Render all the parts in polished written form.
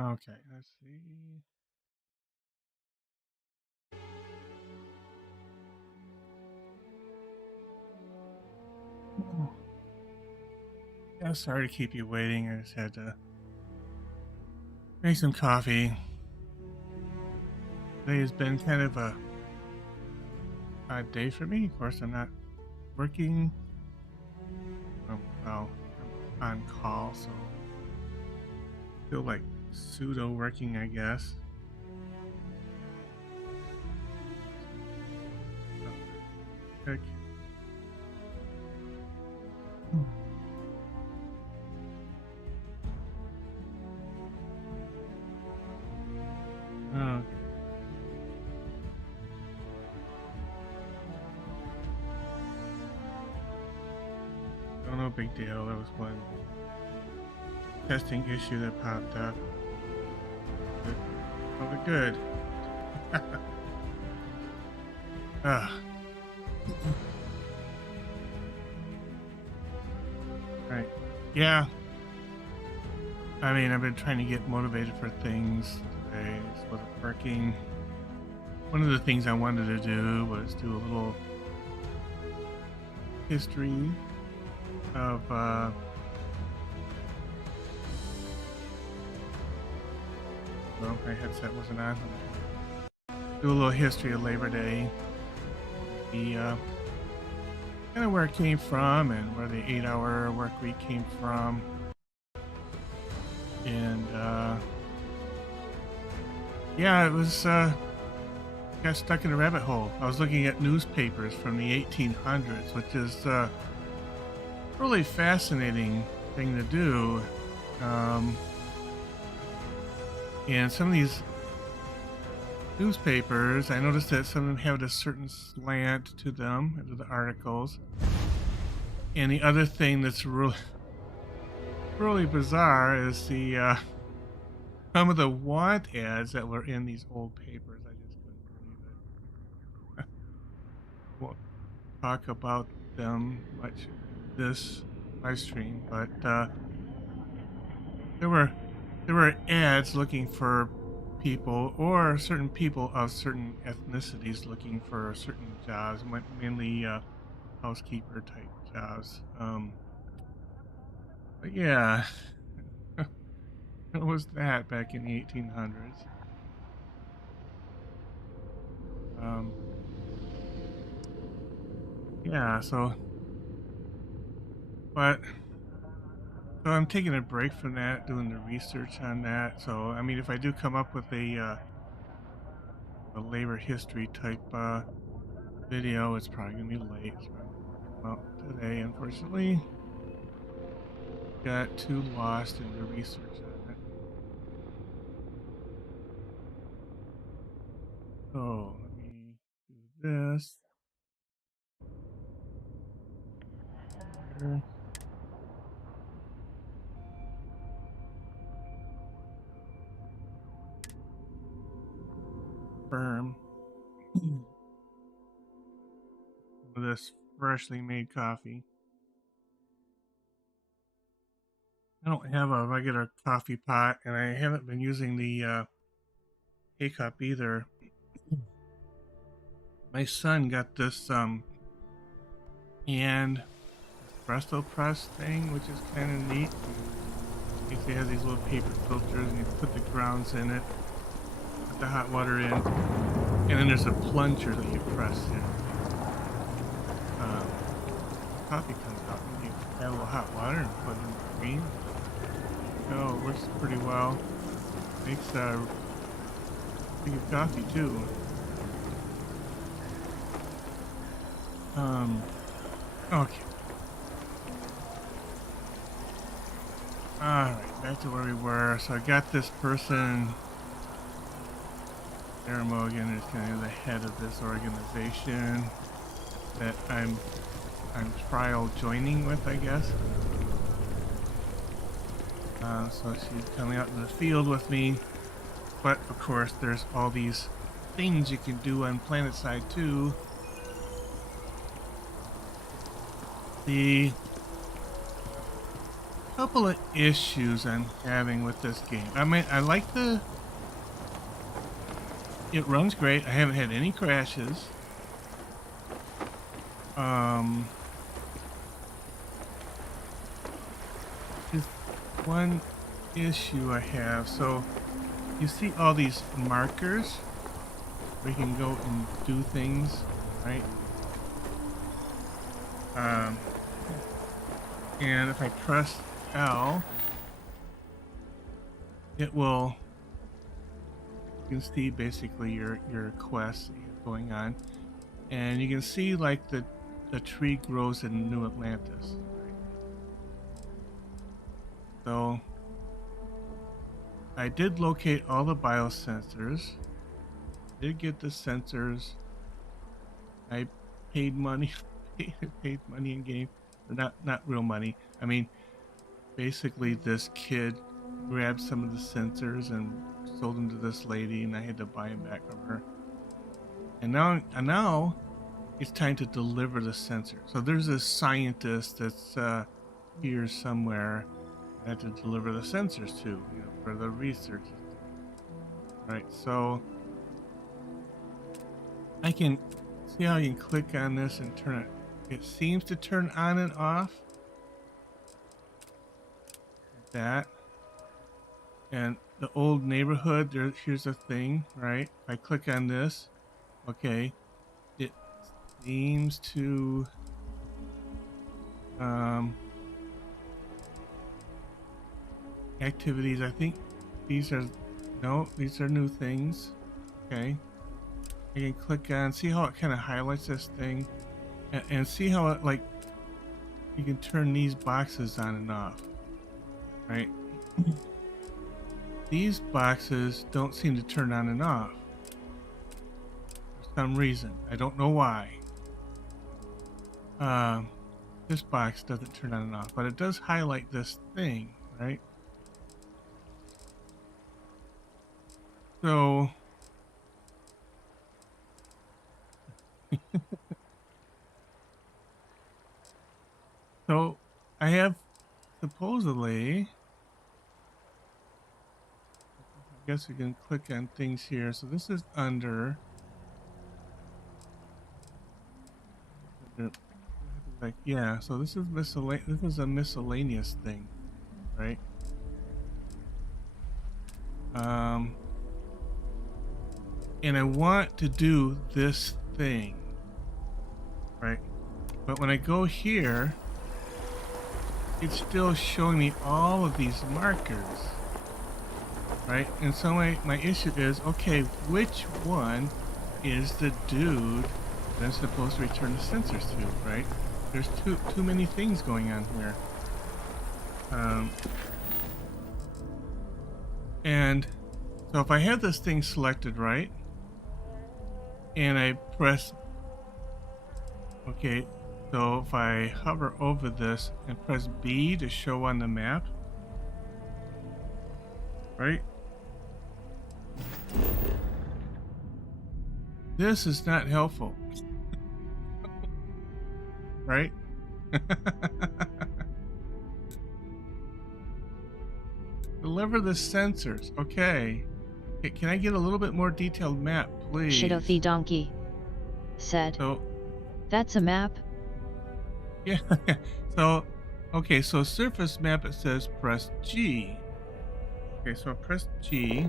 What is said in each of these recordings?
Okay, let's see. Oh, yeah, sorry to keep you waiting. I just had to make some coffee. Today has been kind of a odd day for me. Of course, I'm not working. Well, I'm on call, so I feel like pseudo working, I guess. Quick. Oh, no big deal. That was one testing issue that popped up. But good. Ah, right. Yeah. I mean, I've been trying to get motivated for things today. This wasn't working. One of the things I wanted to do was do a little history of well, my headset wasn't on. Do a little history of Labor Day. The kind of where it came from and where the 8-hour work week came from. And yeah, it was got stuck in a rabbit hole. I was looking at newspapers from the 1800s, which is really fascinating thing to do. And some of these newspapers, I noticed that some of them have a certain slant to them, to the articles. And the other thing that's really bizarre is the some of the want ads that were in these old papers. I just couldn't believe it. Won't talk about them much in this live stream, but there were ads looking for people or certain people of certain ethnicities looking for certain jobs, mainly housekeeper type jobs. But yeah, it was that back in the 1800s. Um, yeah, but so I'm taking a break from that, doing the research on that. So I mean, if I do come up with a labor history type video, it's probably gonna be late. It's probably gonna come out today, unfortunately. Got too lost in the research on it. So let me do this here. Firm with this freshly made coffee. I don't have a regular coffee pot, and I haven't been using the K-cup either. My son got this hand espresso press thing, which is kind of neat. It has these little paper filters, and you put the grounds in it, put the hot water in, and then there's a plunger that you press in. Um, Coffee comes out, and you add a little hot water and put it in the cream. Oh, it works pretty well. Makes pretty good coffee too. Okay. Alright, back to where we were. So I got this person, Sarah Morgan is kind of the head of this organization that I'm trial joining with, I guess. So she's coming out in the field with me. But of course, there's all these things you can do on PlanetSide too. couple of issues I'm having with this game. I mean, I like it runs great. I haven't had any crashes. There's one issue I have. So you see all these markers where you can go and do things, right? And if I press L, it will, you can see basically your quests going on, and you can see like the tree grows in New Atlantis, right? So I did locate all the biosensors, did get the sensors. I paid money, paid money in game, or not real money. I mean, basically this kid grabbed some of the sensors and sold them to this lady, and I had to buy them back from her. And now it's time to deliver the sensor. So there's a scientist that's here somewhere I had to deliver the sensors to, you know, for the research. All right, so I can see how you can click on this and turn it. It seems to turn on and off. Like that. And the old neighborhood, here's a thing, right? If I click on this, okay, it seems to activities. I think these are these are new things. Okay, I can click on, see how it kind of highlights this thing, and see how it, like, you can turn these boxes on and off, right? These boxes don't seem to turn on and off for some reason. I don't know why. This box doesn't turn on and off, but it does highlight this thing, right? So so I have supposedly, I guess we can click on things here. So this is under like, yeah, so this is this is a miscellaneous thing, right? And I want to do this thing, right? But when I go here, it's still showing me all of these markers, right? And so my issue is, okay, which one is the dude that I'm supposed to return the sensors to, right? There's too many things going on here. And so if I have this thing selected, right, and I press, okay, so if I hover over this and press B to show on the map, right, this is not helpful, right? Deliver the sensors. Okay. Can I get a little bit more detailed map, please? Shidothi Donkey said. So, that's a map? yeah. So, okay, so surface map, it says press G. Okay, so I press G.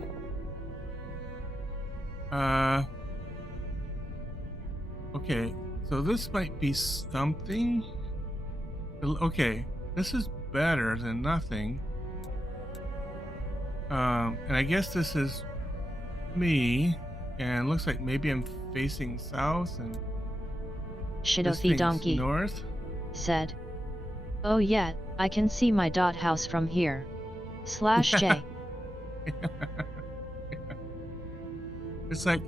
Okay, so this might be something. Okay, this is better than nothing. And I guess this is me, and looks like maybe I'm facing south, and Shidothi Donkey north said, oh yeah, I can see my dot house from here. /J. It's like,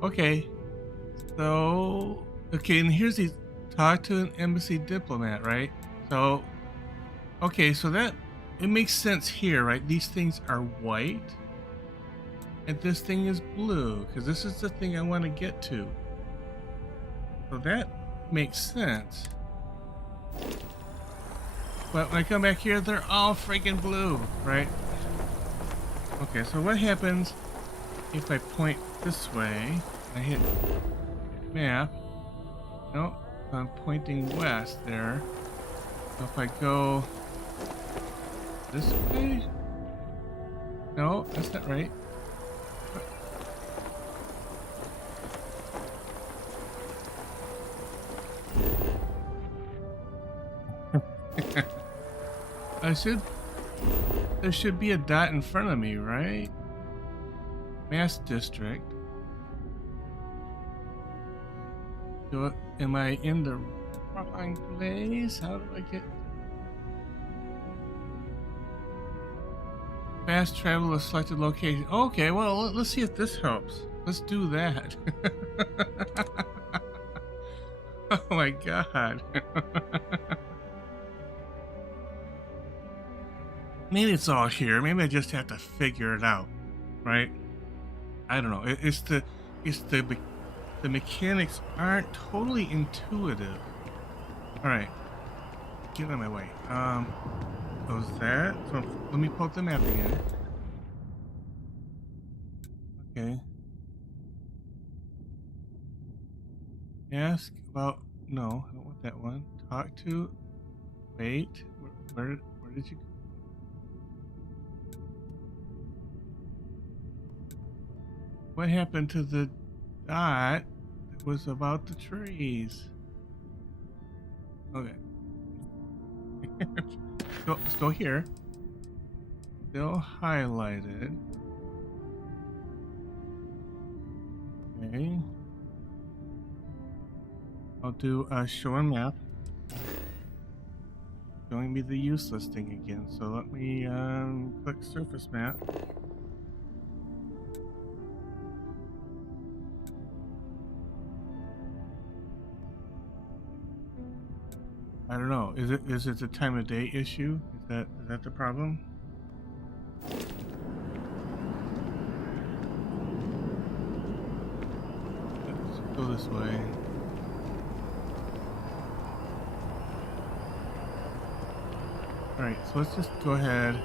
okay, so, okay, and here's these, talk to an embassy diplomat, right? So, okay, so that, it makes sense here, right? These things are white, and this thing is blue, because this is the thing I want to get to. So that makes sense. But when I come back here, they're all freaking blue, right? Okay, so what happens if I point this way? I hit map. No, I'm pointing west there. So if I go this way? No, that's not right. There should be a dot in front of me, right? Mass district. So am I in the wrong place? How do I get fast travel to selected location? Okay, well let's see if this helps. Let's do that. Oh my god. Maybe it's all here. Maybe I just have to figure it out, right? I don't know. The mechanics aren't totally intuitive. All right, get out of my way. Was that? So let me pull up the map again. Okay. Ask about. No, I don't want that one. Talk to. Wait. Where did you? What happened to the dot that was about the trees? Okay. Let's go here. Still highlighted. Okay. I'll do a show and map. Showing me the useless thing again. So let me click surface map. I don't know. Is it the time of day issue? Is that the problem? Let's go this way. Alright, so let's just go ahead.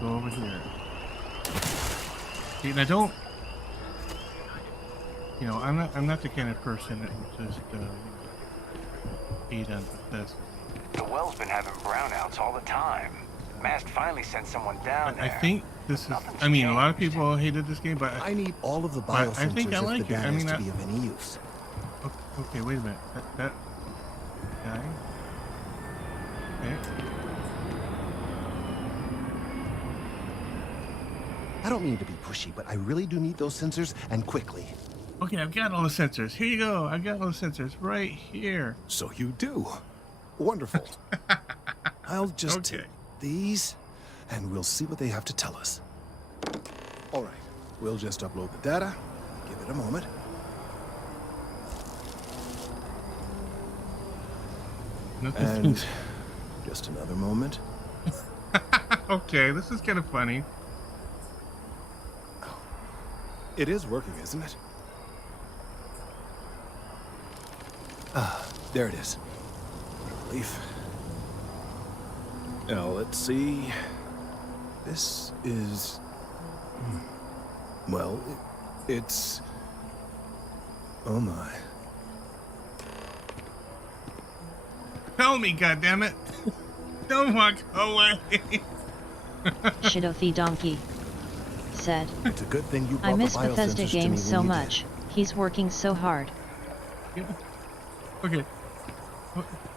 Go over here. See, and I don't, I'm not the kind of person that will just eat on this. The well's been having brownouts all the time. Mast finally sent someone down there. I think this is. I mean, a lot of people hated this game, but I need all of the biosensors I think I like if the it. data I mean, is to be of any use. Okay, wait a minute. That guy. Okay. I don't mean to be pushy, but I really do need those sensors, and quickly. Okay, I've got all the sensors. Here you go. I've got all the sensors right here. So you do. Wonderful. I'll just take these, and we'll see what they have to tell us. All right, we'll just upload the data. Give it a moment. And just another moment. Okay, this is kind of funny. It is working, isn't it? Ah, there it is. Relief. Now, let's see. This is... Well, it's... Oh my. Tell me, goddammit! Don't walk away! Shidofi Donkey said. It's a good thing you brought I miss the Bethesda biosensors to me games so when you much. He's working so hard. Okay.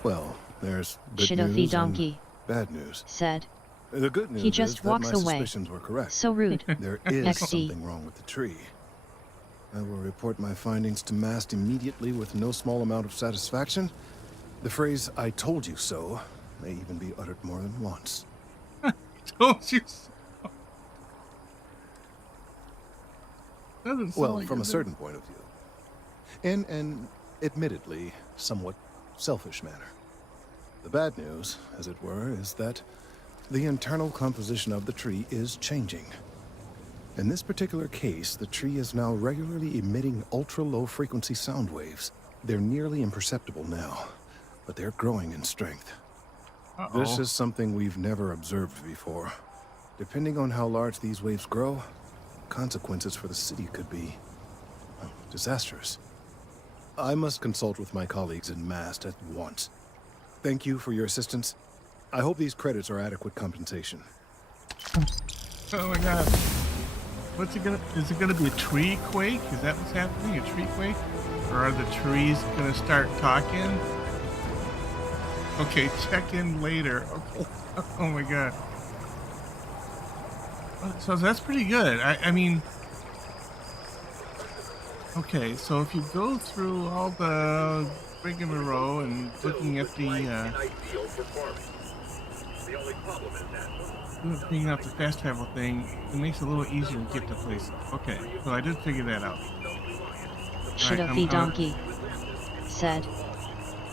Well, there's good Shidofi news Donkey and bad news. said. The good news He just is that walks my away. suspicions were correct. So rude. There is XD. something wrong with the tree. I will report my findings to Mast immediately with no small amount of satisfaction. The phrase, "I told you so," may even be uttered more than once. Told you so. Doesn't sound Well, like from it, a certain point of view. In an admittedly somewhat selfish manner. The bad news, as it were, is that the internal composition of the tree is changing. In this particular case, the tree is now regularly emitting ultra-low frequency sound waves. They're nearly imperceptible now, but they're growing in strength. This Uh-oh. is something we've never observed before. Depending on how large these waves grow, consequences for the city could be disastrous. I must consult with my colleagues in Mast at once. Thank you for your assistance. I hope these credits are adequate compensation. Oh my god. What's it gonna, is it gonna be a tree quake? Is that what's happening? A tree quake? Or are the trees gonna start talking? Okay, check in later. Okay. Oh my god. So that's pretty good. I mean, okay, so if you go through all the rigmarole and looking at the figuring out the fast travel thing, it makes it a little easier to get to places. Okay, so I did figure that out. All right, Shitty donkey. Said.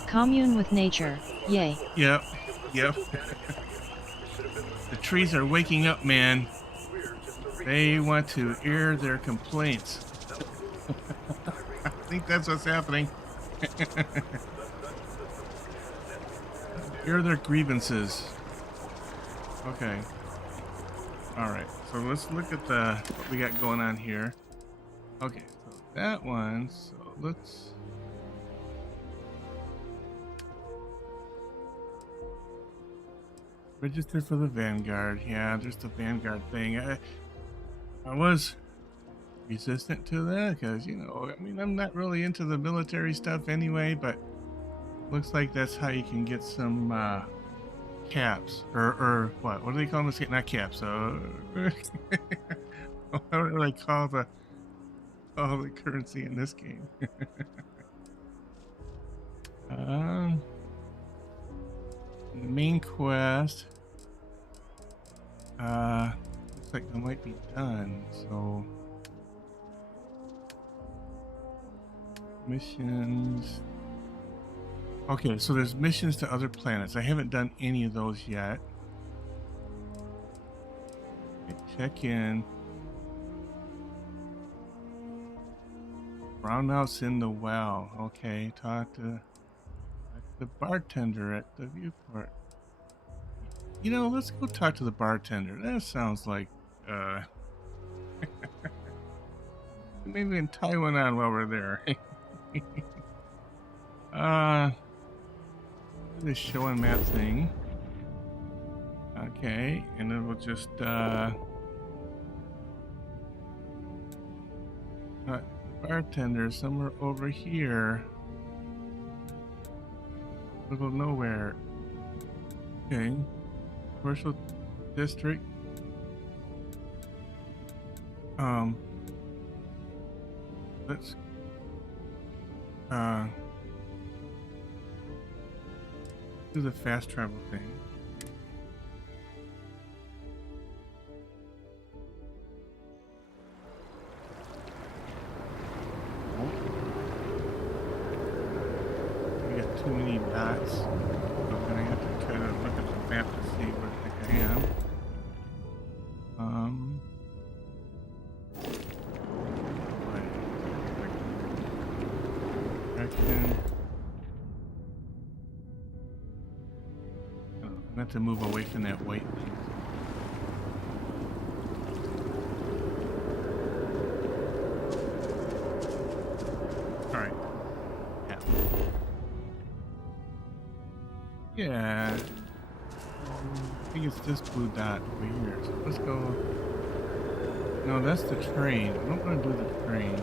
Commune with nature, yay. Yep, yep. The trees are waking up, man. They want to air their complaints. I think that's what's happening. Air their grievances. Okay. All right. So let's look at what we got going on here. Okay. So that one. So let's. Register for the Vanguard. Yeah, there's the Vanguard thing. I was resistant to that because, you know, I mean, I'm not really into the military stuff anyway, but looks like that's how you can get some caps or what do they call them? Not caps. What do they call the currency in this game? The main quest. Looks like they might be done. So missions. Okay, so there's missions to other planets. I haven't done any of those yet. Okay, check in. Brownouts in the well. Okay, talk to the bartender at the viewport. You know, let's go talk to the bartender. That sounds like maybe we can tie one on while we're there. This show and map thing. Okay, and then we'll just bartender somewhere over here. Middle of nowhere. Okay. Commercial district. Let's do the fast travel thing. We got too many dots. I'm gonna have to try to look at the map to see where the heck I am. Direction. Oh, I have to move away from that white thing. All right. Yeah. I think it's this blue dot over here. So let's go. No, that's the train. I don't want to do the train.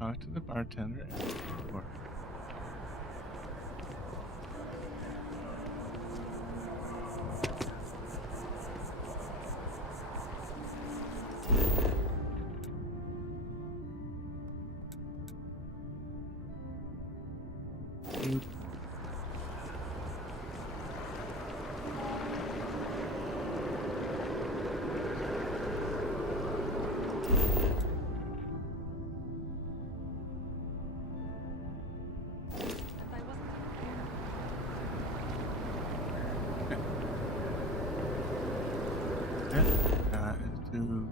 Talk to the bartender at the airport. To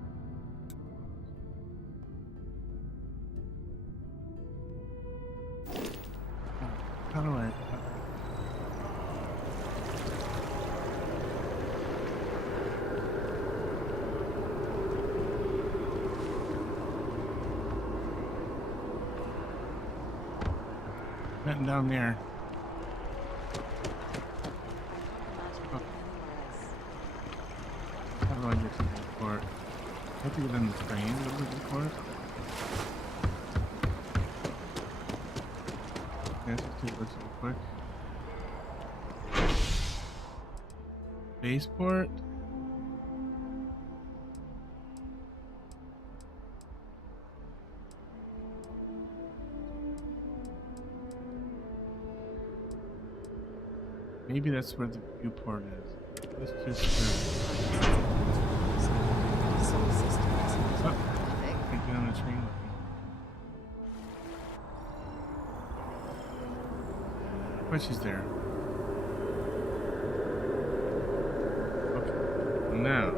how do I? Nothing down there. Okay. How do I get to the airport? I have to get on the train to go to the airport. Let's just do this real quick. Spaceport. Maybe that's where the viewport is. Let's just. Oh, can't get on the train with me. But she's there. Okay. Now.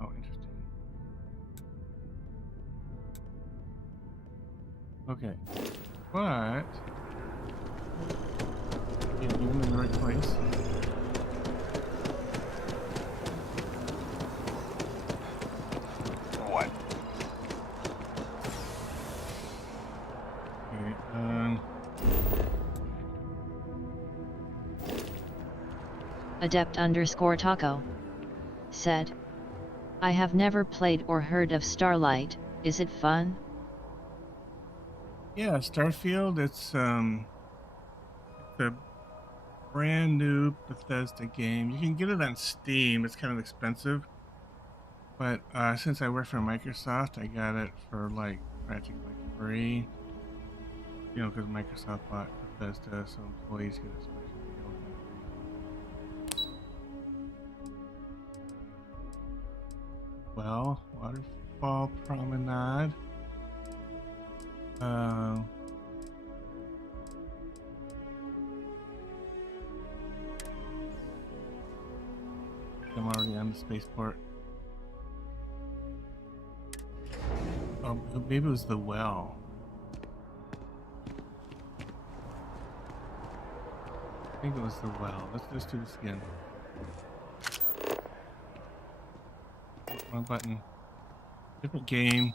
Oh, interesting. Okay. But. Yeah, I'm in the right place. What? Okay, Adept_Taco said, I have never played or heard of Starlight. Is it fun? yeah, Starfield, it's a brand new Bethesda game. You can get it on Steam. It's kind of expensive. But since I work for Microsoft, I got it for like practically free. You know, because Microsoft bought Bethesda, so employees get a special deal. Well, Waterfall Promenade. I'm already on the spaceport. Oh, maybe it was the well. I think it was the well. Let's do this again. One button. Different game.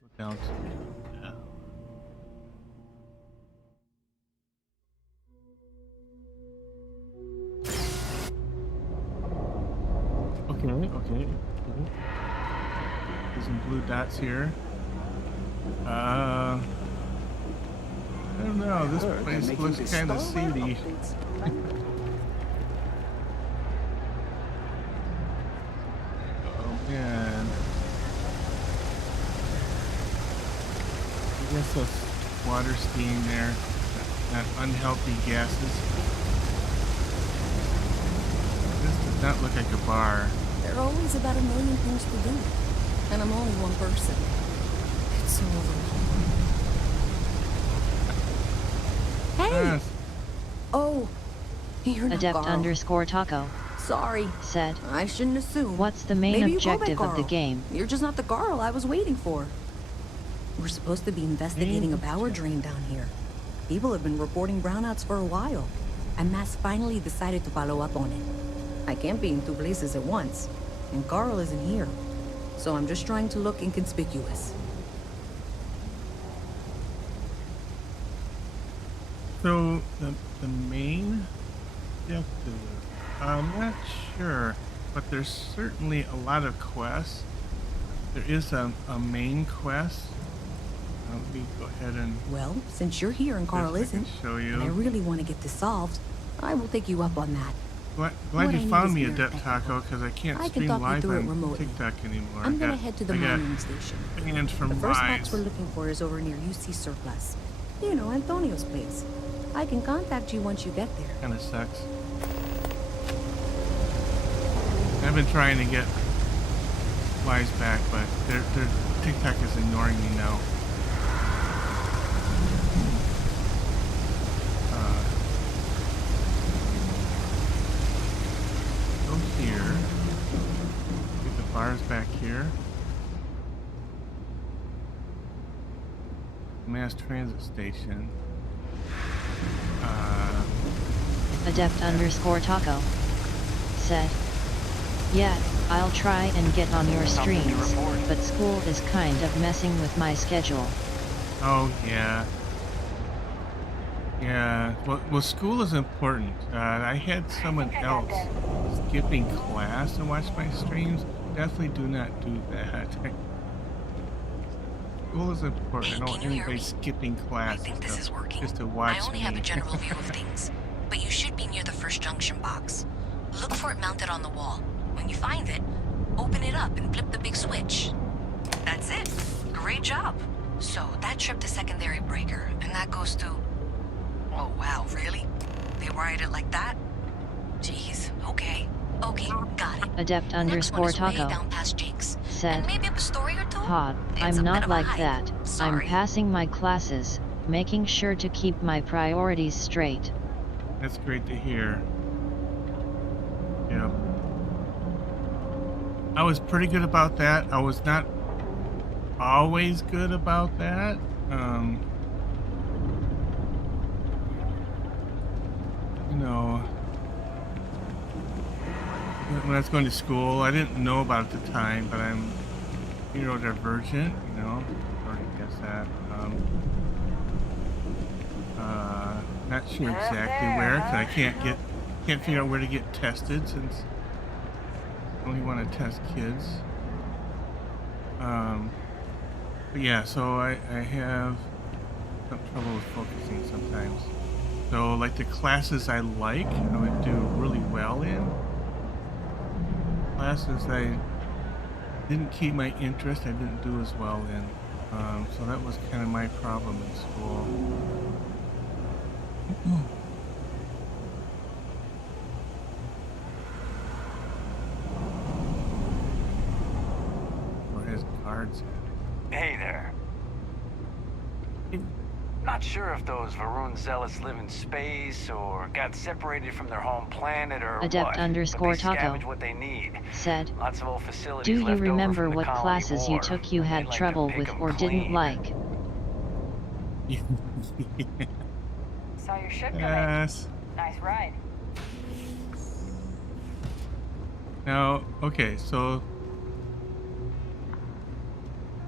Go down to L. Okay. There's some blue dots here. I don't know. This place looks kind of seedy. Oh man. I guess that's water skiing there. Not unhealthy gases. This does not look like a bar. There are always about a million things to do, and I'm only one person. It's so overwhelming. Hey! Yes. Oh, you're not Carl. Adept_Taco Sorry, said, I shouldn't assume. what's the main Maybe you go by objective of the Carl. game? You're just not the Carl I was waiting for. We're supposed to be investigating a power drain down here. People have been reporting brownouts for a while, and Mass finally decided to follow up on it. I can't be in two places at once, and Carl isn't here, so I'm just trying to look inconspicuous. So the main objective, I'm not sure, but there's certainly a lot of quests. There is a main quest. Let me go ahead and Well, since you're here and Carl Yes, I can isn't, show you. and I really want to get this solved, I will take you up on that. glad What I you need found is me, very Adept technical. Taco, because I can't I can stream talk you live through it on remotely. TikTok anymore. I'm gonna head to the mining station. Banned from The first live. box we're looking for is over near UC Surplus. You know, Antonio's place. I can contact you once you get there. Kind of sucks. I've been trying to get Wise back, but their TikTok is ignoring me now. Go here. Get the bars back here. Mass transit station. Adept_Taco said, "Yeah, I'll try and get on your streams, but school is kind of messing with my schedule." Oh yeah. Yeah. Well, school is important. I had someone else skipping class to watch my streams. Definitely do not do that. School is important. I don't want anybody skipping class just to watch I only me. have a general view of things, but you should be near the first junction box. Look for it mounted on the wall. When you find it, open it up and flip the big switch. That's it. Great job. So that tripped the secondary breaker, and that goes to... Oh wow, really? They wired it like that? Jeez, okay. Okay, got it. Next one is way Adept_Taco down past Jake's. said, And maybe up a story or two? "Pod, It's I'm a bit not of a like hike. that. I'm Sorry. passing my classes, making sure to keep my priorities straight." That's great to hear. Yeah. I was pretty good about that. I was not always good about that. You know, when I was going to school, I didn't know about it at the time, but I'm neurodivergent, you know, already guess that. Not sure exactly where, because I can't figure out where to get tested since I only want to test kids. But yeah, so I have some trouble with focusing sometimes. So like the classes I like, I would do really well in. Classes I didn't keep my interest, I didn't do as well in. So that was kind of my problem in school. Where his cards at? Hey there. Not sure if those Varun zealots live in space or got separated from their home planet or Adept_Taco what, but they scavenge what they need. said, Lots of old facilities "Do you left over remember from the what colony classes you war. took you They'd had like to trouble pick with 'em or didn't clean. like?" Saw your ship come in. Yes. Nice ride. Now, okay, so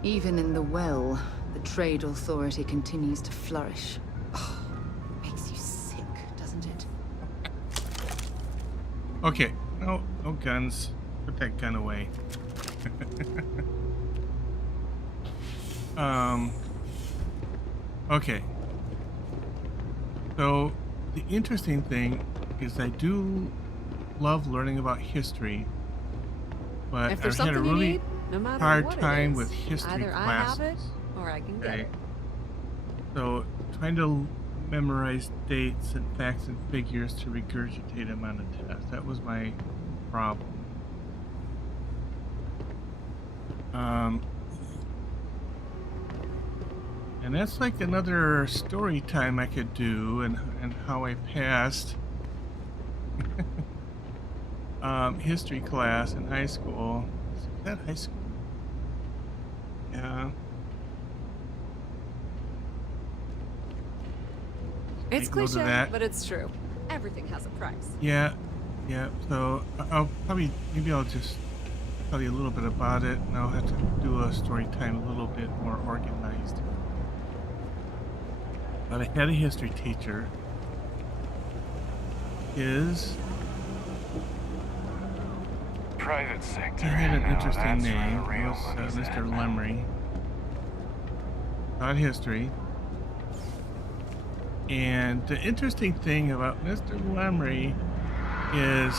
Even in the well, the trade authority continues to flourish. Makes you sick, doesn't it? okay, no guns. Put that gun away. Okay. So the interesting thing is I do love learning about history, but If there's I've had a something really you need, no matter hard what time it is, with history either classes. I have it or I can get Okay. it. So trying to memorize dates and facts and figures to regurgitate them on a test. That was my problem. And that's like another story time I could do, and how I passed history class in high school. Is that high school? Yeah. It's Take note of cliche, that. but it's true. Everything has a price. Yeah. So maybe I'll just tell you a little bit about it, and I'll have to do a story time a little bit more organized. But I had a history teacher. His Private sector. He had an Now interesting that's where name. the It real was money's Mr. at. Lemry. Taught history. And the interesting thing about Mr. Lemry is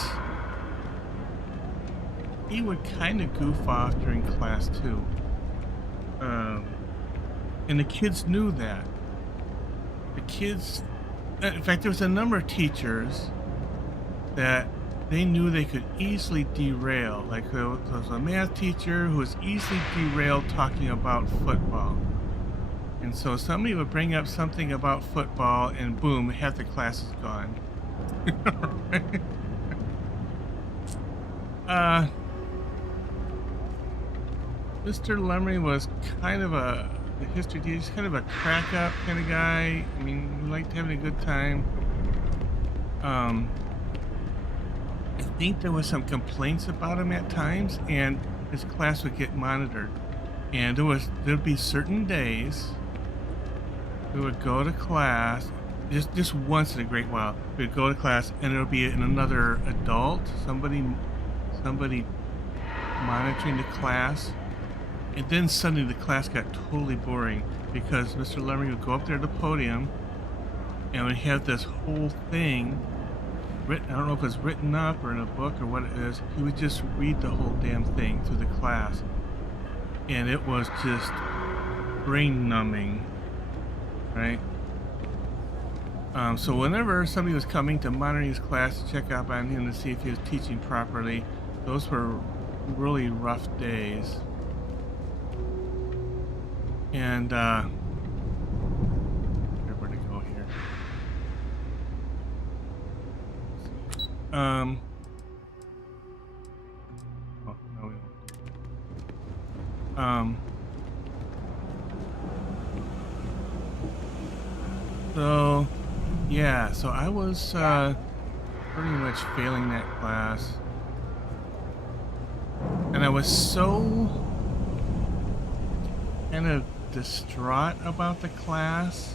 he would kind of goof off during class too. And the kids knew that. The kids, in fact, there was a number of teachers that they knew they could easily derail. Like there was a math teacher who was easily derailed talking about football. And so somebody would bring up something about football and boom, half the class is gone. Mr. Lumley was kind of a history teacher, he's kind of a crack up kind of guy. I mean, he liked having a good time. I think there was some complaints about him at times, and his class would get monitored. And there'd be certain days we would go to class just once in a great while. We'd go to class, and there would be another adult, somebody monitoring the class, and then suddenly the class got totally boring because Mr. Lumley would go up there to the podium, and would have this whole thing written. I don't know if it's written up or in a book or what it is. He would just read the whole damn thing through the class, and it was just brain numbing, right? So whenever somebody was coming to monitor his class to check up on him to see if he was teaching properly, those were really rough days. And where to go here? Oh, no, we won't. So yeah, so I was pretty much failing that class, and I was so kind of distraught about the class.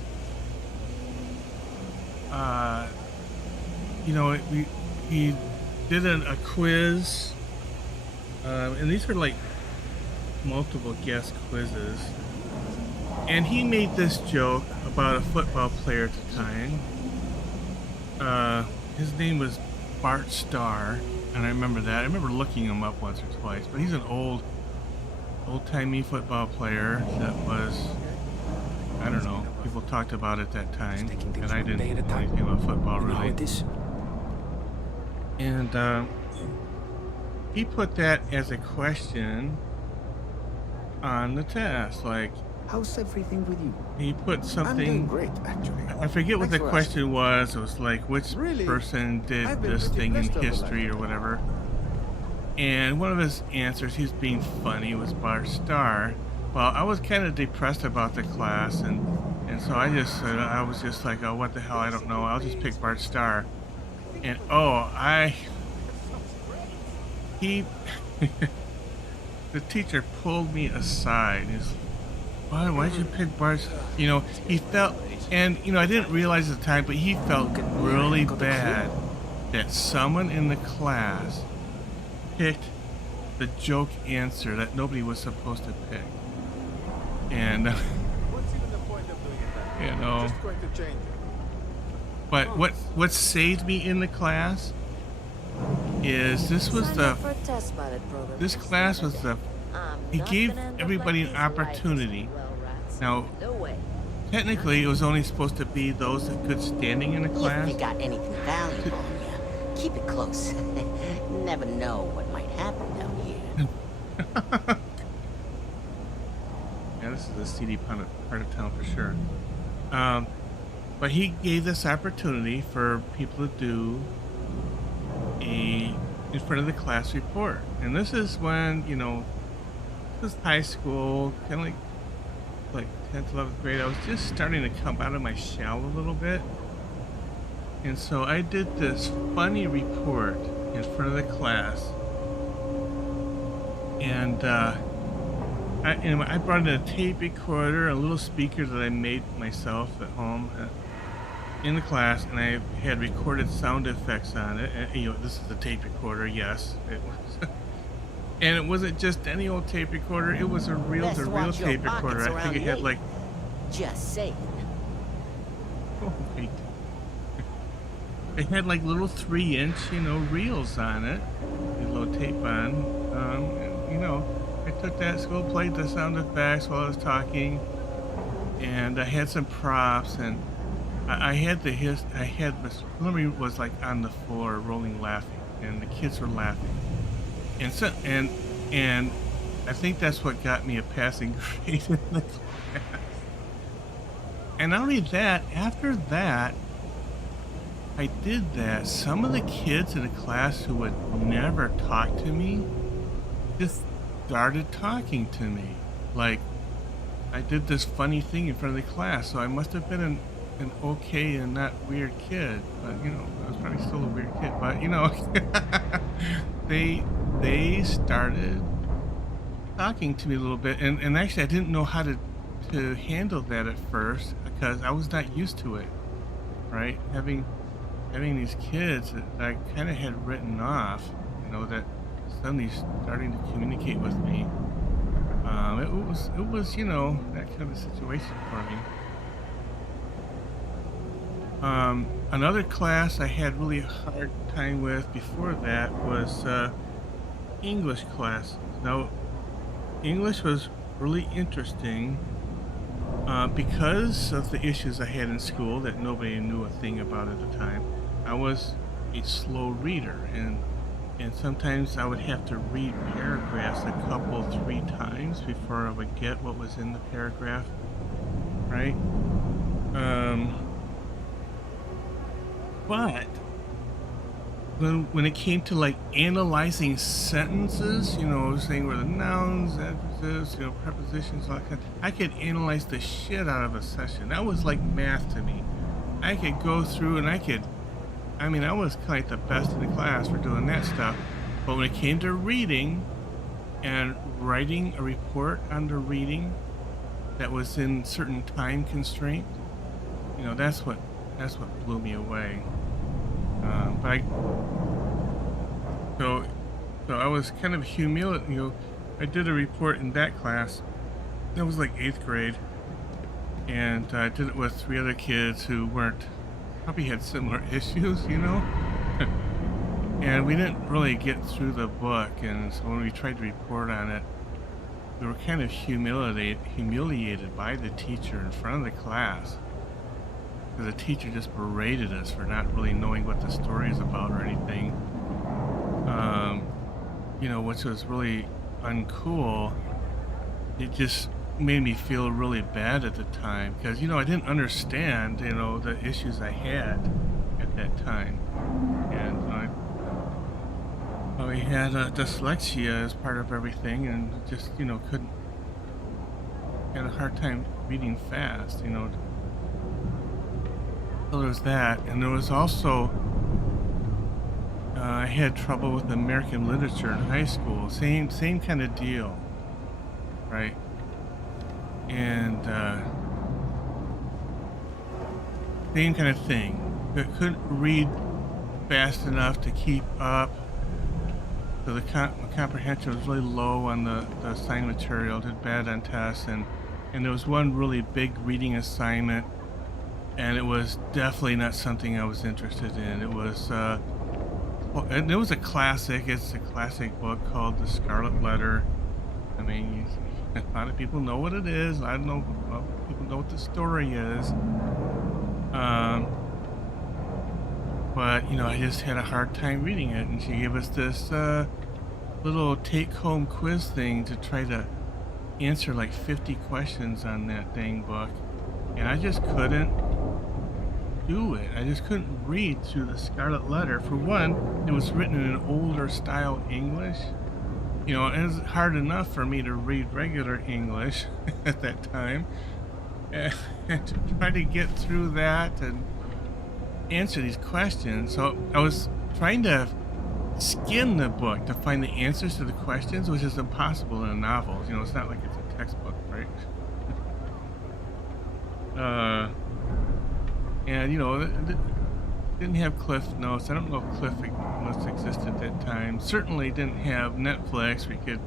You know, he did a quiz, and these were like multiple guess quizzes, and he made this joke about a football player at the time. His name was Bart Starr, and I remember that. I remember looking him up once or twice, but he's an old-timey football player that was, I don't know, people talked about at that time, and I didn't know anything about football really. And he put that as a question on the test, like, how's everything with you? he put something. I'm doing great, actually. I forget what the Thanks for question was. It was like, which Really? person did I've been this pretty thing in blessed over history life. or whatever. And one of his answers, he's being funny, was Bart Starr. Well, I was kind of depressed about the class, and so I was just like, oh, what the hell, I don't know. I'll just pick Bart Starr. And the teacher pulled me aside. He's, why'd you pick Bart? You know, he felt, and you know, I didn't realize at the time, but he felt really bad that someone in the class picked the joke answer that nobody was supposed to pick. And What's even the point of doing that? you know, Just going to change it. but what saved me in the class is this class was the, he gave everybody an opportunity. Now, technically, it was only supposed to be those that could standing in the class. If you got anything valuable on you, keep it close. Never know what might happen down here. Yeah, this is a seedy part of town for sure. But he gave this opportunity for people to do in front of the class report. And this is when, you know, this is high school, kind of like 10th, 11th grade. I was just starting to come out of my shell a little bit. And so I did this funny report in front of the class. And I brought in a tape recorder, a little speaker that I made myself at home in the class, and I had recorded sound effects on it. And, you know, this is a tape recorder, yes, it was. And it wasn't just any old tape recorder; it was a reel-to-reel tape recorder. I think it had like. Just saying. Oh wait. It had like little 3-inch, you know, reels on it, with a little tape on. And, you know, I took that to school, played the sound effects while I was talking, and I had some props, and I had Mr. Lumley was like on the floor, rolling, laughing. and the kids were laughing, and so and I think that's what got me a passing grade in the class. And not only that, after that, I did that. Some of the kids in the class who would never talk to me just started talking to me. Like, I did this funny thing in front of the class, so I must have been an okay and not weird kid. But you know, I was probably still a weird kid. But you know, they started talking to me a little bit, and actually I didn't know how to handle that at first because I was not used to it. Right, having these kids that I kind of had written off, you know, that suddenly starting to communicate with me. It was you know, that kind of situation for me. Another class I had really a hard time with before that was English class. Now, English was really interesting because of the issues I had in school that nobody knew a thing about at the time. I was a slow reader, and sometimes I would have to read paragraphs a couple, 3 times before I would get what was in the paragraph, right? But when it came to like analyzing sentences, you know, saying where the nouns, adjectives, you know, prepositions, all that kind, I could analyze the shit out of a session. That was like math to me. I could go through and I mean, I was kind of the best in the class for doing that stuff. But when it came to reading and writing a report on the reading that was in certain time constraint, you know, that's what blew me away. So I was kind of humiliated. You know, I did a report in that class. That was like 8th grade, and I did it with 3 other kids who probably had similar issues, you know. And we didn't really get through the book, and so when we tried to report on it, we were kind of humiliated by the teacher in front of the class. The teacher just berated us for not really knowing what the story is about or anything, you know, which was really uncool. It just made me feel really bad at the time because, you know, I didn't understand, you know, the issues I had at that time, and I had dyslexia as part of everything, and just, you know, had a hard time reading fast, you know. So there was that, and there was also I had trouble with American literature in high school. Same kind of deal, right? And same kind of thing. But couldn't read fast enough to keep up. So the comprehension was really low on the assigned material. Did bad on tests, and there was one really big reading assignment. And it was definitely not something I was interested in. It was a classic. It's a classic book called The Scarlet Letter. I mean, a lot of people know what it is. I don't know. Well, people know what the story is. But you know, I just had a hard time reading it, and she gave us this little take-home quiz thing to try to answer like 50 questions on that dang book, and I just couldn't do it. I just couldn't read through The Scarlet Letter. For one, it was written in an older style English. You know, it was hard enough for me to read regular English at that time, and to try to get through that and answer these questions. So I was trying to skim the book to find the answers to the questions, which is impossible in a novel. You know, it's not like it's a textbook, right? And you know, it didn't have Cliff Notes. I don't know if Cliff Notes existed at that time. Certainly didn't have Netflix. We could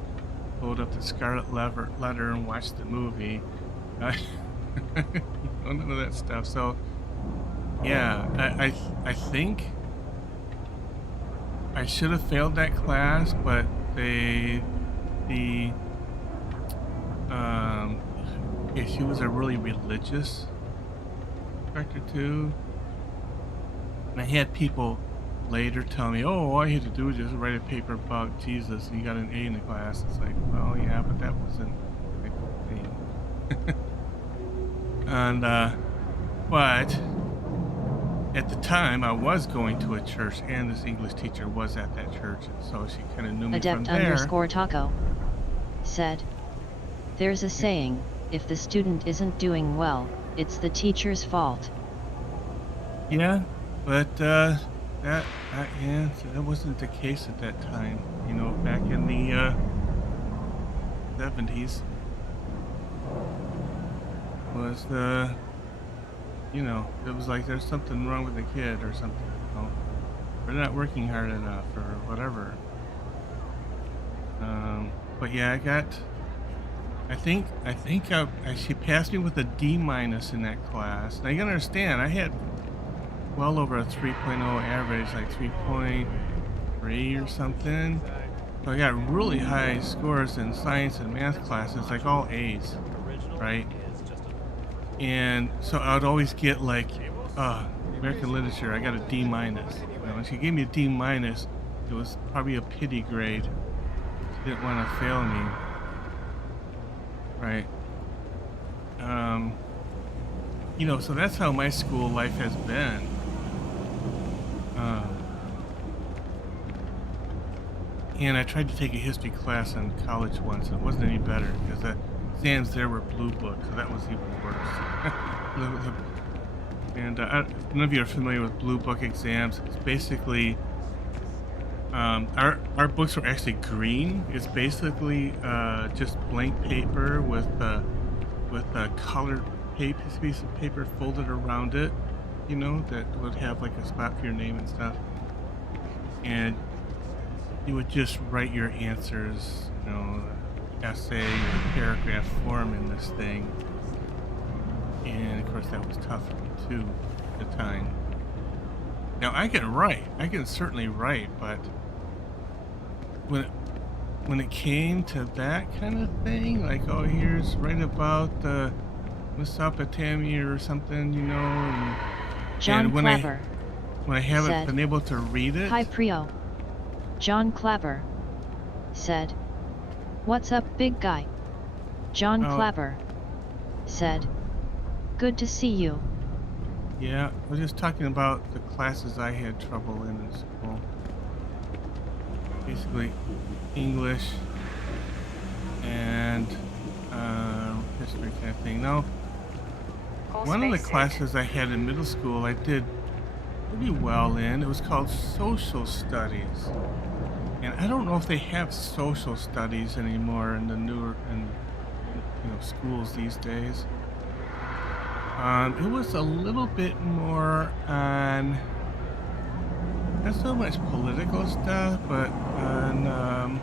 load up The Scarlet Letter and watch the movie. None of that stuff. So yeah, I think I should have failed that class, but she was a really religious instructor too, and I had people later tell me, oh, all you had to do was just write a paper about Jesus and you got an A in the class. It's like, well, yeah, but that wasn't the thing. And, but at the time I was going to a church and this English teacher was at that church. And so she kind of knew me from there. Adept_Taco said, there's a saying, if the student isn't doing well, it's the teacher's fault. Yeah, but, yeah, so that wasn't the case at that time, you know, back in the 70s was you know, it was like there's something wrong with the kid or something, you know, we're not working hard enough or whatever. But yeah, I think she passed me with a D- in that class. Now you gotta understand, I had well over a 3.0 average, like 3.3 or something. So I got really high scores in science and math classes, like all A's, right? And so I would always get like American literature, I got a D-. You know, when she gave me a D-, it was probably a pity grade. She didn't want to fail me, right? You know, so that's how my school life has been. And I tried to take a history class in college once, and it wasn't any better because the exams there were blue book, so that was even worse. And none of you are familiar with blue book exams. It's basically our books were actually green. It's basically just blank paper with a colored piece of paper folded around it, you know, that would have like a spot for your name and stuff. And you would just write your answers, you know, essay or paragraph form in this thing. And of course that was tough for me too at the time. Now I can certainly write, but when it came to that kind of thing, like, oh, here's write about Mesopotamia or something, you know, John Clapper when I haven't said, been able to read it. Hi Prio. John Clapper said, what's up, big guy? John Clapper said, good to see you. Yeah, I was just talking about the classes I had trouble in school. Basically, English and history kind of thing. Now, one of the classes I had in middle school I did pretty well in. It was called social studies. And I don't know if they have social studies anymore in the newer schools these days. It was a little bit more on not so much political stuff, but on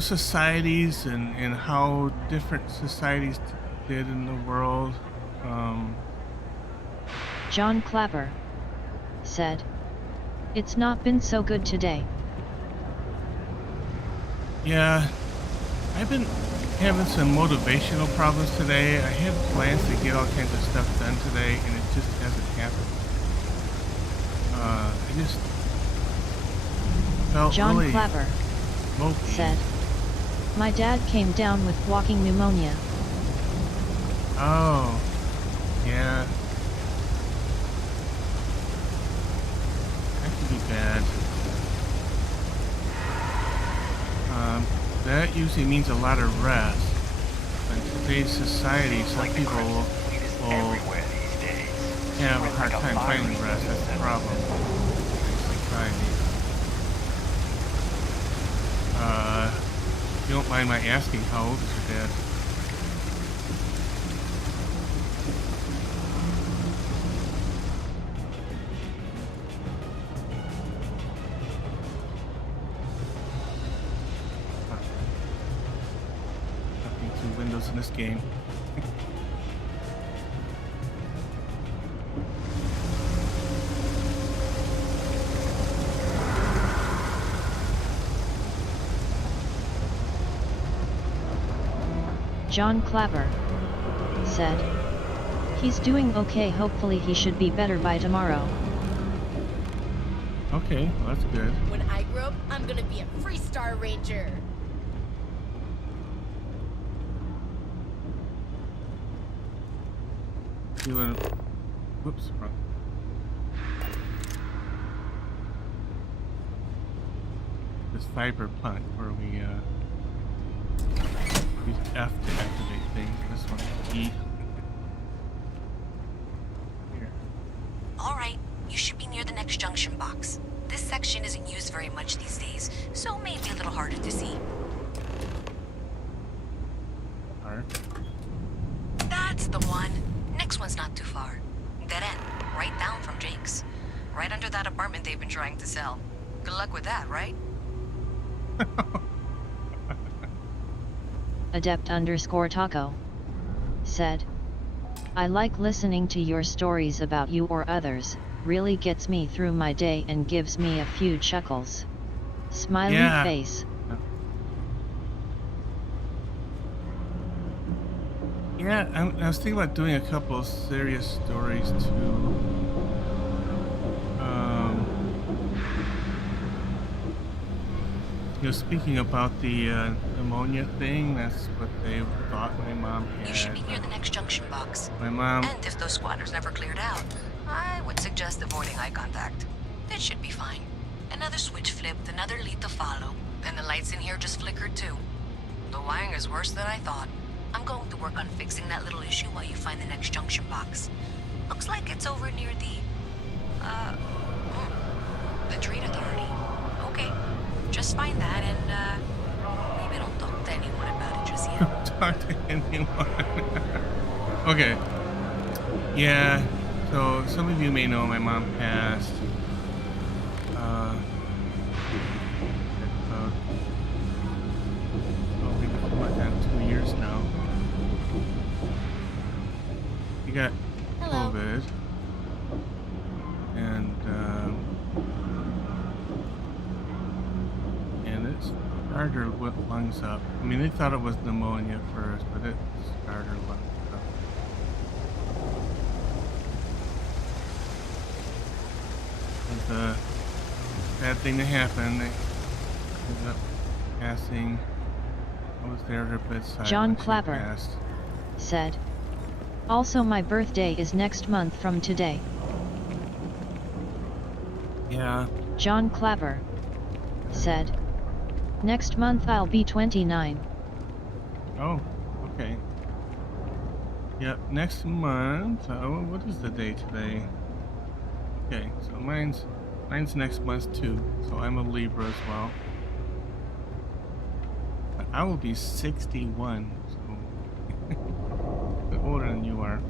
societies and how different societies did in the world. John Clapper said, it's not been so good today. Yeah, I've been having some motivational problems today. I had plans to get all kinds of stuff done today, and it just hasn't happened. I just felt John really Clapper mopey. said, my dad came down with walking pneumonia. Oh, yeah. That could be bad. That usually means a lot of rest. In today's society, some people will have a hard time finding rest. That's the problem. If you don't mind my asking, how old is your dad? Windows in this game. John Clapper said, he's doing okay, hopefully he should be better by tomorrow. Okay, well, that's good. When I grow up, I'm gonna be a Freestar Ranger. Doing. Whoops. Wrong. This cyberpunk where we use F to activate things. This one's E. Here. All right, you should be near the next junction box. This section isn't used very much these days, so maybe a little harder to see. Alright. That's the one. Next one's not too far. Dead end, right down from Jake's. Right under that apartment they've been trying to sell. Good luck with that, right? Adept_Taco said, I like listening to your stories about you or others, really gets me through my day and gives me a few chuckles. Smiley face. Yeah, I was thinking about doing a couple of serious stories too. You know, speaking about the pneumonia thing, that's what they thought my mom had. You should be near the next junction box. My mom. And if those squatters never cleared out, I would suggest avoiding eye contact. It should be fine. Another switch flipped, another lead to follow, and the lights in here just flickered too. The wiring is worse than I thought. I'm going to work on fixing that little issue while you find the next junction box. Looks like it's over near the trade authority. Okay, just find that and, maybe don't talk to anyone about it just yet. Don't talk to anyone. Okay. Yeah, so some of you may know my mom passed. Maybe 2 years now. He got COVID, and it scarred her lungs up. I mean, they thought it was pneumonia first, but it scarred her lungs up. It was a bad thing to happen. They ended up passing. I was there at her bedside. John Clapper said, also my birthday is next month from today. Yeah. John Clapper said, next month I'll be 29. Oh, okay. Yep, next month. Oh, what is the day today? Okay, so mine's next month too. So I'm a Libra as well. But I will be 61, so a bit older than you are.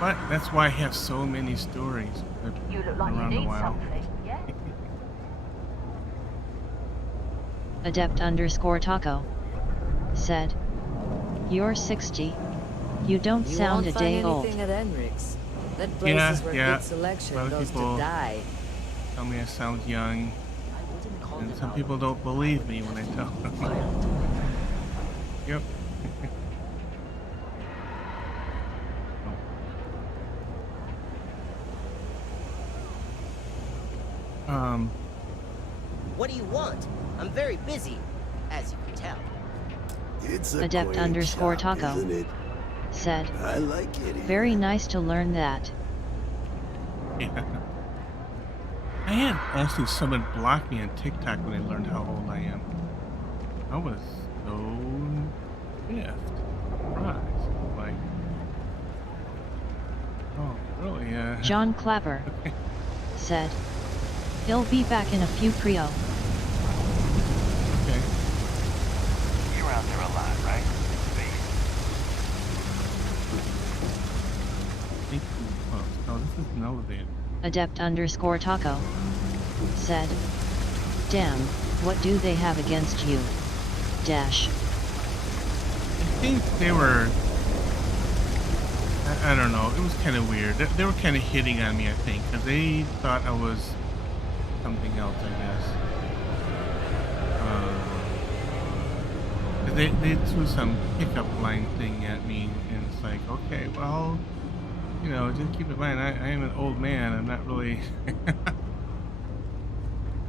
But that's why I have so many stories. You look like you need something, yeah? Adept_Taco said, you're 60. You don't sound a day old. At Enric's. That place is where good selection goes to die. Tell me I sound young, and some people don't believe me when I tell them. Yep. What do you want? I'm very busy, as you can tell. It's a Adept_Taco said, I like it. Very nice to learn that. Yeah. I had actually someone block me on TikTok when they learned how old I am. I was so miffed. Surprised. Like, oh, really? John Clapper said, he'll be back in a few Creo. Okay. You're out there a lot, right? Thank you. Oh, this is an elevator. Adept_Taco said, damn, what do they have against you? Dash. I think they were, I don't know, it was kind of weird. They were kind of hitting on me, I think, because they thought I was something else, I guess. They threw some pickup line thing at me, and it's like, okay, well, you know, just keep in mind, I am an old man. I'm not really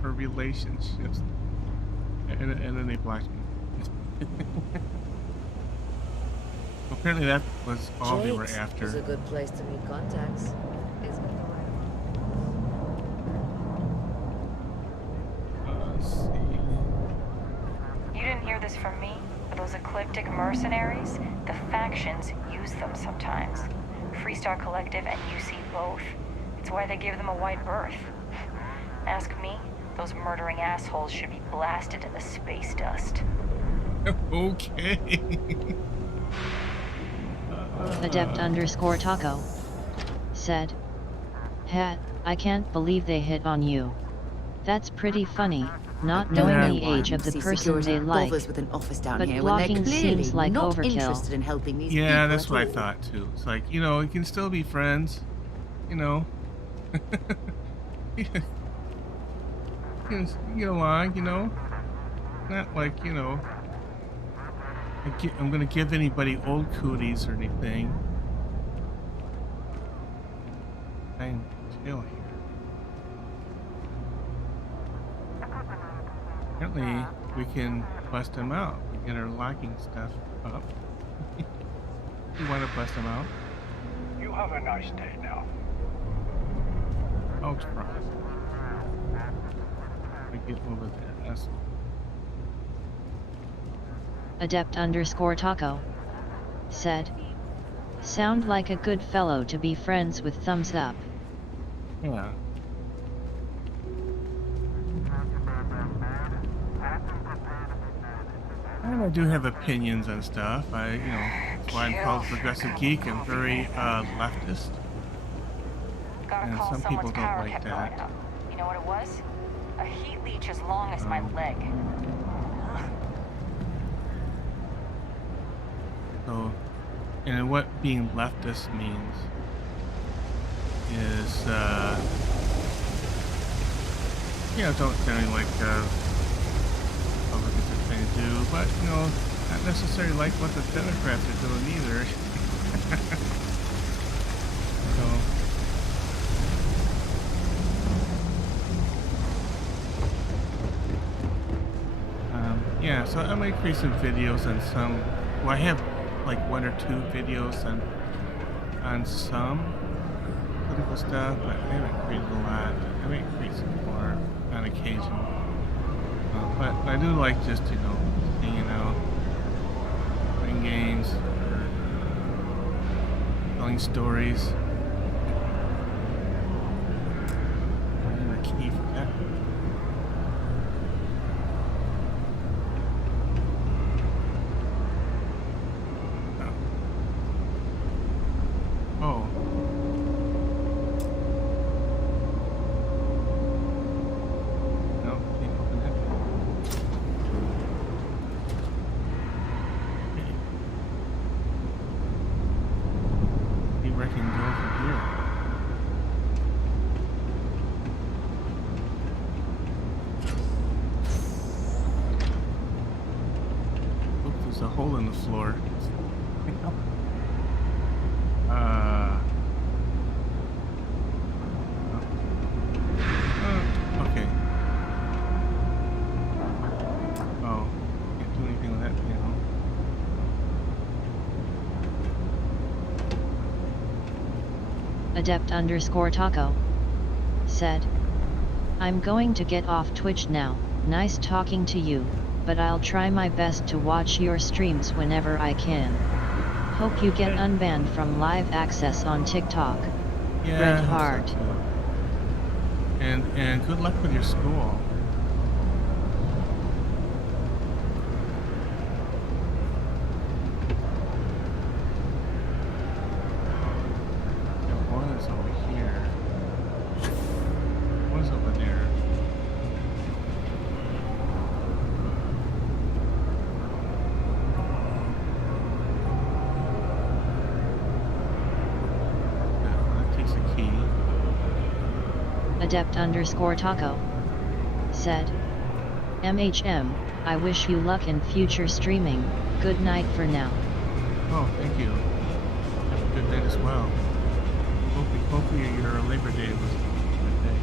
for relationships. And then they blocked me. Apparently that was all they were after. Is a good place to meet contacts. Isn't it the right one? Let's see. You didn't hear this from me, but those ecliptic mercenaries, the factions use them sometimes. Freestar Collective and UC both. It's why they give them a wide berth. Ask me, those murdering assholes should be blasted in the space dust. Okay. Adept_Taco said, "Hat, I can't believe they hit on you. That's pretty funny, not knowing the age of the person they like. With an office down But here blocking seems like not overkill." interested in helping these Yeah, people that's at what I all. thought too. It's like, you know, you can still be friends, you know. You can get along, you know. Not like, you know, I'm gonna give anybody old cooties or anything. I'm chill here. Apparently, we can bust them out. We get our locking stuff up. You want to bust them out? You have a nice day now. I'll try. I get over there. That's Adept_Taco said, "Sound like a good fellow to be friends with. Thumbs up." yeah. And I do have opinions on stuff. You know, that's why I'm called Progressive Geek. I'm very leftist. Gotta And call some people someone's don't power like kept that. going up. You know what it was? A heat leech as long as my leg. So, and what being leftist means is, you know, don't generally like Republicans are trying to do, but, you know, not necessarily like what the Democrats are doing either. So, yeah, so I might create some videos on some, well, I have like 1 or 2 videos on some political stuff, but I haven't created a lot. I might create some more on occasion. But I do like just, you know, hanging out, playing games, or telling stories. I need a key for that. Oh. No, can't open it. Okay. See where I can go from here. Oops, there's a hole in the floor. Okay. Oh, can't do anything with that panel. Adept_Taco said, "I'm going to get off Twitch now. Nice talking to you, but I'll try my best to watch your streams whenever I can. Hope you get unbanned from live access on TikTok. Yeah, Red I hope so Heart." too. And good luck with your school. There was over here. There was over there. That takes a key. Adept_Taco said, MHM, I wish you luck in future streaming. Good night for now. Oh, thank you. Have a good night as well. Hopefully your Labor Day was a good day.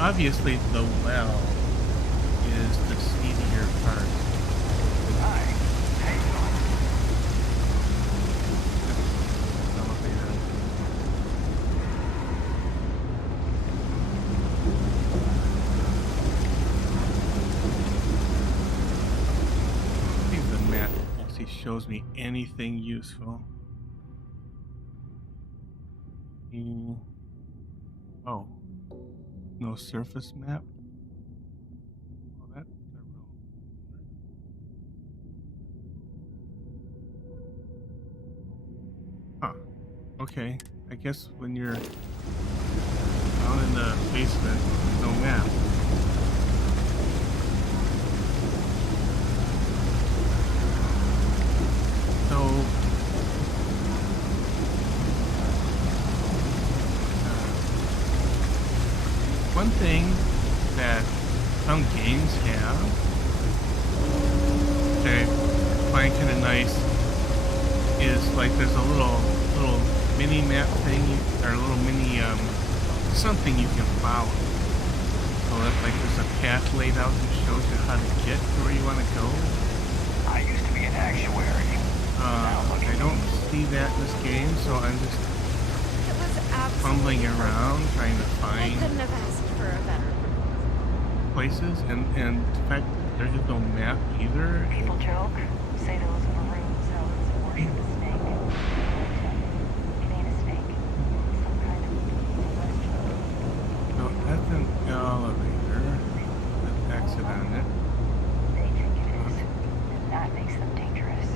Obviously, the well is the speedier part. Hi. How you Elevator. I think the map actually shows me anything useful. Oh. No surface map? Oh, that's a real... Huh. Okay. I guess when you're down in the basement, there's no map. So... one thing that some games have that I find kind of nice is like there's a little mini map thing or a little mini something you can follow. So that like there's a path laid out that shows you how to get to where you want to go. I used to be an actuary. I don't see that in this game, so I'm just fumbling around trying to find. I couldn't have asked for a better places, and in fact there is no map either. People joke, say those maroon zealots worship a snake. It ain't a snake. Some kind of celestial. So that's an elevator. Let's exit on it. They think it is, and that makes them dangerous.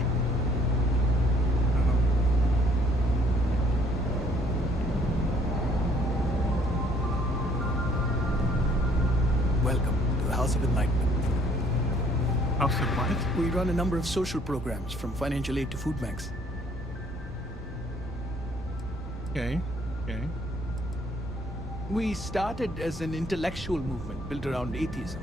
Welcome to the House of Enlightenment. House of what? We run a number of social programs, from financial aid to food banks. Okay. We started as an intellectual movement built around atheism.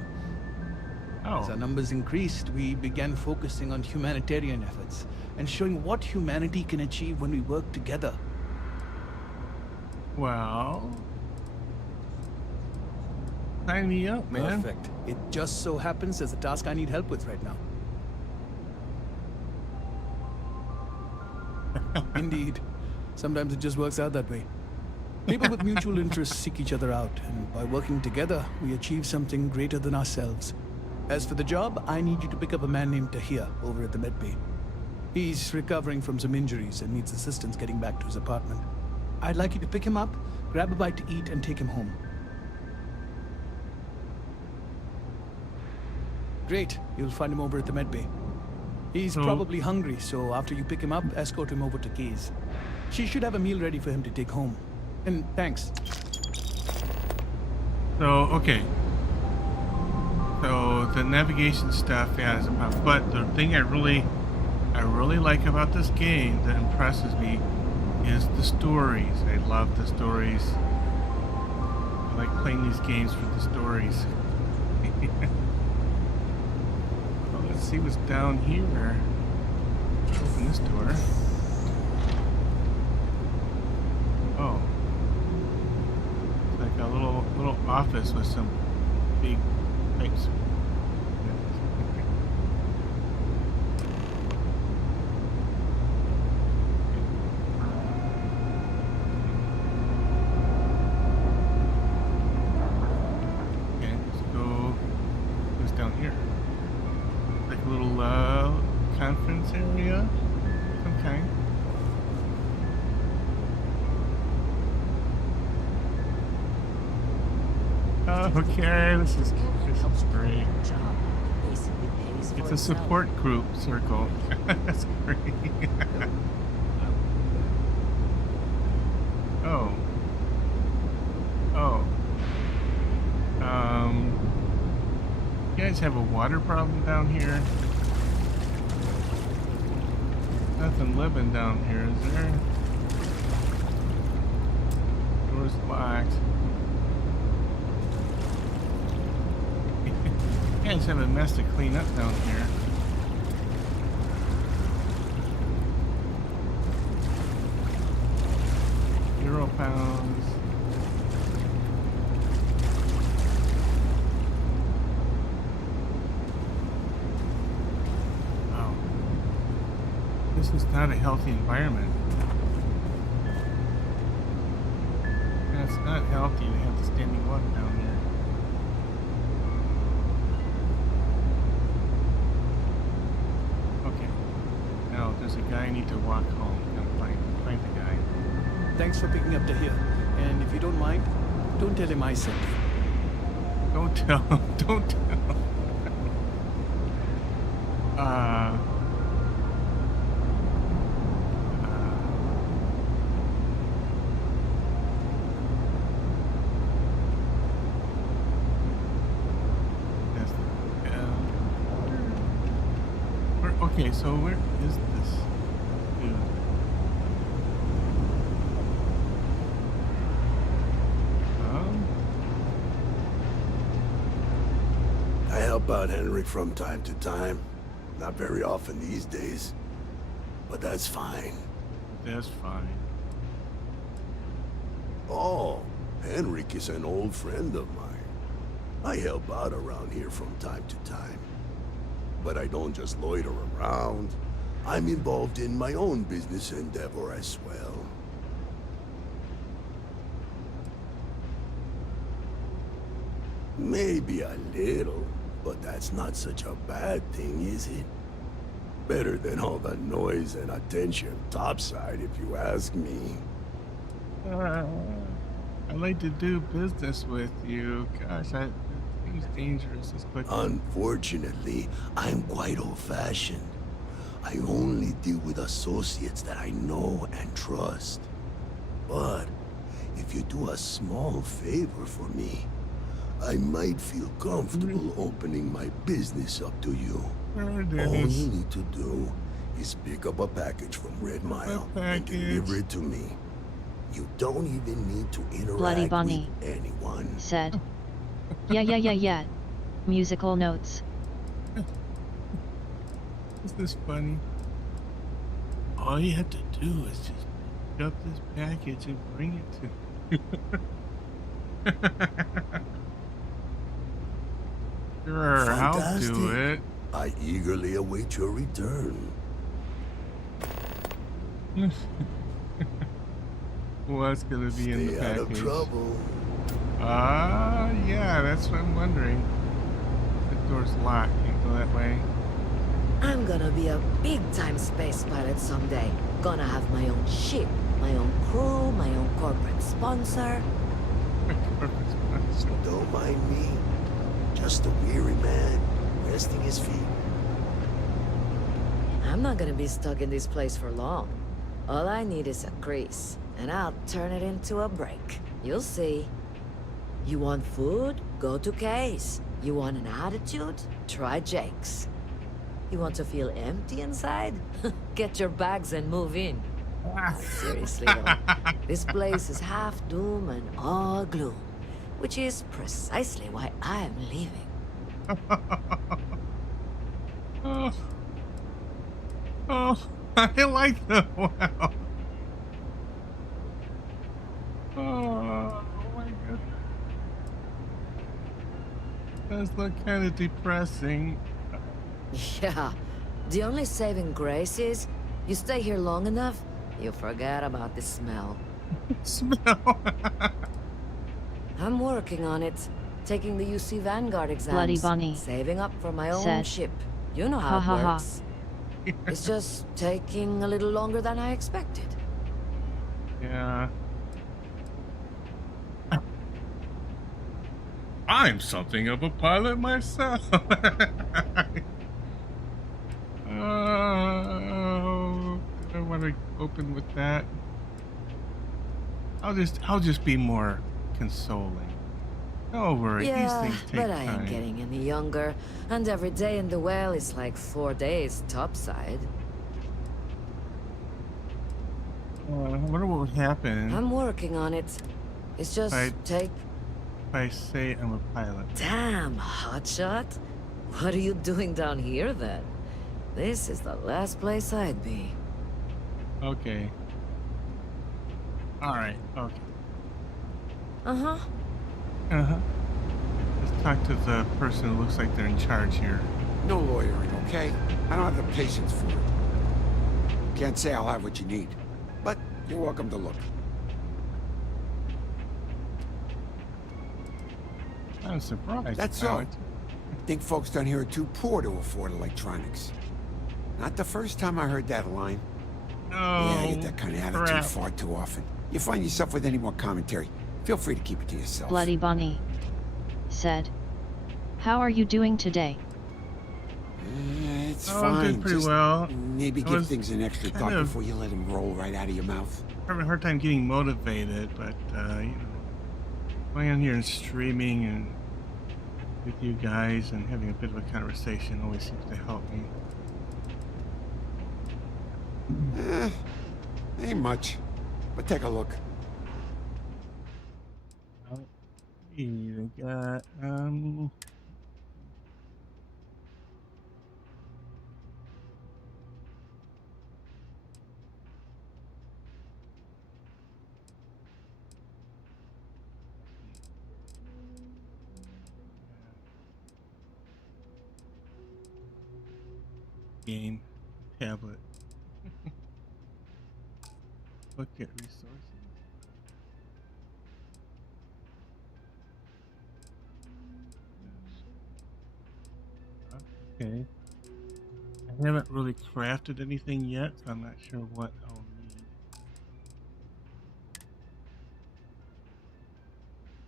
Oh. As our numbers increased, we began focusing on humanitarian efforts and showing what humanity can achieve when we work together. Well, sign me up, man. Perfect. It just so happens there's a task I need help with right now. Indeed. Sometimes it just works out that way. People with mutual interests seek each other out, and by working together, we achieve something greater than ourselves. As for the job, I need you to pick up a man named Tahir over at the medbay. He's recovering from some injuries and needs assistance getting back to his apartment. I'd like you to pick him up, grab a bite to eat, and take him home. Great. You'll find him over at the medbay. He's probably hungry, so after you pick him up, escort him over to Kay's. She should have a meal ready for him to take home. And thanks. So, okay. So, the navigation stuff, yeah, is a problem. But the thing I really like about this game that impresses me is the stories. I love the stories. I like playing these games for the stories. Well, let's see what's down here. Open this door. Oh. It's like a little office with some big pipes. Okay, this is great. It's a support group circle. That's great. Oh. Oh. You guys have a water problem down here? Nothing living down here, is there? Door's locked. You guys have a mess to clean up down here. £0. Wow. This is not a healthy environment. And it's not healthy to have the standing water down here. There's a guy I need to walk home. Gotta find the guy. Thanks for picking up the here. And if you don't mind, don't tell him I sent you. Don't tell him. Don't tell him. Okay, so where is this dude? I help out Henry from time to time. Not very often these days. But that's fine. That's fine. Oh, Henrik is an old friend of mine. I help out around here from time to time. But I don't just loiter around. I'm involved in my own business endeavor as well. Maybe a little, but that's not such a bad thing, is it? Better than all the noise and attention topside, if you ask me. I'd like to do business with you. Gosh, it seems dangerous this quickly. Unfortunately, I'm quite old-fashioned. I only deal with associates that I know and trust. But if you do a small favor for me, I might feel comfortable opening my business up to you. All you need to do is pick up a package from Red Mile and deliver it to me. You don't even need to Bloody interact Bunny with anyone. said. Yeah. Musical notes. Is this funny? All you have to do is just pick up this package and bring it to Sure, I'll do it. I eagerly await your return. What's gonna be in the Stay out package? of trouble. Yeah, that's what I'm wondering. The door's locked. Can't go that way. I'm gonna be a big-time space pilot someday. Gonna have my own ship, my own crew, my own corporate sponsor. Don't mind me. Just a weary man, resting his feet. I'm not gonna be stuck in this place for long. All I need is a crease, and I'll turn it into a break. You'll see. You want food? Go to Kay's. You want an attitude? Try Jake's. You want to feel empty inside? Get your bags and move in. Seriously though, this place is half doom and all gloom, which is precisely why I'm leaving. I like that. Wow. Oh my god. Does look kind of depressing. Yeah, the only saving grace is you stay here long enough, you forget about the smell. Smell. I'm working on it. Taking the UC Vanguard exams. Bloody Bunny saving up for my own said. ship. You know how Ha, it ha, works. It's just taking a little longer than I expected. Yeah. I'm something of a pilot myself. Oh, I don't want to open with that. I'll just be more consoling. Don't worry, these Yeah, things take but I ain't time. getting any younger, and every day in the well is like 4 days topside. I wonder what would happen. I'm working on it. It's just if I say I'm a pilot. Damn, hotshot. What are you doing down here then? This is the last place I'd be. Okay. All right. Okay. Uh-huh. Uh-huh. Let's talk to the person who looks like they're in charge here. No lawyering, okay? I don't have the patience for it. Can't say I'll have what you need, but you're welcome to look. I'm surprised. That's all. Think folks down here are too poor to afford electronics. Not the first time I heard that line. No. Yeah, I get that kind of attitude crap. far too often. You find yourself with any more commentary, feel free to keep it to yourself. Bloody Bunny said, "How are you doing today?" It's I'm fine. doing pretty Just well. maybe give things an extra thought before you let them roll right out of your mouth. Having a hard time getting motivated, but you know, going on here and streaming and with you guys and having a bit of a conversation always seems to help me. Ain't much, but take a look. We got game tablet. Look at resources. Okay. I haven't really crafted anything yet, so I'm not sure what I'll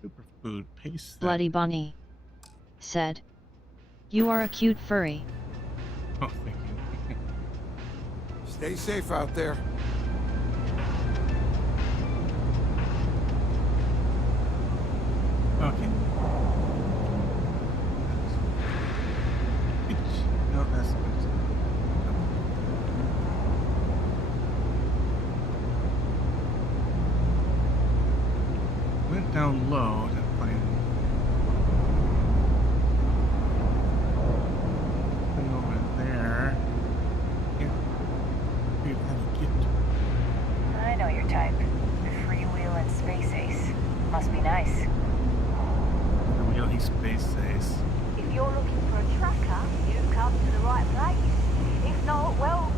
need. Superfood paste. Bloody Bunny said, "You are a cute furry." Oh, thank you. Stay safe out there. Okay. No, that's good. Went down low to find something over there. Can't figure out how to get to it. I know your type. Freewheel and space ace. Must be nice. The wheeling space ace. If you're looking for a tracker, you've come to the right place. If not, well,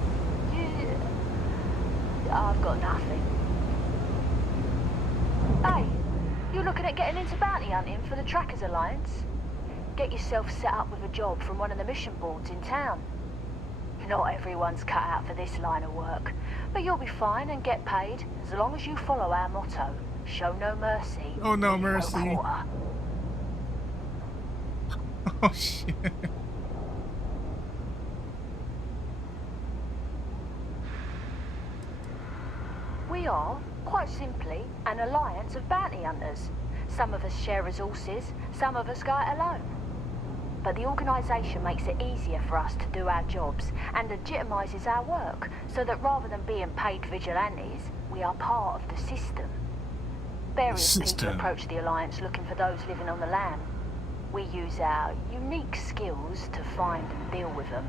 I've got nothing. Hey, you looking at getting into bounty hunting for the Trackers Alliance? Get yourself set up with a job from one of the mission boards in town. Not everyone's cut out for this line of work, but you'll be fine and get paid as long as you follow our motto: show no mercy. Oh, no leave mercy. quarter. Oh shit. We are, quite simply, an alliance of bounty hunters. Some of us share resources, some of us go it alone. But the organisation makes it easier for us to do our jobs and legitimises our work, so that rather than being paid vigilantes, we are part of the system. Various people approach the alliance looking for those living on the land. We use our unique skills to find and deal with them.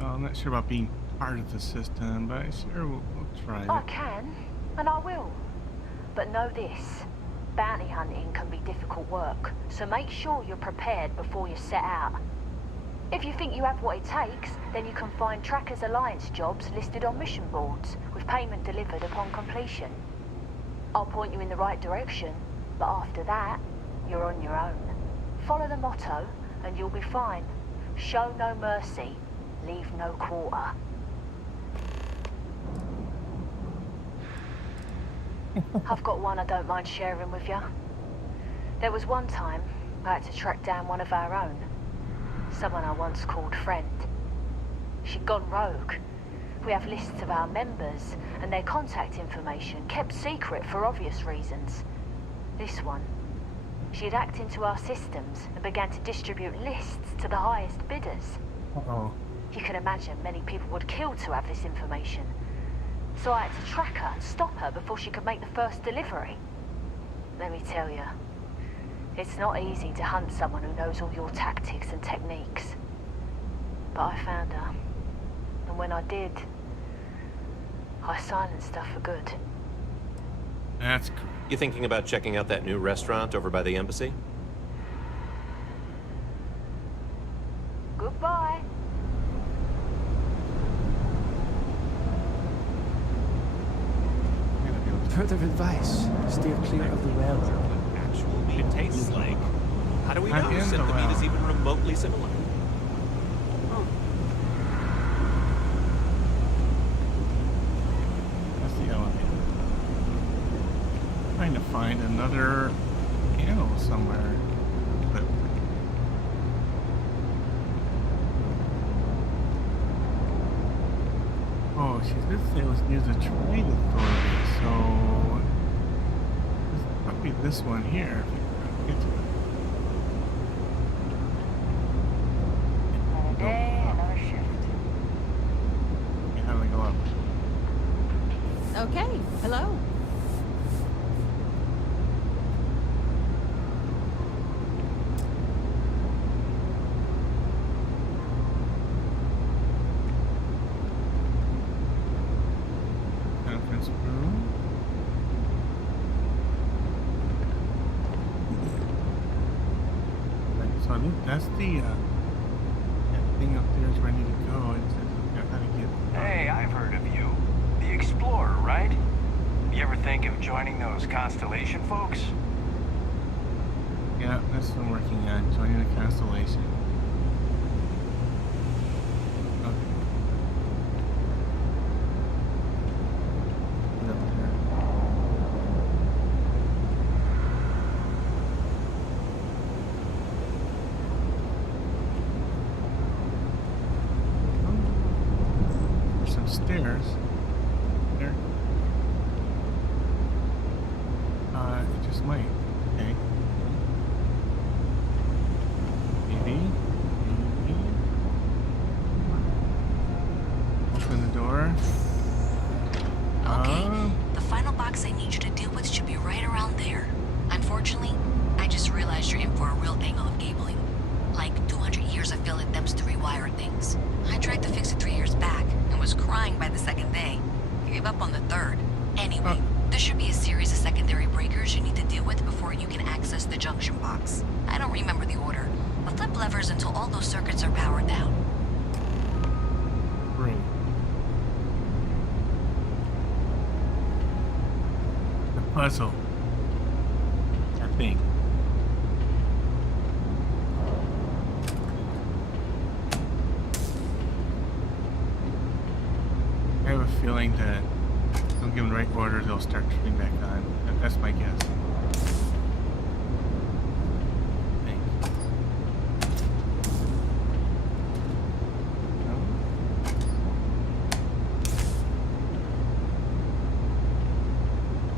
Well, I'm not sure about being part of the system, but sure we'll try it. I can, and I will. But know this, bounty hunting can be difficult work, so make sure you're prepared before you set out. If you think you have what it takes, then you can find Trackers Alliance jobs listed on mission boards, with payment delivered upon completion. I'll point you in the right direction, but after that, you're on your own. Follow the motto, and you'll be fine. Show no mercy, leave no quarter. I've got one I don't mind sharing with you. There was one time I had to track down one of our own. Someone I once called friend. She'd gone rogue. We have lists of our members and their contact information, kept secret for obvious reasons. This one, she'd hacked into our systems and began to distribute lists to the highest bidders. Uh-oh. You can imagine many people would kill to have this information. So I had to track her and stop her before she could make the first delivery. Let me tell you, it's not easy to hunt someone who knows all your tactics and techniques. But I found her. And when I did, I silenced her for good. That's cool. You thinking about checking out that new restaurant over by the embassy? Goodbye. Further advice: steer clear of the well. What actual meat tastes like? How do we know I'm in if the the meat is well. even remotely similar? That's the elevator. Trying to find another panel somewhere. But oh, she did say it was near the trade authority, so this might be this one here. If you can get to it. Another day, another shift. Okay, how do I go up? Okay, hello. Conference room. Right, so I think that's the that thing up there is where I need to go. It says how to get. Hey, I've heard of you. The Explorer, right? You ever think of joining those Constellation folks? Yeah, that's what I'm working on. Joining the Constellation. Okay. Get up there. There's some stairs. There. It just might. Okay. Maybe. Open the door. Okay, the final box I need you to deal with should be right around there. Unfortunately, I just realized you're in for a real tangle of cabling. Like 200 years of field attempts to rewire things. I tried to fix it 3 years back and was crying by the second day. Gave up on the third. Anyway, there should be a series of secondary breakers you need to deal with before you can access the junction box. I don't remember the order, but flip levers until all those circuits are powered down. Great. The puzzle. I think. I have a feeling that if I'm given the right orders, they'll start turning back on. That's my guess. I think. No?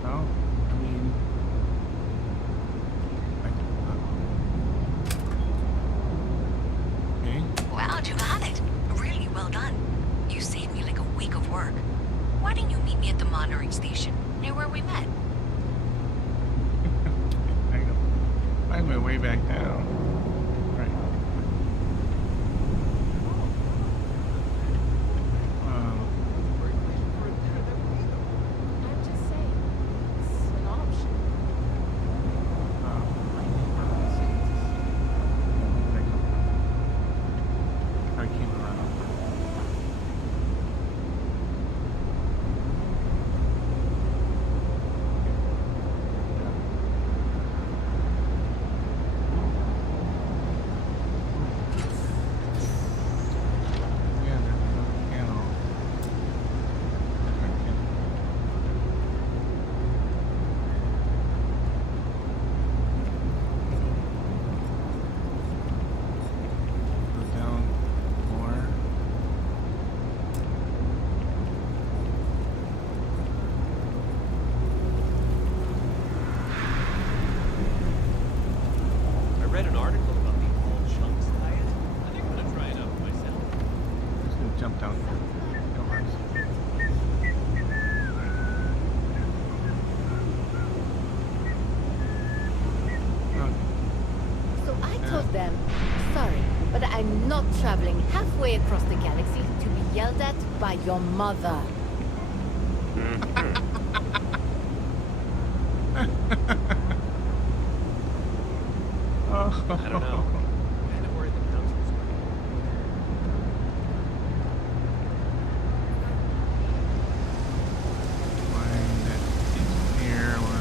No? I mean, okay. Wow, you got it. Really well done. You saved me like a week of work. Why didn't you meet me at the monitoring station, near where we met? I gotta find my way back down. Right. I'm just saying, it's an option. I came around. not traveling halfway across the galaxy to be yelled at by your mother. I don't know. Kind of worried the council's Find that engineer or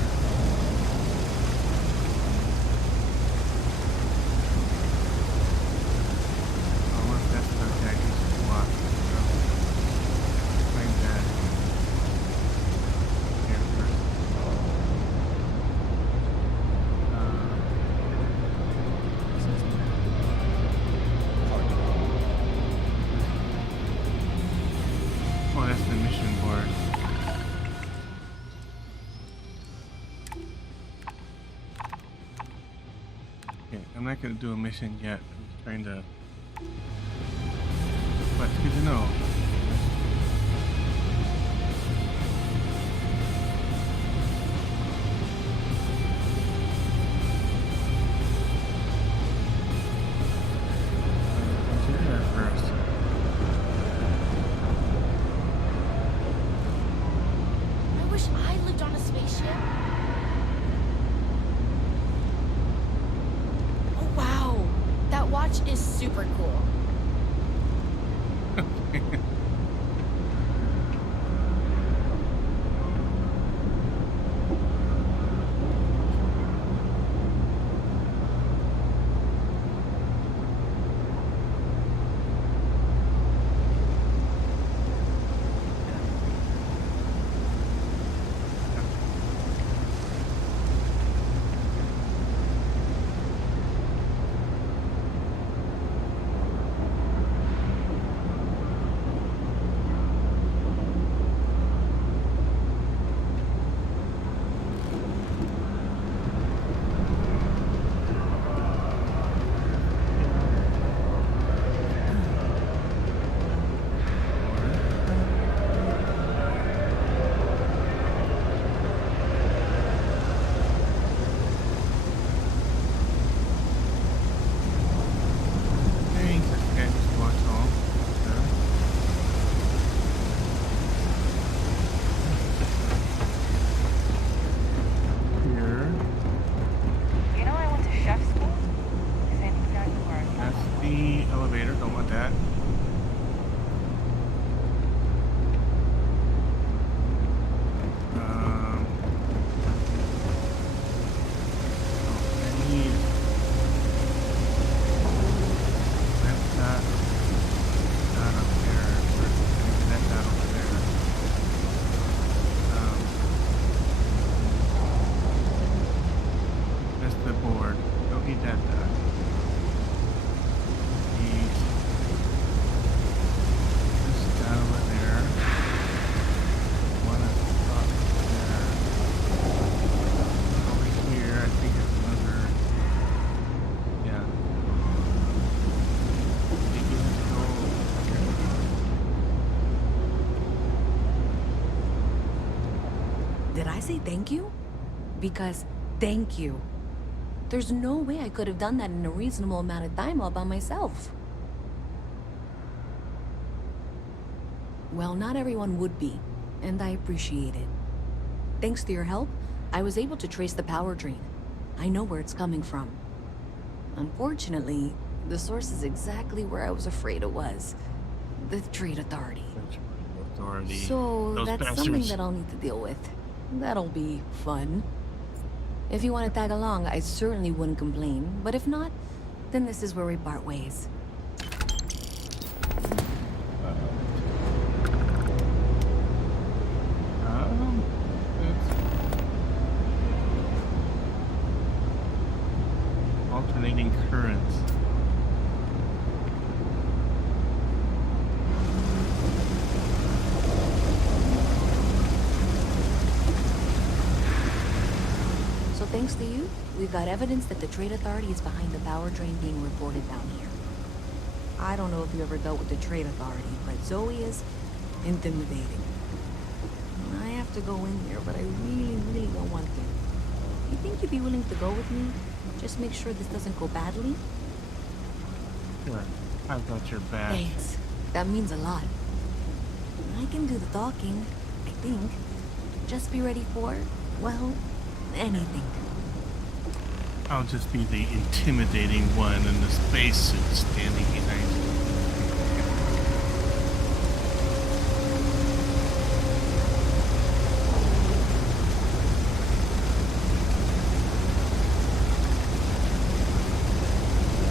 oh, what if that's the guy who's blocked? Find that here first. Oh, that's the mission board. Okay, I'm not gonna do a mission yet. I'm just trying to. But it's good to know. Engineer first. I wish I lived on a spaceship. Oh wow, that watch is super cool. Thanks, this guy just walked home. Here. You know I went to chef school? Same exact word. That's the elevator. Don't want that. I need that up there. That over there. That's the board. Don't need that done. Need this down over there. One up there. Over here, I think it's another. Yeah. Maybe let's go here. Did I say thank you? Because thank you. There's no way I could have done that in a reasonable amount of time all by myself. Well, not everyone would be, and I appreciate it. Thanks to your help, I was able to trace the power drain. I know where it's coming from. Unfortunately, the source is exactly where I was afraid it was. The Trade Authority. So Those that's bastards. something that I'll need to deal with. That'll be fun. If you want to tag along, I certainly wouldn't complain. But if not, then this is where we part ways. It's alternating currents. So thanks to you, we've got evidence that the Trade Authority is behind the power drain being reported down here. I don't know if you ever dealt with the Trade Authority, but Zoe is intimidating. I have to go in there, but I really don't want to. You think you'd be willing to go with me? Just make sure this doesn't go badly? Sure. I've got your back. Thanks. That means a lot. I can do the talking, I think. Just be ready for, well, anything. I'll just be the intimidating one in the spacesuit standing behind you.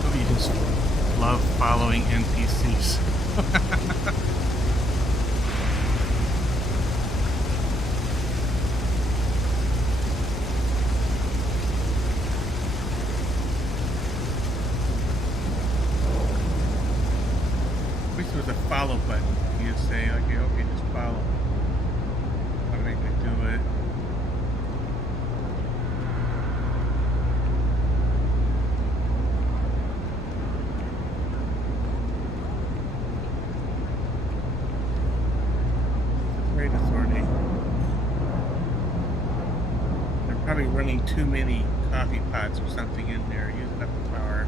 Oh, you just love following NPCs. Wish there was a follow button. You just say, okay, just follow. Automatically do it. Trade authority. They're probably running too many coffee pots or something in there, using up the power.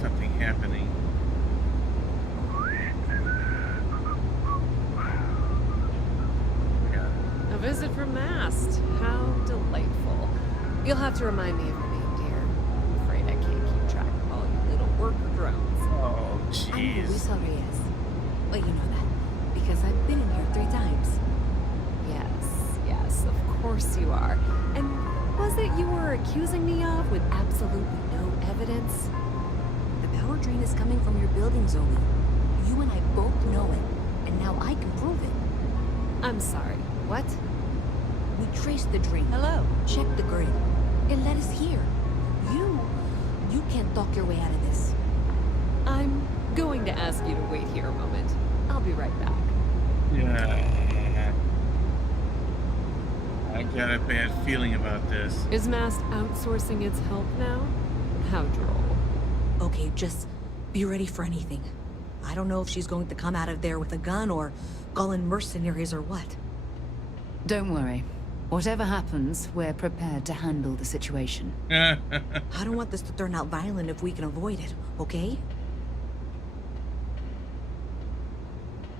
Something happening. A visit from Mast. How delightful. You'll have to remind me of your name, dear. I'm afraid I can't keep track of all you little worker drones. Oh, I'm jeez. Luisa Reyes. Well, you know that, because I've been in here 3 times. Yes, of course you are. And was it you were accusing me of with absolutely no evidence? Power drain is coming from your building, Zoe. You and I both know it, and now I can prove it. I'm sorry, what? We traced the drain. Hello? Checked the grid. It led us here. You can't talk your way out of this. I'm going to ask you to wait here a moment. I'll be right back. Yeah. I got a bad feeling about this. Is Mast outsourcing its help now? How droll. Okay, just be ready for anything. I don't know if she's going to come out of there with a gun or call in mercenaries or what. Don't worry. Whatever happens, we're prepared to handle the situation. I don't want this to turn out violent if we can avoid it, okay?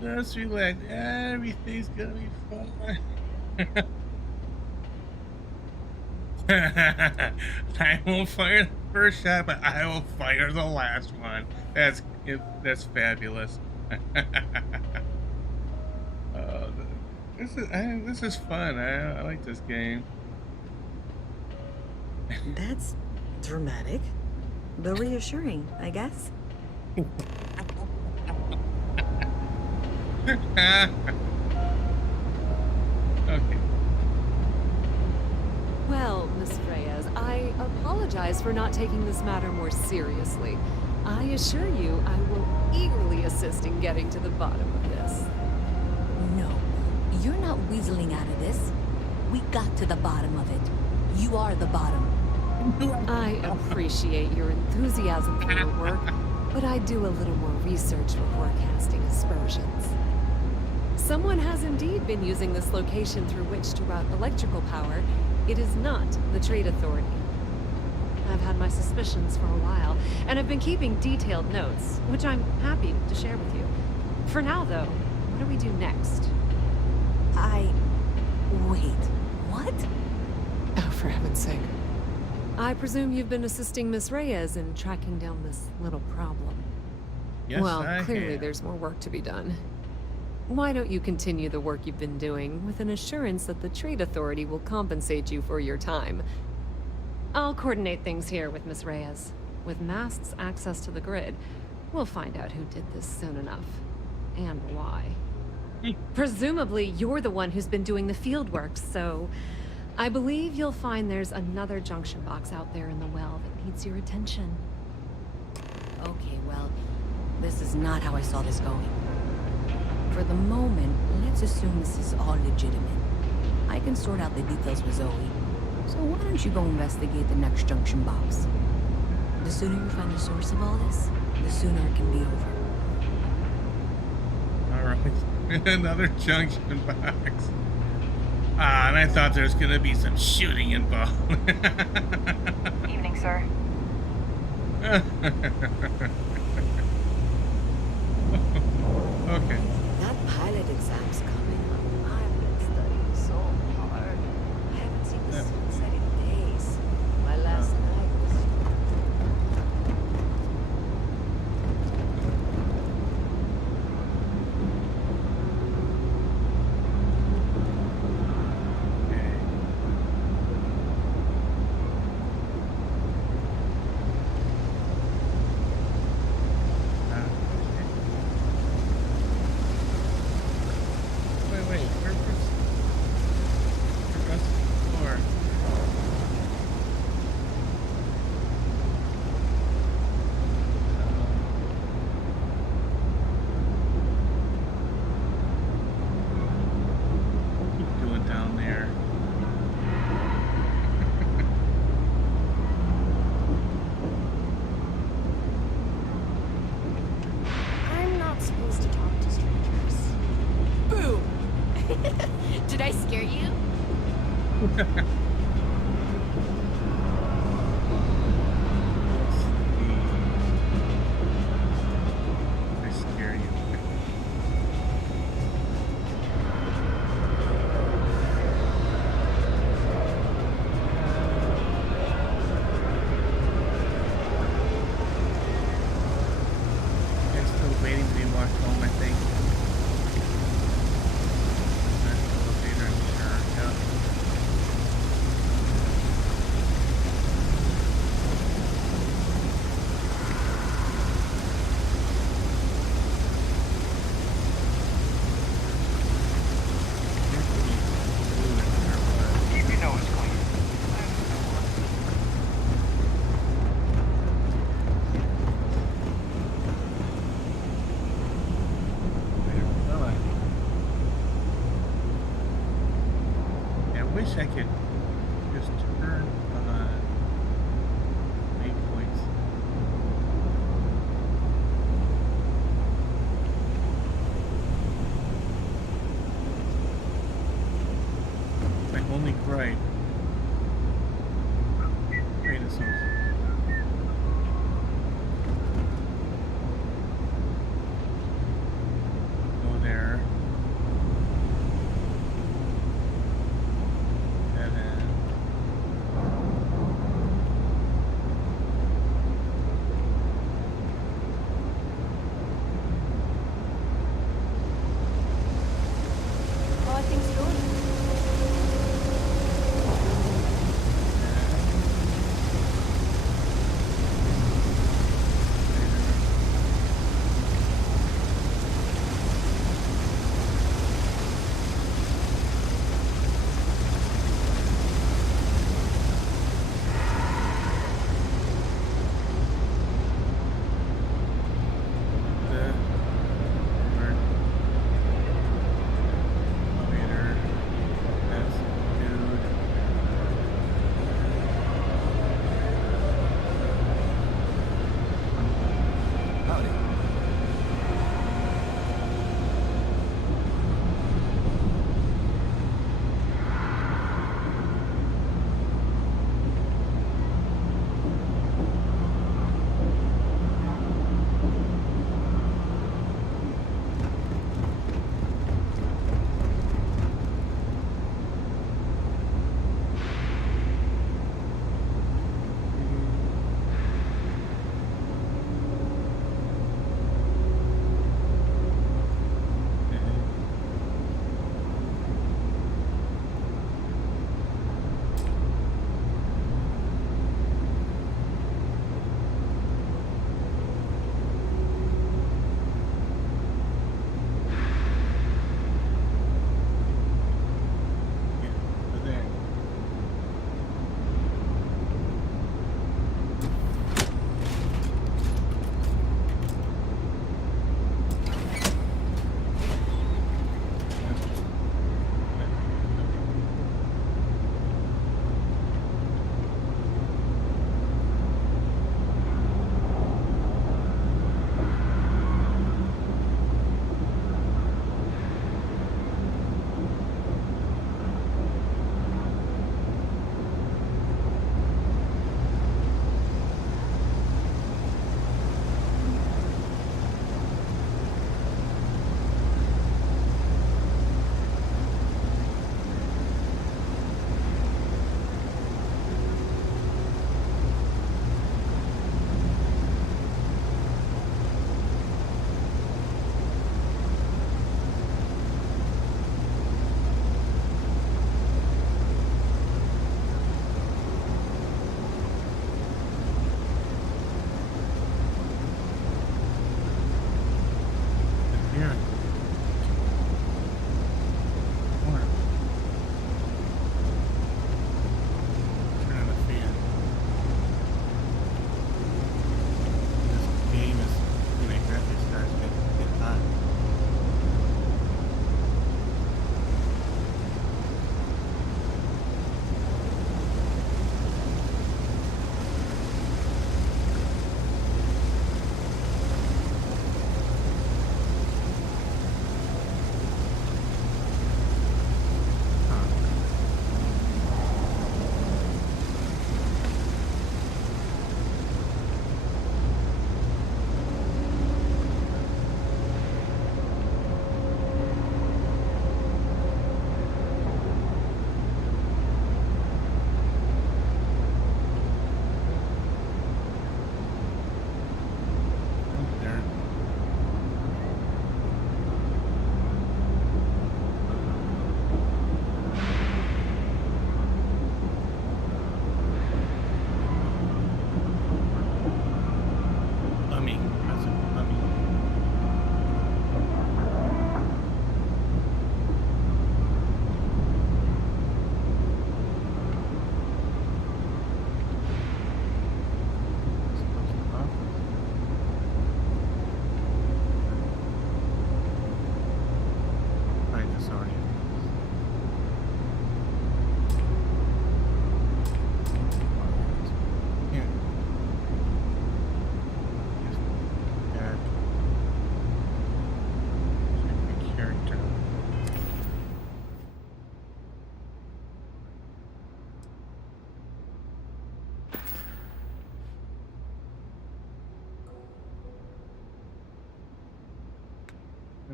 Just relax. Everything's gonna be fine. I won't fire the first shot, but I will fire the last one. That's fabulous. This is fun. I like this game. That's dramatic, but reassuring, I guess. Okay. Well, Miss Reyes, I apologize for not taking this matter more seriously. I assure you I will eagerly assist in getting to the bottom of this. No, you're not weaseling out of this. We got to the bottom of it. You are the bottom. I appreciate your enthusiasm for your work, but I do a little more research before casting aspersions. Someone has indeed been using this location through which to route electrical power. It is not the Trade Authority. I've had my suspicions for a while, and I've been keeping detailed notes, which I'm happy to share with you. For now, though, what do we do next? Wait, what? Oh, for heaven's sake. I presume you've been assisting Miss Reyes in tracking down this little problem. Yes, well, I clearly have. there's more work to be done. Why don't you continue the work you've been doing with an assurance that the Trade Authority will compensate you for your time? I'll coordinate things here with Miss Reyes. With Mast's access to the grid, we'll find out who did this soon enough. And why. Presumably, you're the one who's been doing the field work, so I believe you'll find there's another junction box out there in the well that needs your attention. Okay, well, this is not how I saw this going. For the moment, let's assume this is all legitimate. I can sort out the details with Zoe. So why don't you go investigate the next junction box? The sooner you find the source of all this, the sooner it can be over. Another junction box. Ah, and I thought there was gonna be some shooting involved. Evening, sir. Okay. That pilot exam's coming up. I've been studying so hard. I haven't seen the sunset in days. My last night was... Wait, where's the rest of the floor? What are you doing down there? I'm not supposed to talk to strangers. Boom! Did I scare you? I scare you. They're still waiting to be walked home, I think. That's the elevator, sure, yeah. Keep your nose clean. I wish I could just turn on waypoints. My only gripe. Train is so go there. And then How are things going?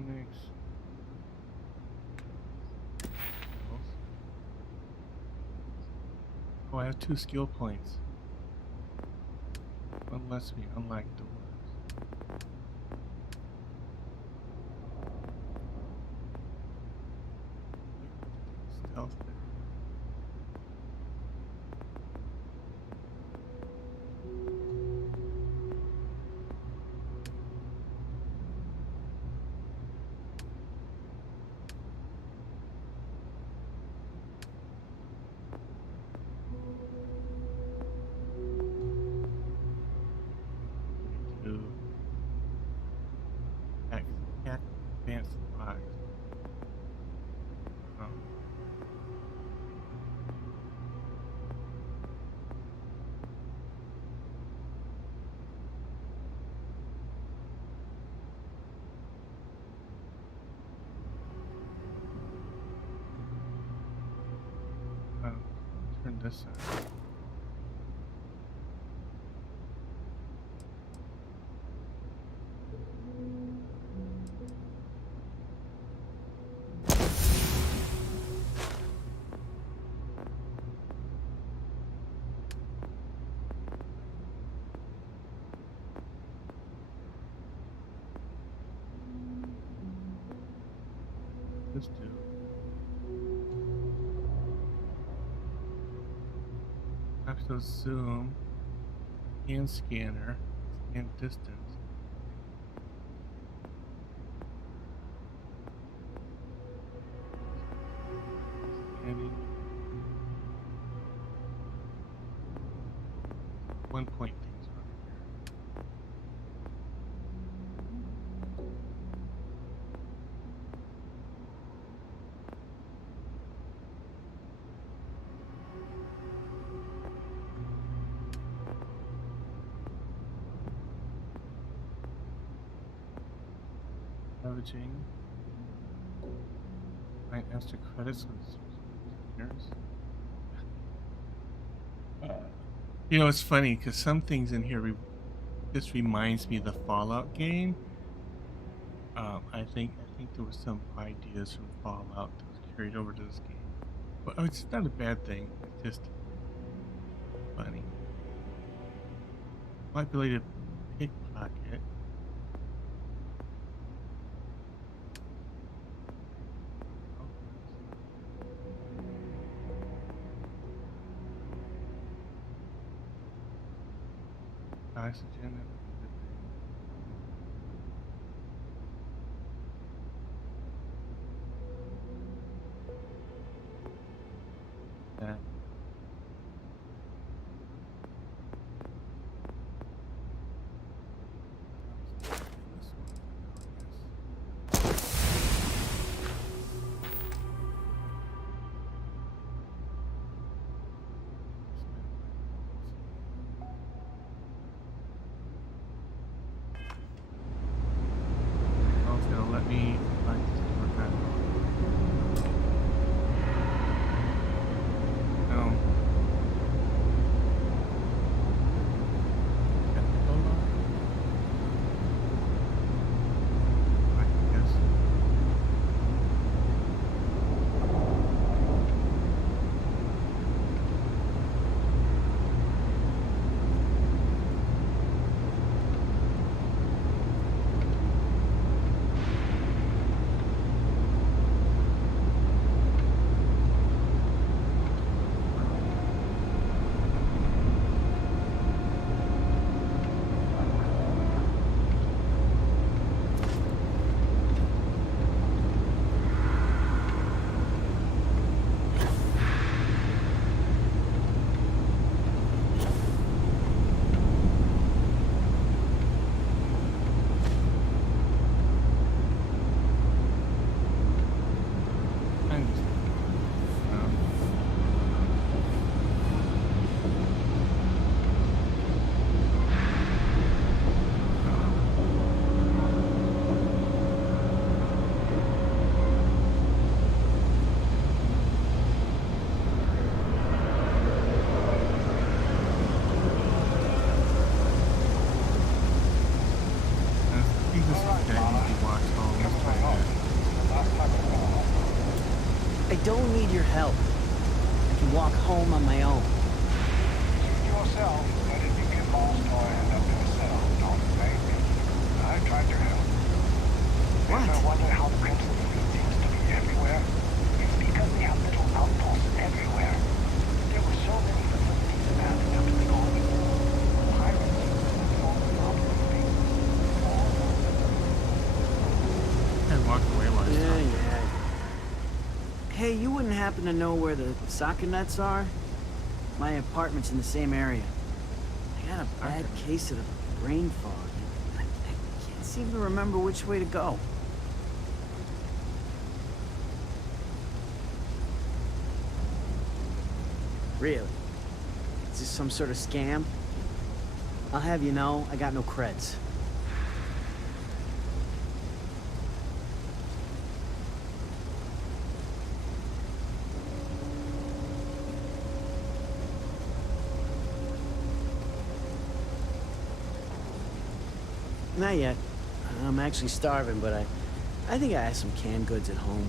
next? Oh, I have 2 skill points. One lets me unlock doors. Stealth thing. To hack advanced locks. Oh. Turn this on. Let's do. Optional zoom and scanner and distance. Scanning. 1 point things right here. Leveraging. Find extra credits with containers. You know, it's funny because some things in here this reminds me of the Fallout game. I think there were some ideas from Fallout that was carried over to this game, but it's not a bad thing. It's just funny. My ability to pickpocket. Oxygen, that would be a good thing. That. help. I can walk home on my own. Suit yourself, but if you get lost or end up in a cell, don't blame me. I tried to help. What? Ever wonder how the Crimson Fleet seems to be everywhere? It's because they have little outposts everywhere. There were so many facilities abandoned after the Army. Pirates, fallen operating bases, all And walk away while he's talking. Yeah. Hey, you wouldn't happen to know where the soccer nets are? My apartment's in the same area. I got a bad case of the brain fog. I can't seem to remember which way to go. Really? Is this some sort of scam? I'll have you know, I got no creds. Not yet. I'm actually starving, but I think I have some canned goods at home.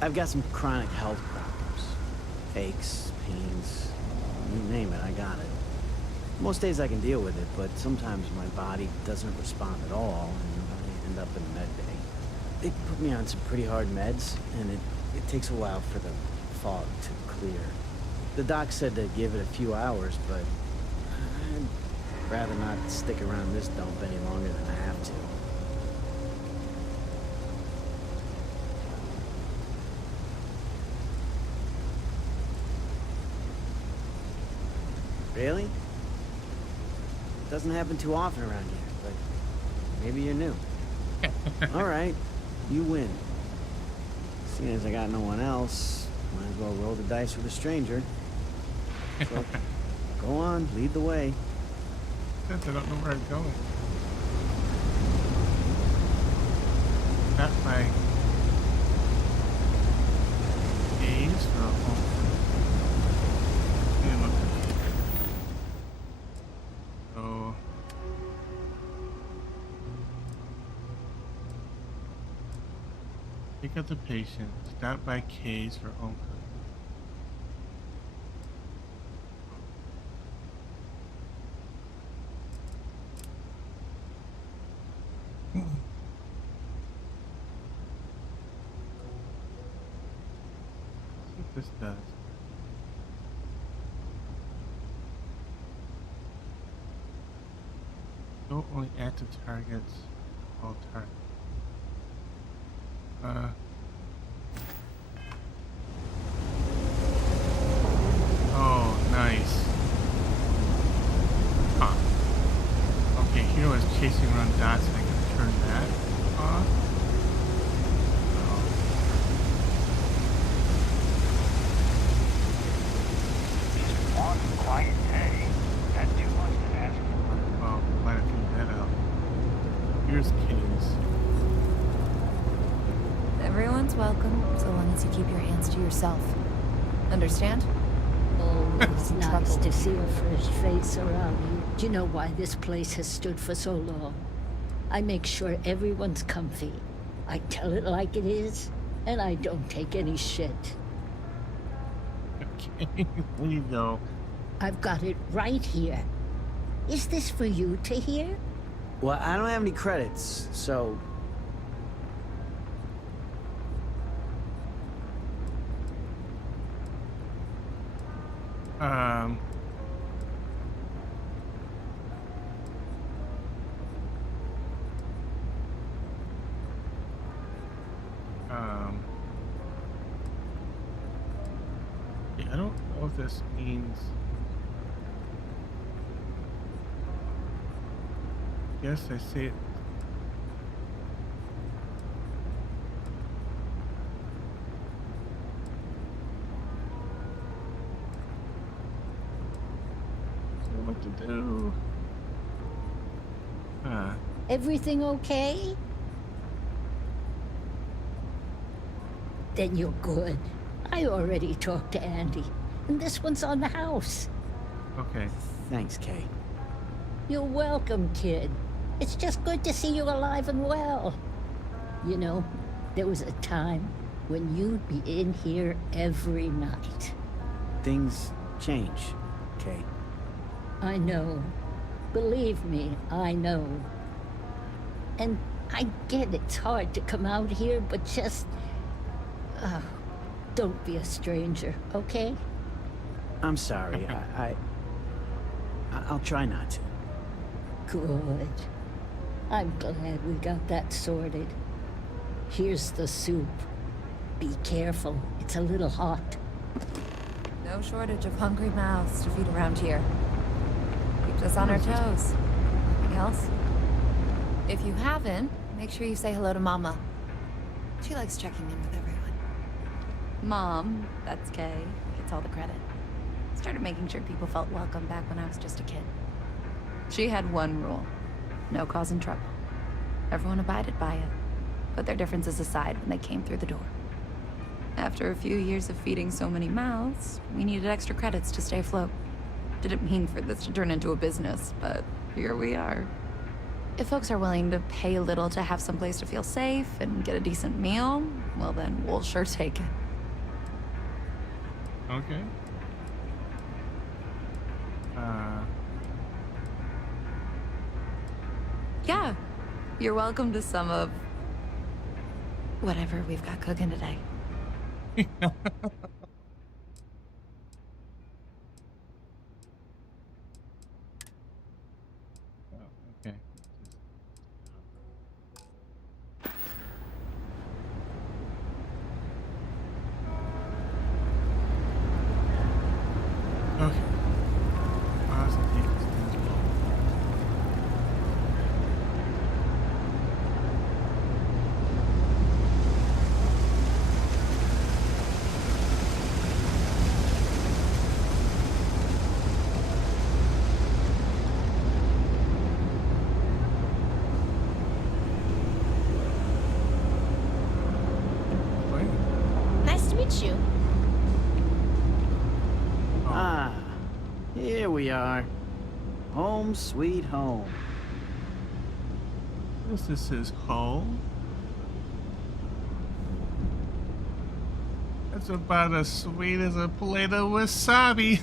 I've got some chronic health problems. Aches, pains, you name it, I got it. Most days I can deal with it, but sometimes my body doesn't respond at all, and I end up in med bay. They put me on some pretty hard meds, and it takes a while for the fog to clear. The doc said to give it a few hours, but I'd rather not stick around this dump any longer than I have to. Really? Doesn't happen too often around here, but maybe you're new. All right, you win. Seeing as I got no one else, might as well roll the dice with a stranger. So, go on, lead the way. Since I don't know where I'm going. Not my gaze for a home. So pick up the patient. Stop by K's for home cooking. This does. Show only active targets, all targets. Oh, nice. Huh. Okay, hero is chasing around dots and I can turn that off. one quiet day. That's too much to ask for. Well, might have figured that out. Here's Kitties. Everyone's welcome, so long as you keep your hands to yourself. Understand? It's nice to see a fresh face around you. Do you know why this place has stood for so long? I make sure everyone's comfy. I tell it like it is, and I don't take any shit. Okay, there you go. I've got it right here. Is this for you to hear? Well, I don't have any credits, so... Yeah, I don't know if this means. Yes, I see it. What to do? Everything okay? Then you're good. I already talked to Andy, and this one's on the house. Okay. Thanks, Kay. You're welcome, kid. It's just good to see you alive and well. You know, there was a time when you'd be in here every night. Things change, Kate. I know. Believe me, I know. And I get it's hard to come out here, but just... don't be a stranger, okay? I'm sorry. I'll try not to. Good. I'm glad we got that sorted. Here's the soup. Be careful, it's a little hot. No shortage of hungry mouths to feed around here. Keeps us on our toes. Anything else? If you haven't, make sure you say hello to Mama. She likes checking in with everyone. Mom, that's Kay, gets all the credit. Started making sure people felt welcome back when I was just a kid. She had one rule. No causing trouble. Everyone abided by it. Put their differences aside when they came through the door. After a few years of feeding so many mouths, we needed extra credits to stay afloat. Didn't mean for this to turn into a business, but here we are. If folks are willing to pay a little to have someplace to feel safe and get a decent meal, well then, we'll sure take it. Okay. Yeah, you're welcome to some of... whatever we've got cooking today. Okay. Okay. Awesome. Nice to meet you. Ah, here we are. Home sweet home. This is home. That's about as sweet as a plate of wasabi.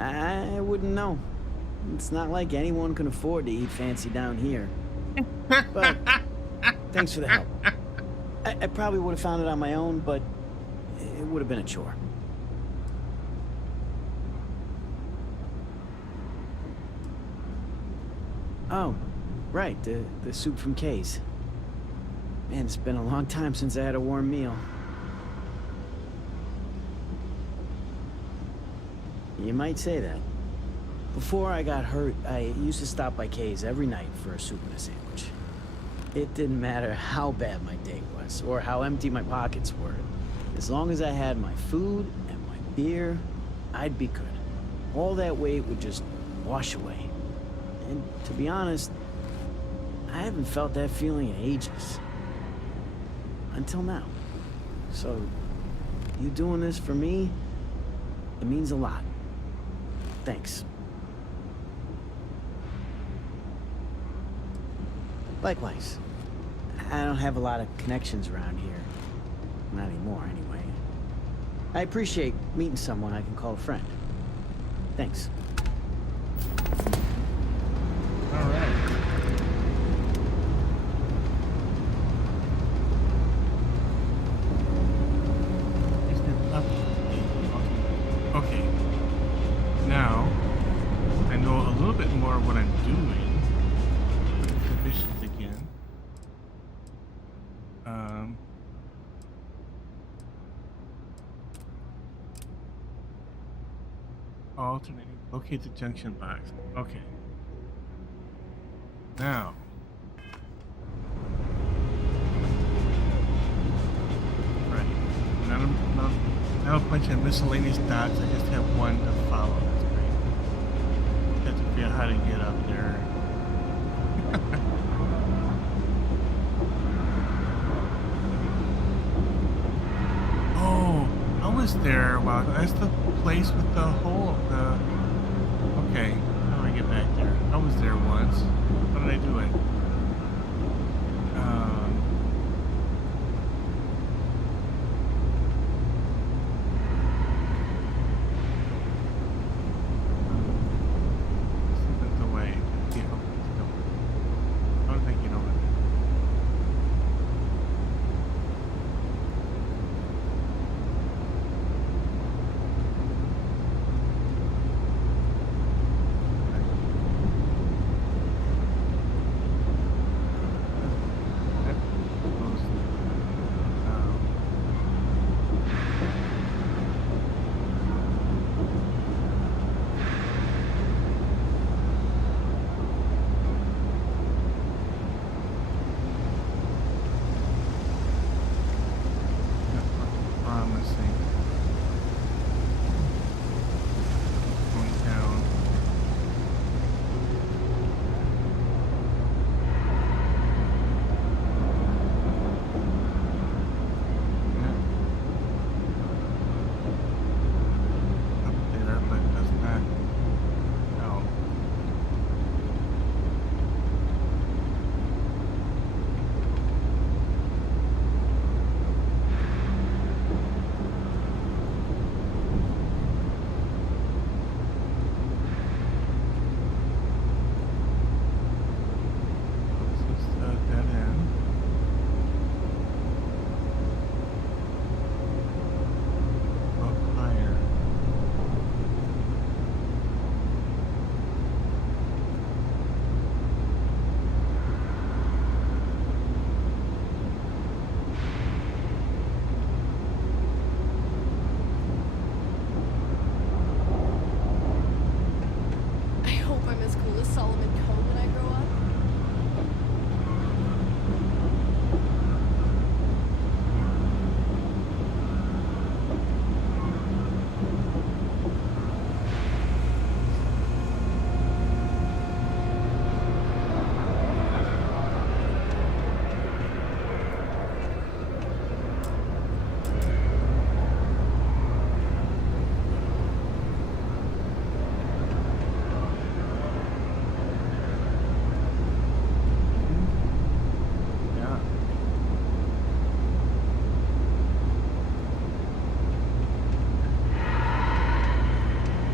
I wouldn't know. It's not like anyone can afford to eat fancy down here. But thanks for the help. I probably would have found it on my own, but it would have been a chore. Oh, right, the soup from Kay's. Man, it's been a long time since I had a warm meal. You might say that. Before I got hurt, I used to stop by Kay's every night for a soup and a sandwich. It didn't matter how bad my day was, or how empty my pockets were. As long as I had my food and my beer, I'd be good. All that weight would just wash away. And to be honest, I haven't felt that feeling in ages. Until now. So, you doing this for me, it means a lot. Thanks. Likewise. I don't have a lot of connections around here. Not anymore, anyway. I appreciate meeting someone I can call a friend. Thanks. All right. Okay. Now, I know a little bit more of what I'm doing. The missions again. Alternating. Locate the junction box. Okay. Now. Right. Not a bunch of miscellaneous dots. I just have one to follow. That's great. Have to figure out how to get up there. Oh, I was there a while ago. That's the place with the hole. Okay, how do I get back there? I was there once. How did I do it? This isn't the way. Yeah, let's go. How did I get over there? Promising. Going down. Up there, but does not help. This is a dead end. Up higher. I hope I'm as cool as Solomon Coe when I grow up. Yeah.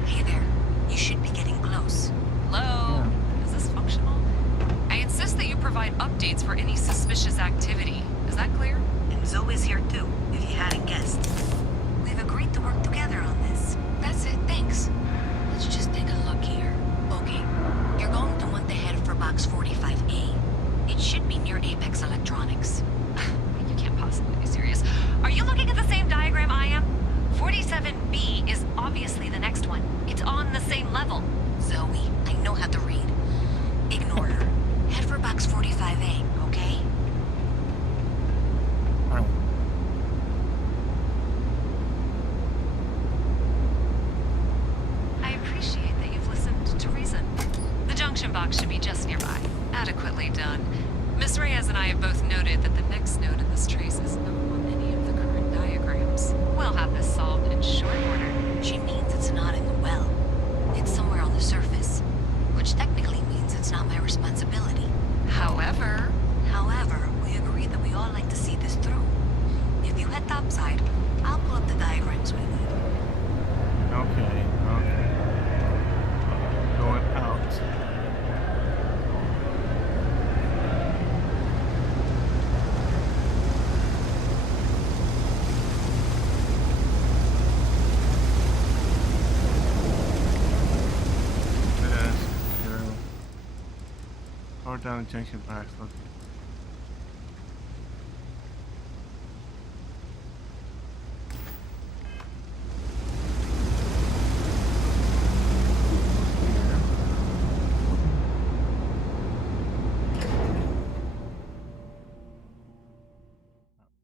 Hey there. You should be getting close. Hello? Is this functional? I insist that you provide updates for any suspicious activity. Is that clear? And Zoe's here too, if you hadn't guessed. We've agreed to work together on this. That's it, thanks. Let's just take a look here. Okay, you're going to want to head for box 45A. It should be near Apex Electronics. You can't possibly be serious. Are you looking at the same diagram I am? 47B is obviously the next one. It's on the same level. Zoe, I know how to read. Ignore her. Head for box 45A, okay? I appreciate that you've listened to reason. The junction box should be just nearby. Adequately done. Miss Reyes and I have both noted that the next node in this trace is not on any of the current diagrams. We'll have this solved in short order. She means it's not in the well. It's somewhere on the surface. Which technically means it's not my responsibility. However, we agreed that we all like to see this through. If you head topside, I'll pull up the diagrams we need. Okay. Going out. Power down the junction box. Okay.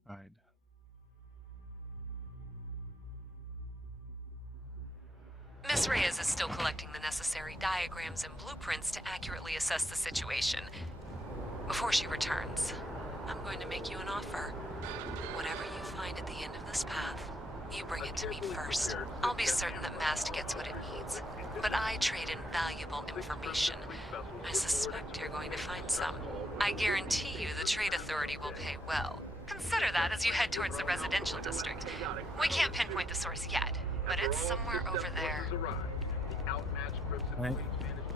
Outside. Miss Reyes is still collecting the necessary diagrams and blueprints to accurately assess the situation. Before she returns, I'm going to make you an offer. Whatever you find at the end of this path, You bring it to me first. I'll be certain that Mast gets what it needs. But I trade in valuable information. I suspect you're going to find some. I guarantee you the Trade Authority will pay well. Consider that as you head towards the residential district. We can't pinpoint the source yet, but it's somewhere over there. Right.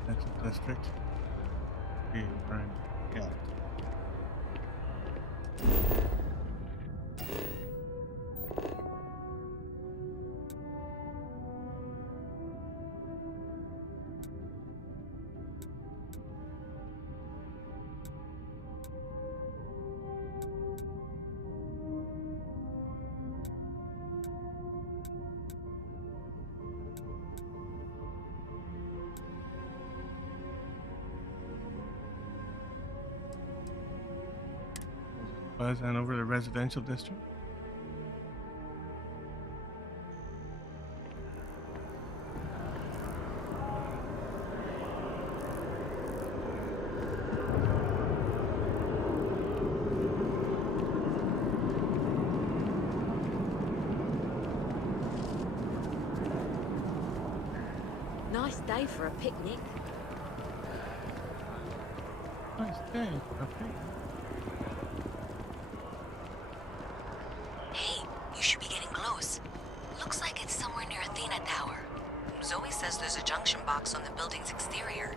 That's a district. Okay, right. Yeah. Buzz on over the residential district. Nice day for a picnic. Nice day. Okay. Hey, you should be getting close. Looks like it's somewhere near Athena Tower. Zoe says there's a junction box on the building's exterior.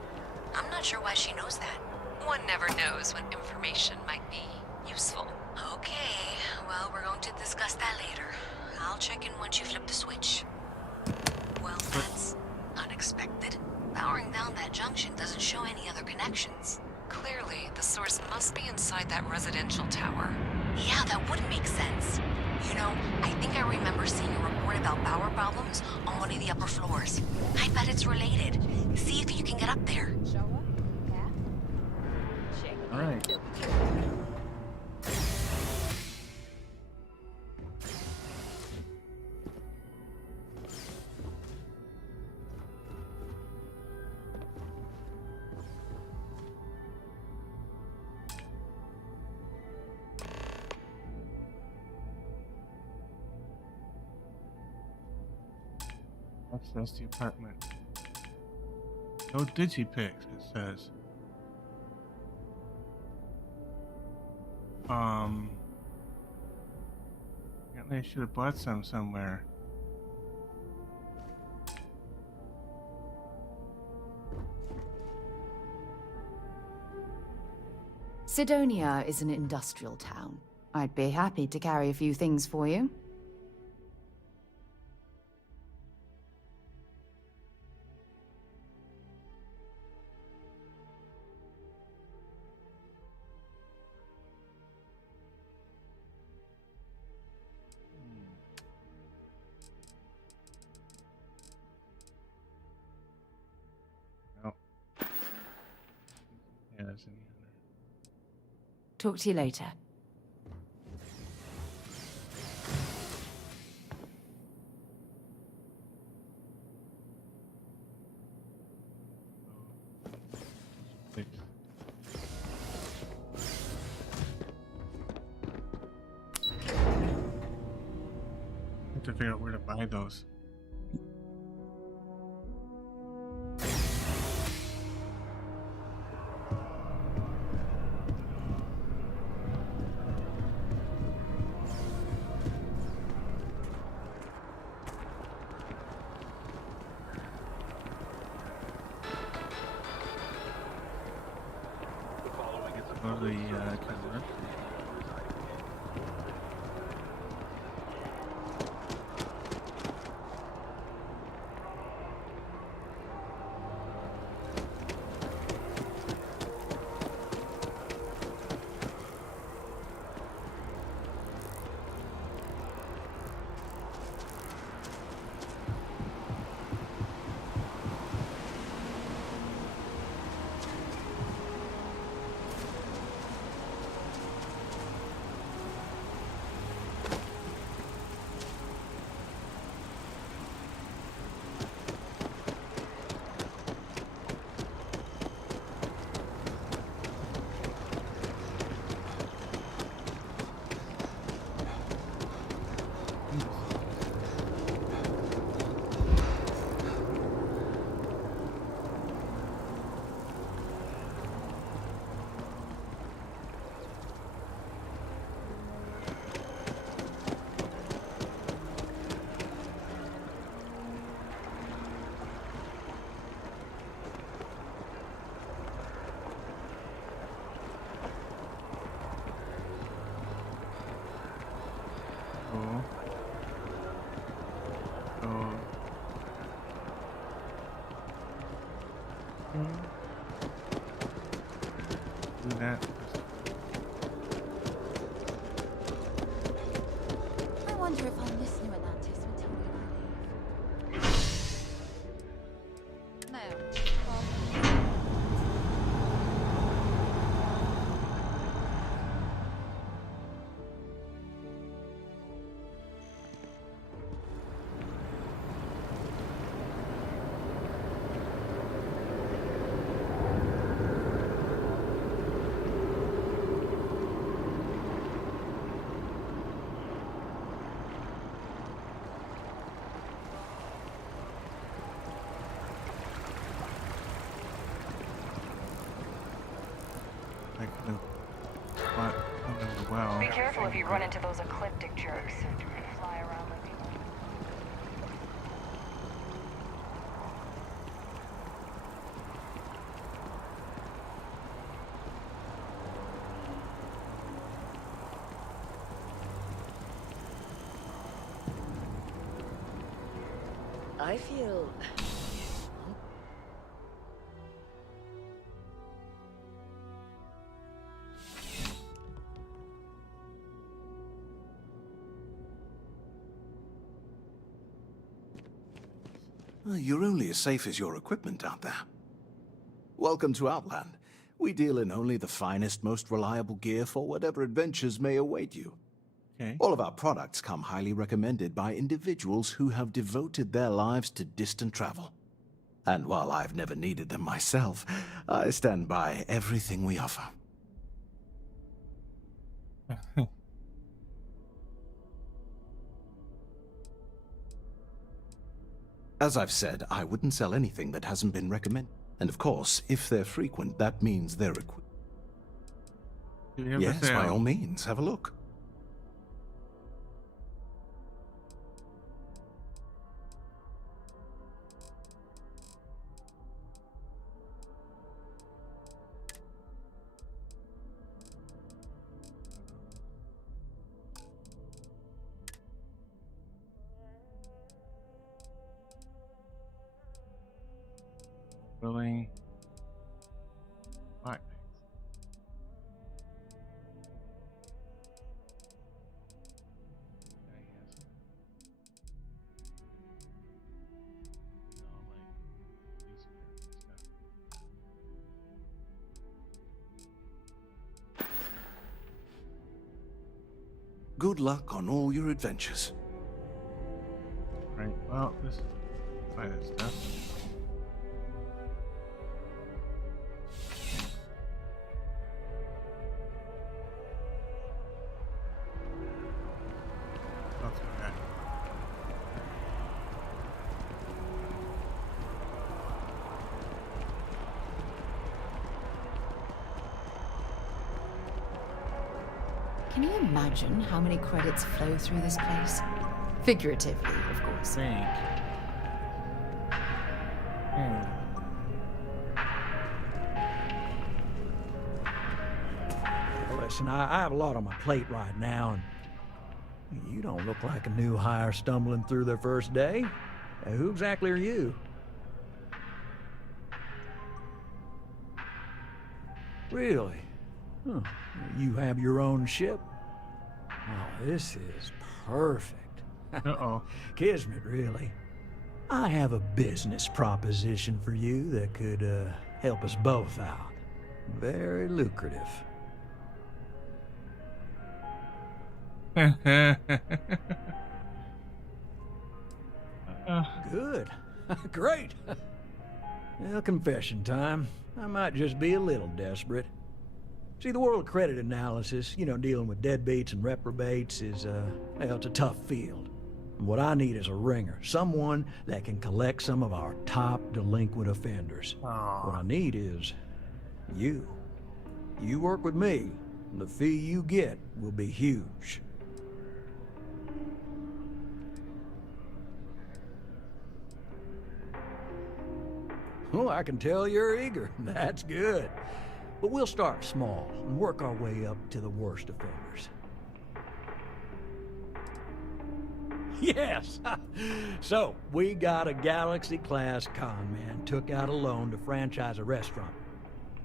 I'm not sure why she knows that. One never knows when information might be useful. Okay, well, we're going to discuss that later. I'll check in once you flip the switch. Well, that's unexpected. Powering down that junction doesn't show any other connections. Clearly, the source must be inside that residential tower. Yeah, that would make sense. You know, I think I remember seeing a report about power problems on one of the upper floors. I bet it's related. See if you can get up there. Show up? Yeah? Check. All right. That's the apartment. No digipicks, it says. I should have bought some somewhere. Sidonia is an industrial town. I'd be happy to carry a few things for you. Talk to you later. I have to figure out where to buy those. Do that. I wonder if I'll miss New Atlantis until we leave. No. Like the spot under the well. Be careful if you run into those ecliptic jerks. Fly around like people. I feel... You're only as safe as your equipment out there. Welcome to Outland. We deal in only the finest, most reliable gear for whatever adventures may await you. Okay. All of our products come highly recommended by individuals who have devoted their lives to distant travel. And while I've never needed them myself, I stand by everything we offer. As I've said, I wouldn't sell anything that hasn't been recommended. And of course, if they're frequent, that means they're equipped. Yes, by all means, have a look. Willing. Alright. Good luck on all your adventures. Right, well, this is buy that stuff. That's okay. Can you imagine how many credits flow through this place? Figuratively, of course. Thank. Listen, I have a lot on my plate right now, and you don't look like a new hire stumbling through their first day. Who exactly are you? Really? Huh. You have your own ship? Oh, this is perfect. Uh-oh. Kismet, really. I have a business proposition for you that could help us both out. Very lucrative. Good. Great. Well, confession time. I might just be a little desperate. See, the world of credit analysis, dealing with deadbeats and reprobates is, well, it's a tough field. And what I need is a ringer, someone that can collect some of our top delinquent offenders. What I need is you. You work with me, and the fee you get will be huge. Oh, I can tell you're eager. That's good. But we'll start small and work our way up to the worst offenders. Yes. So, we got a Galaxy-class con man took out a loan to franchise a restaurant.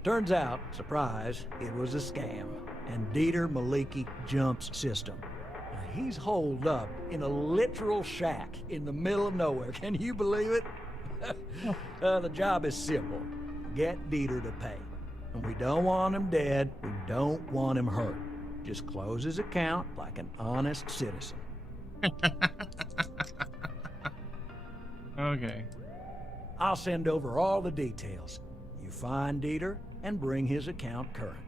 Turns out, surprise, it was a scam. And Dieter Maliki jumps system. Now, he's holed up in a literal shack in the middle of nowhere. Can you believe it? The job is simple. Get Dieter to pay. And we don't want him dead. We don't want him hurt. Just close his account like an honest citizen. Okay. I'll send over all the details. You find Dieter and bring his account current.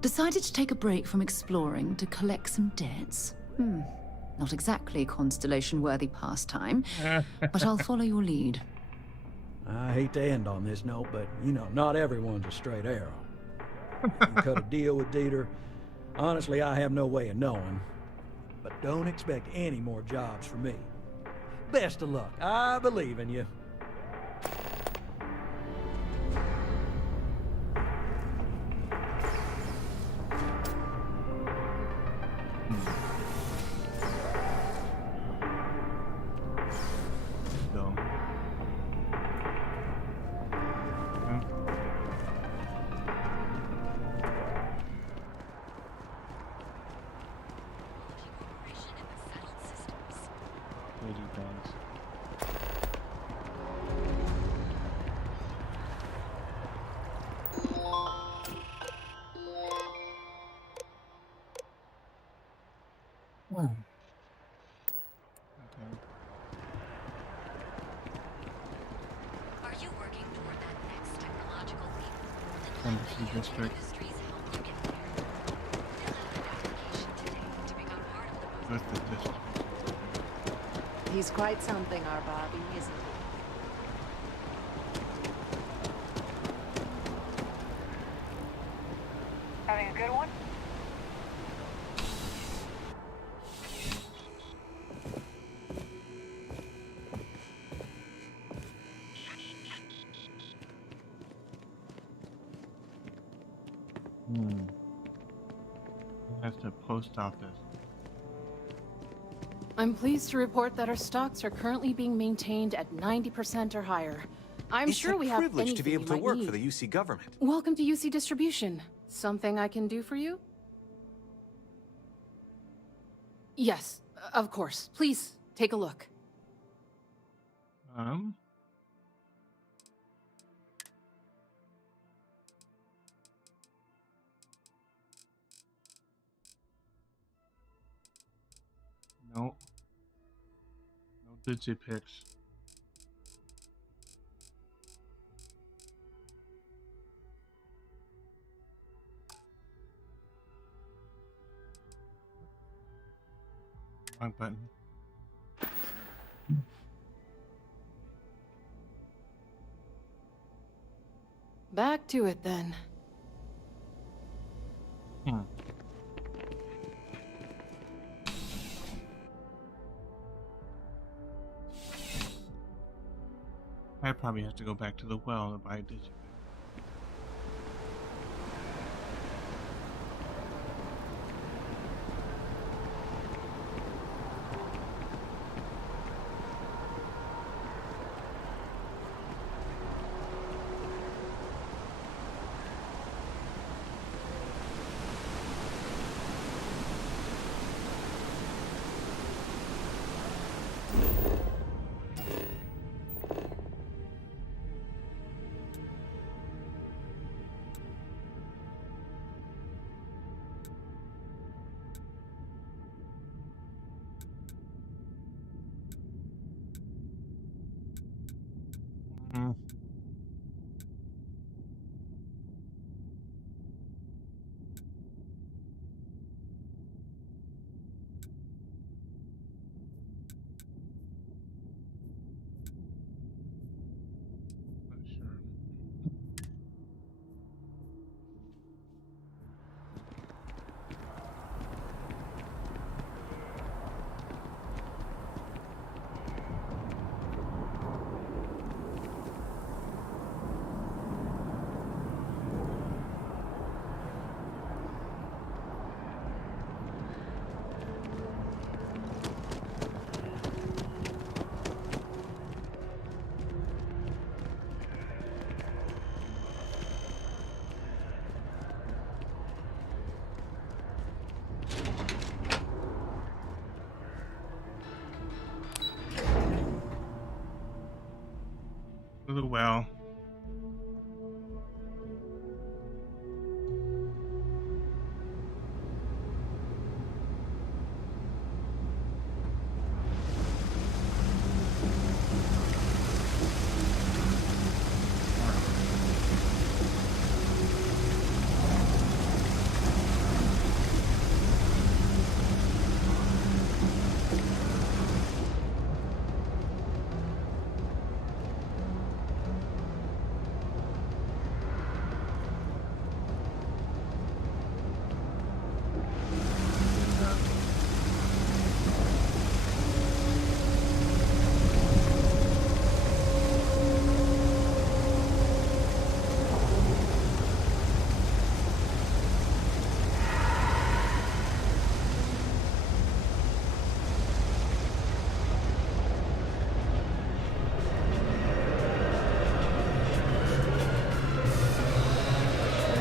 Decided to take a break from exploring to collect some debts? Not exactly Constellation-worthy pastime, but I'll follow your lead. I hate to end on this note, but, you know, not everyone's a straight arrow. You cut a deal with Dieter. Honestly, I have no way of knowing. But don't expect any more jobs from me. Best of luck. I believe in you. Go. Are you working toward that next technological leap? Embassy district. What's the district? He's quite something, our Bobby, isn't he? Having a good one? That's the post office. I'm pleased to report that our stocks are currently being maintained at 90% or higher. I'm sure we have anything It's a privilege to be able to you work might for the need. UC government. Welcome to UC Distribution. Something I can do for you? Yes, of course. Please, take a look. No. No digipics. Wrong button. Back to it then. I probably have to go back to the well to buy a digipic. the well.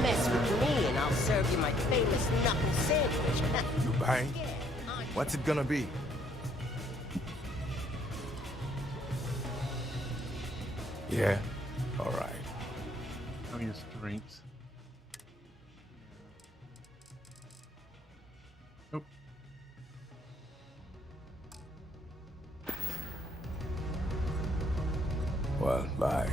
Mess with me and I'll serve you my famous knuckle sandwich. You buying? What's it gonna be? Yeah? Alright. Oh, yes, drinks. Nope. Well, bye.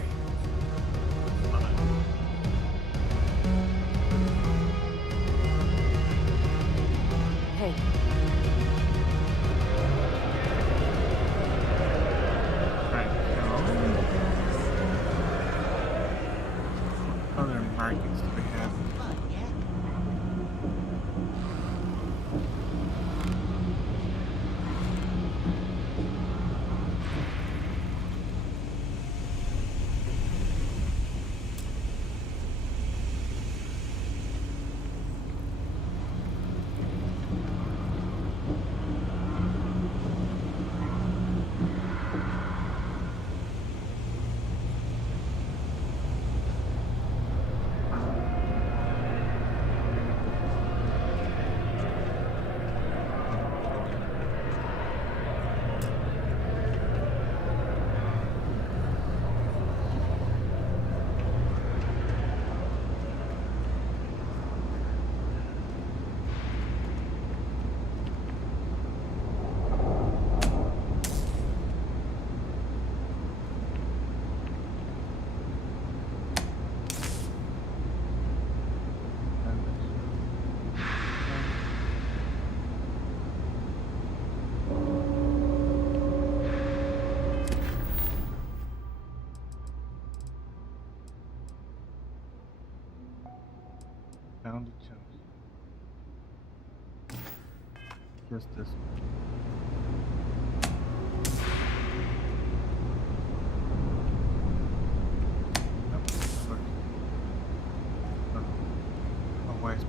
Hey. Other markets to be had. Found a junction. Just this one. Oh, why is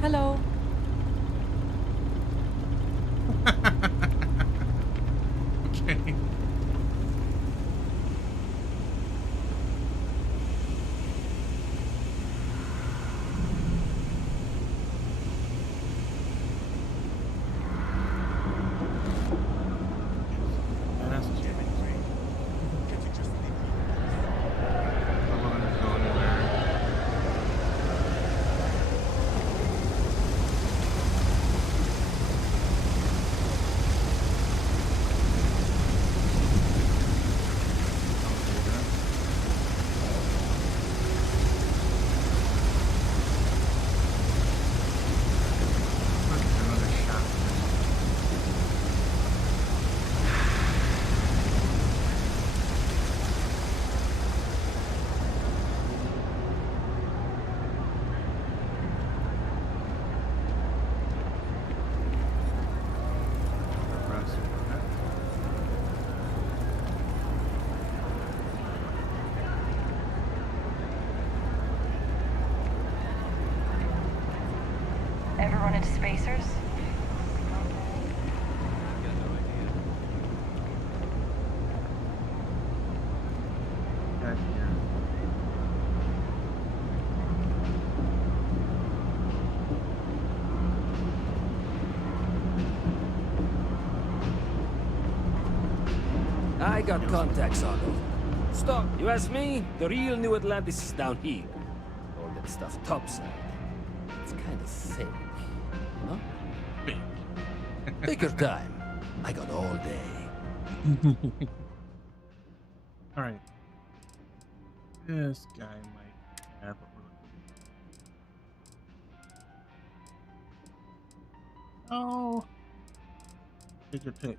Hello. okay. I got contacts all over. Stop. You ask me? The real New Atlantis is down here. All that stuff topside. It's kind of sick. No? Take your time. I got all day. All right. This guy might have what we're looking for. Oh. Take your pick.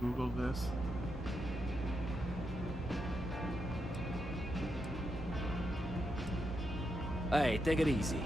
Google this. Hey, take it easy.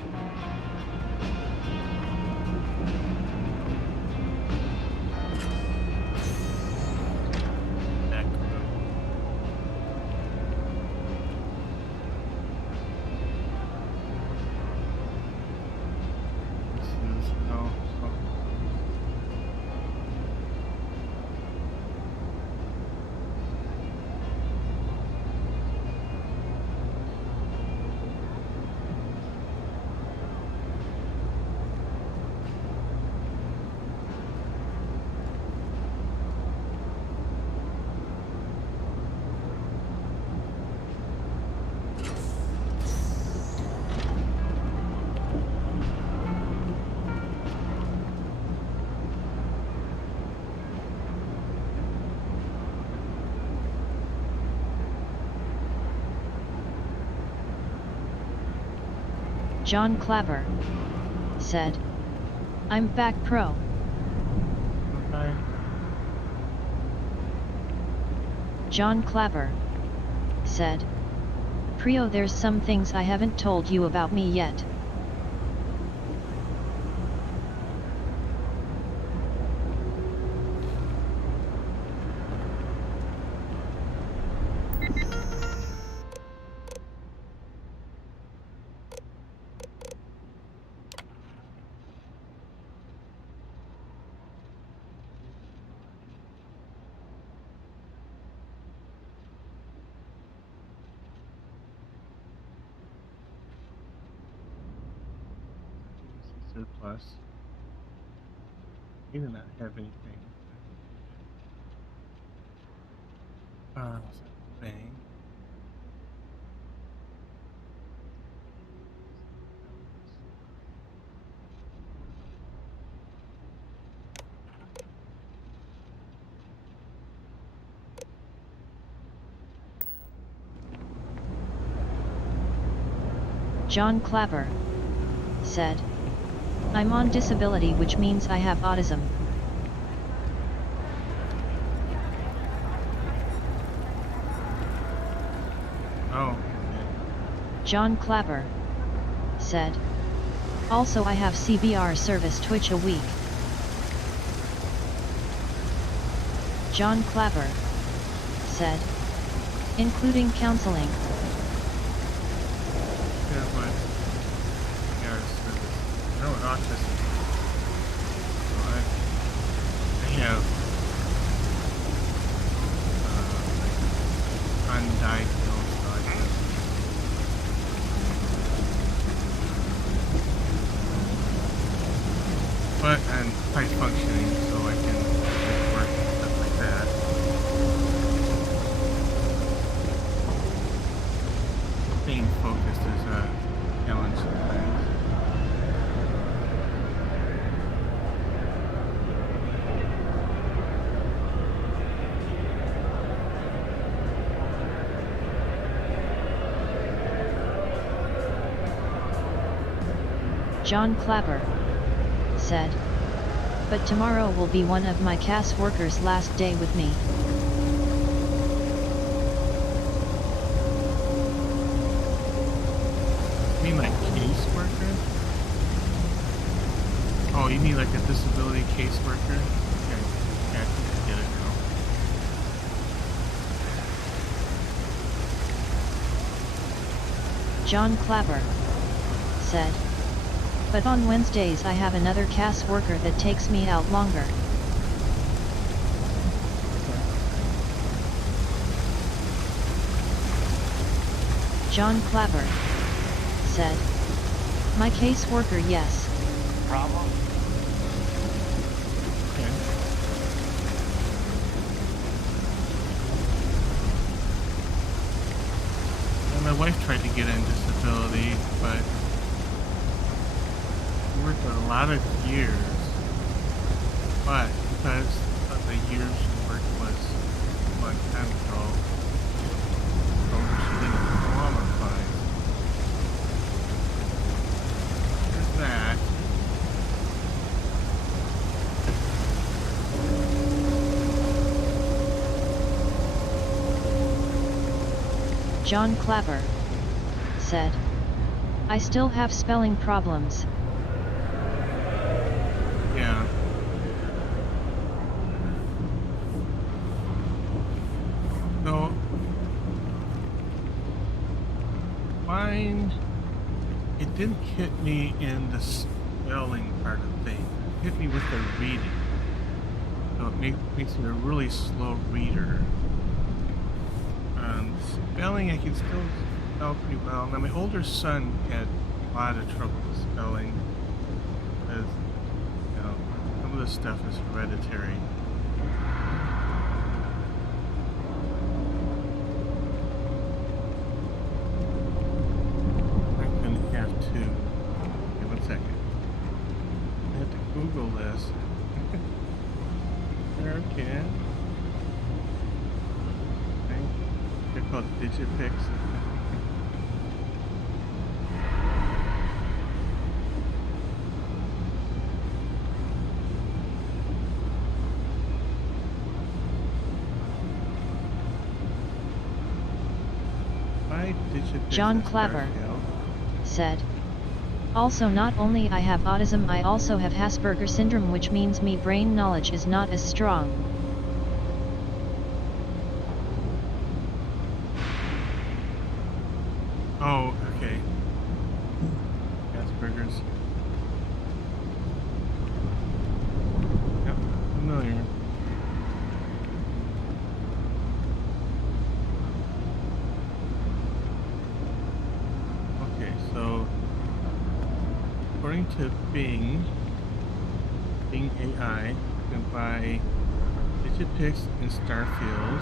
John Claver said, "I'm back pro." Okay. John Claver said, "Prio, there's some things I haven't told you about me yet." Surplus. He did not have anything. Bang. John Claver said, "I'm on disability, which means I have autism." Oh. John Claver said, "Also I have CBR service Twitch a week." John Claver said, "Including counseling." Yeah, but yeah, service. No, autism. So I have like undiagnosed autism. But I'm high functioning, so I can make work and stuff like that. Being focused is a challenge sometimes. John Claver said, "But tomorrow will be one of my CAS workers' last day with me." You mean like caseworker? Oh, you mean like a disability caseworker? Okay. Yeah, I think I get it now. John Claver said, "But on Wednesdays I have another CAS worker that takes me out longer." John Claver said, My caseworker, yes. Problem? Okay. And my wife tried to get in disability, but she worked a lot of years. But because of the years she worked was a long time ago, so she didn't qualify. There's that. John Clapper said, I still have spelling problems. Yeah. So, mine, it didn't hit me in the spelling part of things. It hit me with the reading. So it makes me a really slow reader. Spelling, I can still spell pretty well. Now, my older son had a lot of trouble with spelling because, you know, some of this stuff is hereditary. I'm gonna have to. Wait 1 second. I have to Google this. Okay. They're called Digipix. John Clapper said, also not only I have autism, I also have Asperger syndrome, which means me brain knowledge is not as strong. Oh, okay. Asperger's. Yep, familiar. Okay, so according to Bing AI, you can buy Digipix in Starfield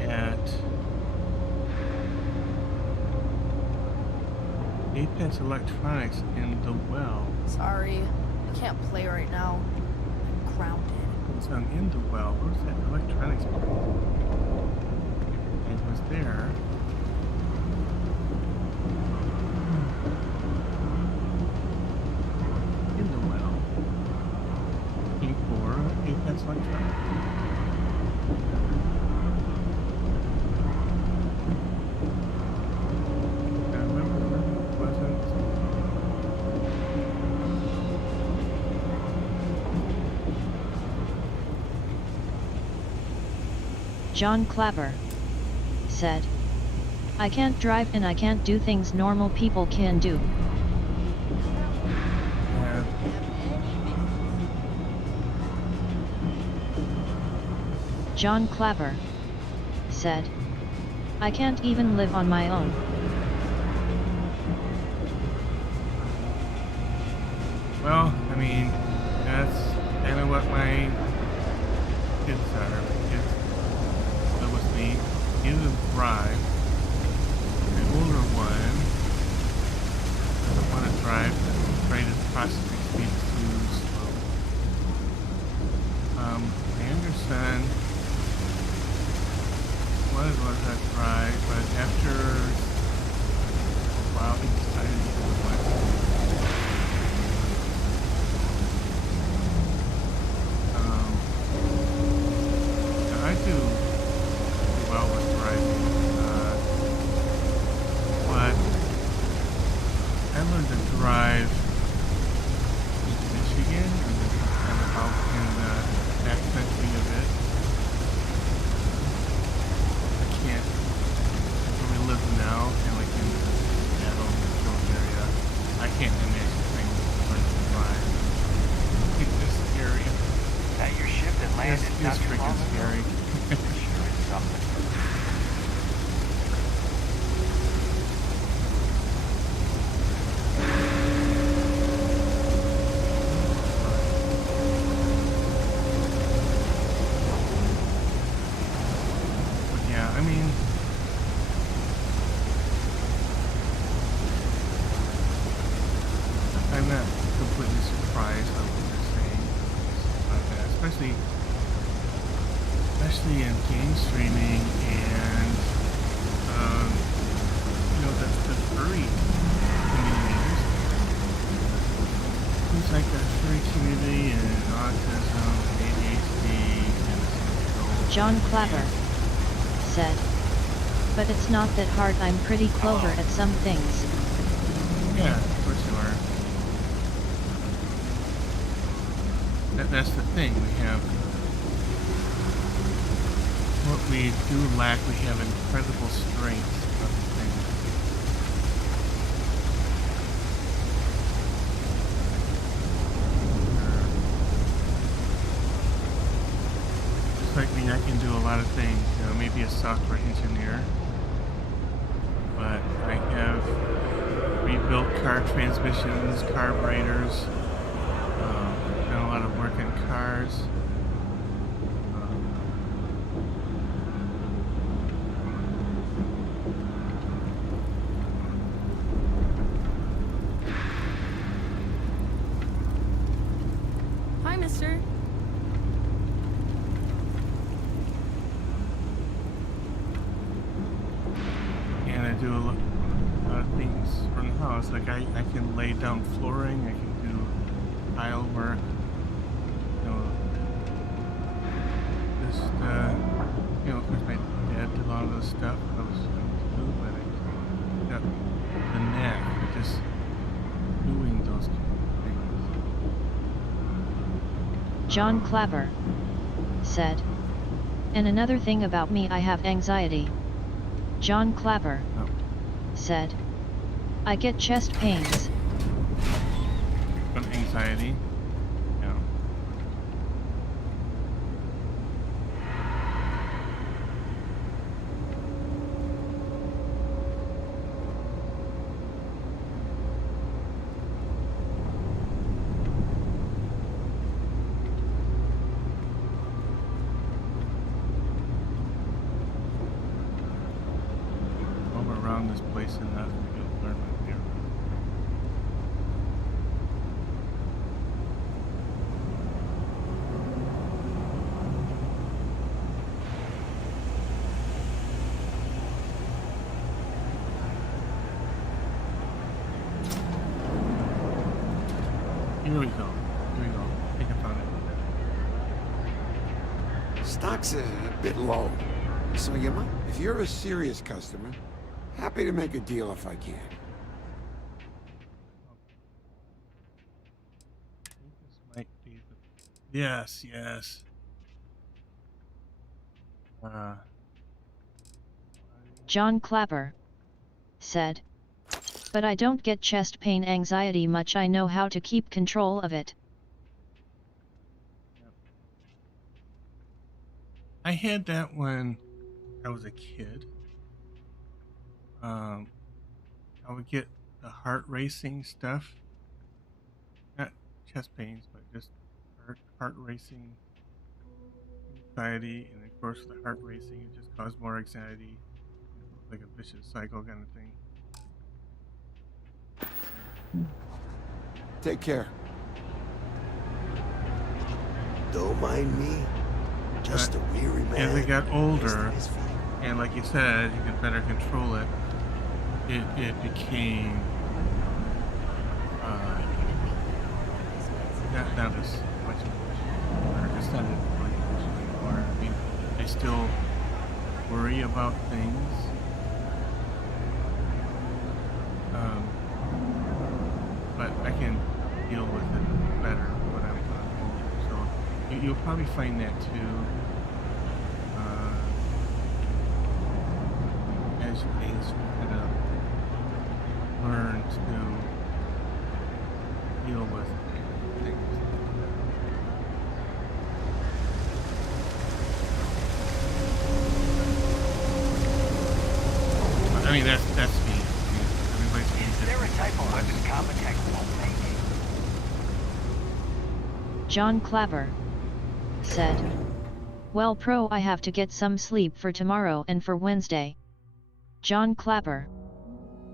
at Apex Electronics in the Well. Sorry, I can't play right now. I'm grounded. It's on in the Well. Where's that electronics part? It was there. In the Well. Looking for Apex Electronics. John Clapper said, I can't drive and I can't do things normal people can do. John Clapper said, I can't even live on my own. Well, I mean, that's kind of what my kids are. My kids live with me. Neither of them drive. The older one doesn't want to drive because he's afraid his processing speed is too slow. My younger son wanted to learn how to drive, but after a while he decided he didn't want to. I do well with driving, but I learned to drive in Michigan and then kind of out in the backcountry a bit. I can't really live now, kind of like in Seattle, especially in game streaming and you know, the furry community. Seems like the furry community and autism and ADHD and John Clapper said. But it's not that hard, I'm pretty clever at some things. yeah, of course you are. That's the thing, we have what we do lack, we have incredible strength of things. Just like me, I can do a lot of things, you know, maybe a software engineer, but I have rebuilt car transmissions, carburetors, done a lot of work in cars. Hi, mister. And I do a lot of things from the house. Like I can lay down flooring, I can do tile work, you know, just, you know, of course my dad did a lot of the stuff I was trying to do, but I got the knack for just doing those kind of things. John Clapper said. And another thing about me, I have anxiety. John Clapper said. I get chest pains. From anxiety. Yeah. Roam around this place enough to learn my fear. Here we go. Here we go. I think I found it. Stock's a bit low. So you might, if you're a serious customer, happy to make a deal if I can. I think this might be the... Yes, yes. John Clapper said. But I don't get chest pain anxiety much, I know how to keep control of it. I had that when I was a kid. I would get the heart racing stuff. Not chest pains, but just heart racing anxiety. And of course, the heart racing, it just caused more anxiety. You know, like a vicious cycle kind of thing. Take care. Don't mind me. Just a weary man. As I got older, and like you said, you could better control it. It became not as much of or it's not as much anymore. I mean, I still worry about things. But I can deal with it better when I'm older. So you'll probably find that too. As you kind of learn to deal with things. I mean, that's me. I mean, everybody's being different. There a typo on this common text won't make it. John Clapper said. Well, Pro, I have to get some sleep for tomorrow and for Wednesday. John Clapper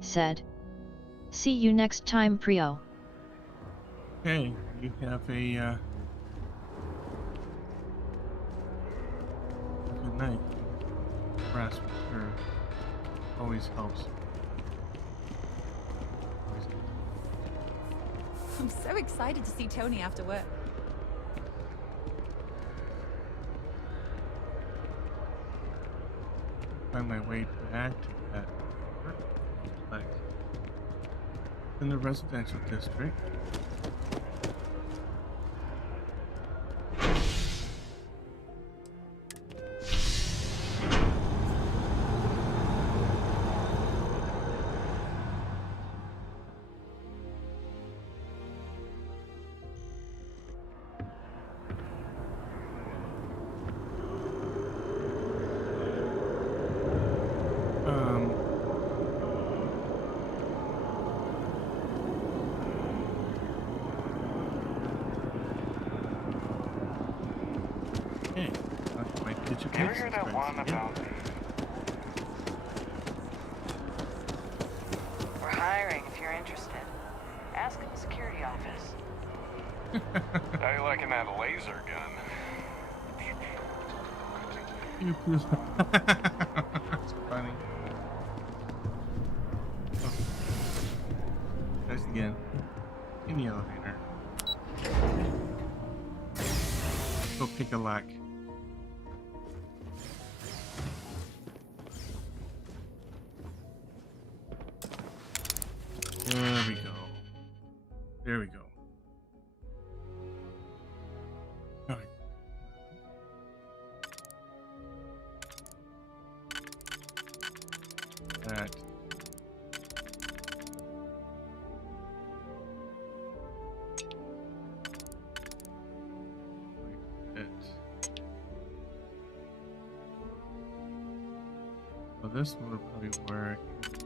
said. See you next time, Prio. Okay, you have a night, rest for sure. Always helps. I'm so excited to see Tony after work. Find my way back to that complex in the residential district. You ever hear that one about... We're hiring if you're interested. Ask in the security office. How you liking that laser gun? That's funny. Oh. Guys again. In the elevator. Go pick a lock. There we go. There we go. All right. That. Like it. So this one will probably work.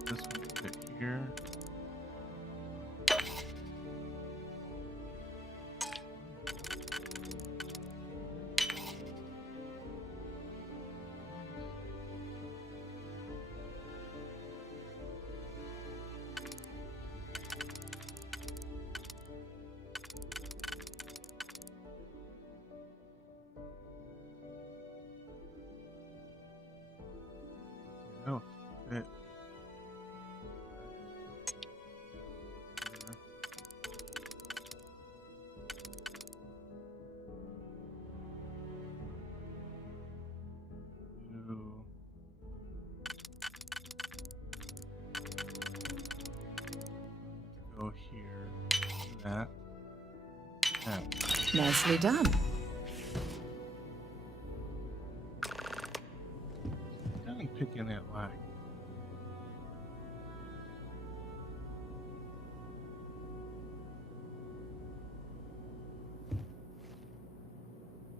This one will fit here. Oh, fit. Go here. That. Nicely done. Done picking that lock.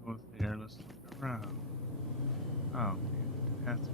Go there. Let's look around. Oh, okay. That's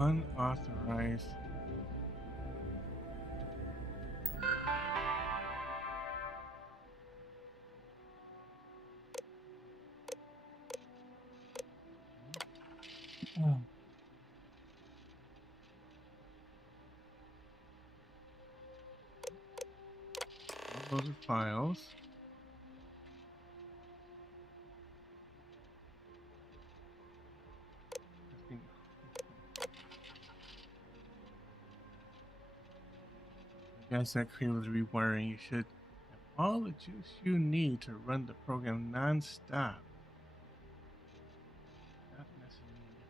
unauthorized. Oh. All those are files. I think against that creative rewiring, you should have all the juice you need to run the program non-stop. Not messing with it.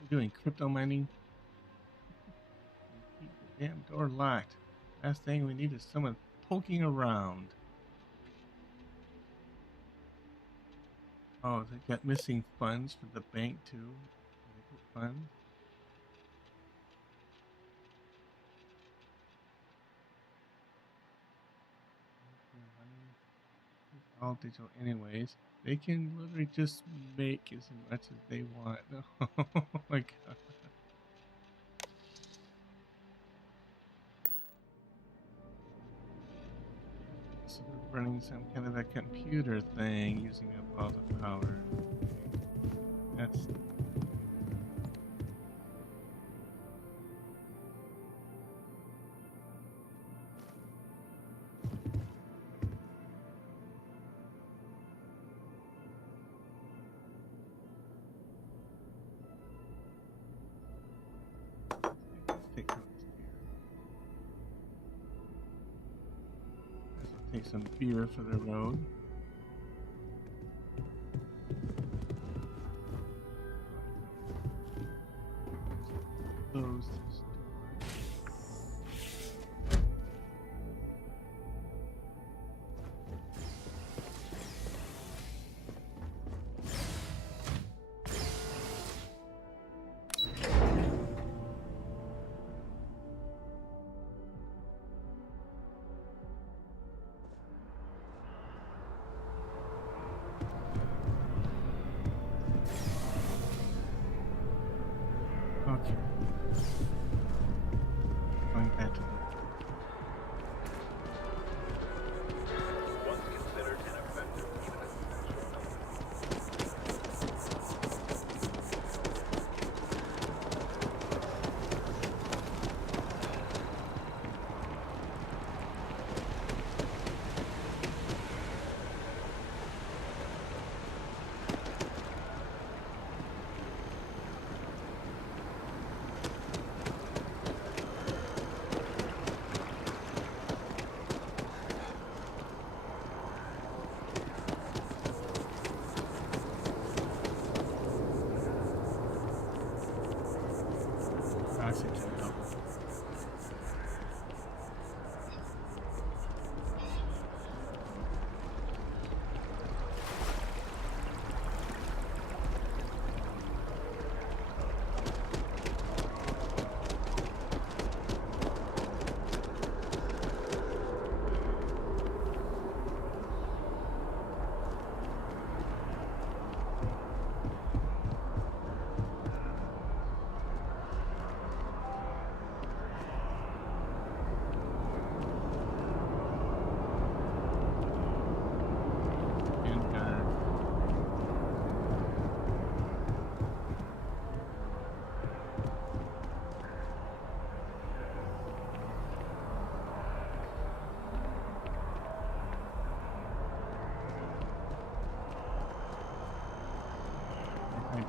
You're doing crypto mining? Keep the damn door locked. Last thing we need is someone poking around. Oh, they got missing funds for the bank too. They put funds. It's all digital anyways. They can literally just make as much as they want. Oh my god. So they're running some kind of a computer thing using up all the power. That's take some beer for the road. Close this door. Okay. Going back to the Once considered ineffective, even as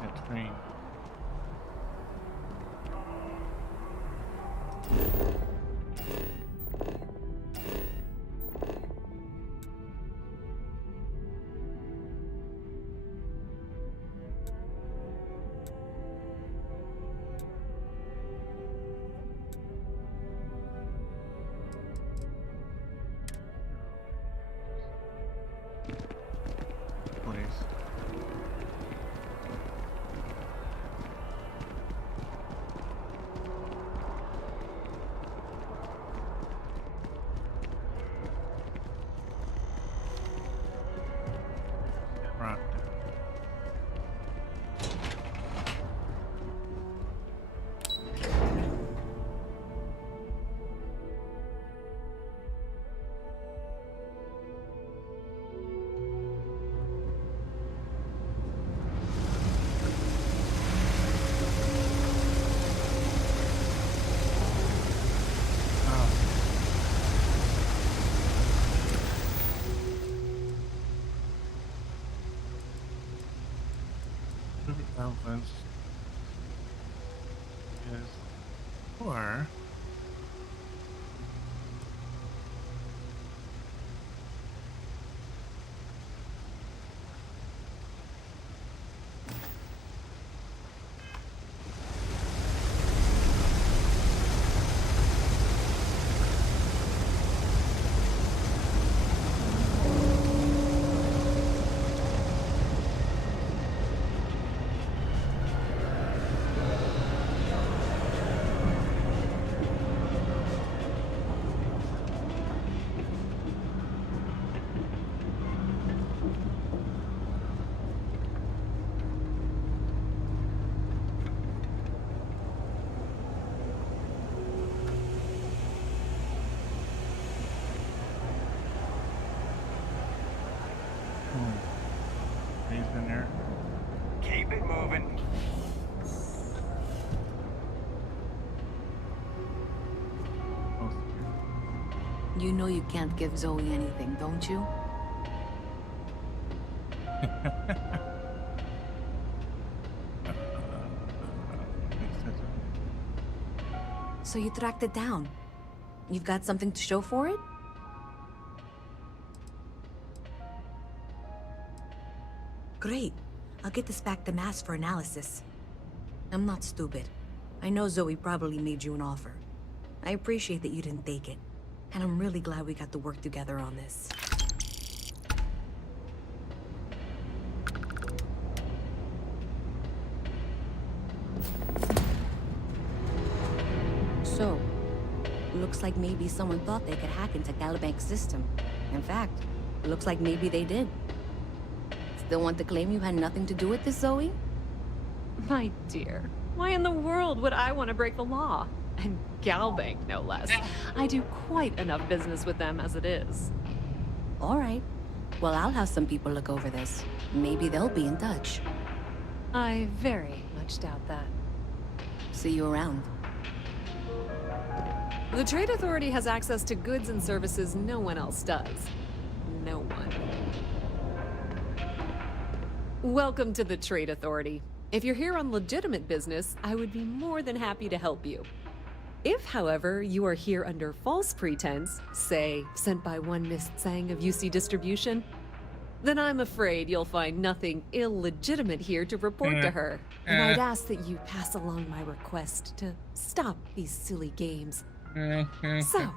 that train. Place. Rock down. Elephants is or You know you can't give Zoe anything, don't you? So you tracked it down. You've got something to show for it? Great. I'll get this back to Mass for analysis. I'm not stupid. I know Zoe probably made you an offer. I appreciate that you didn't take it. And I'm really glad we got to work together on this. So, looks like maybe someone thought they could hack into Calibank's system. In fact, looks like maybe they did. Still want to claim you had nothing to do with this, Zoe? My dear, why in the world would I want to break the law? And Galbank, no less. I do quite enough business with them as it is. All right. Well, I'll have some people look over this. Maybe they'll be in touch. I very much doubt that. See you around. The Trade Authority has access to goods and services no one else does. No one. Welcome to the Trade Authority. If you're here on legitimate business, I would be more than happy to help you. If, however, you are here under false pretense, say, sent by one Miss Tsang of UC Distribution, then I'm afraid you'll find nothing illegitimate here to report to her. And I'd ask that you pass along my request to stop these silly games. So,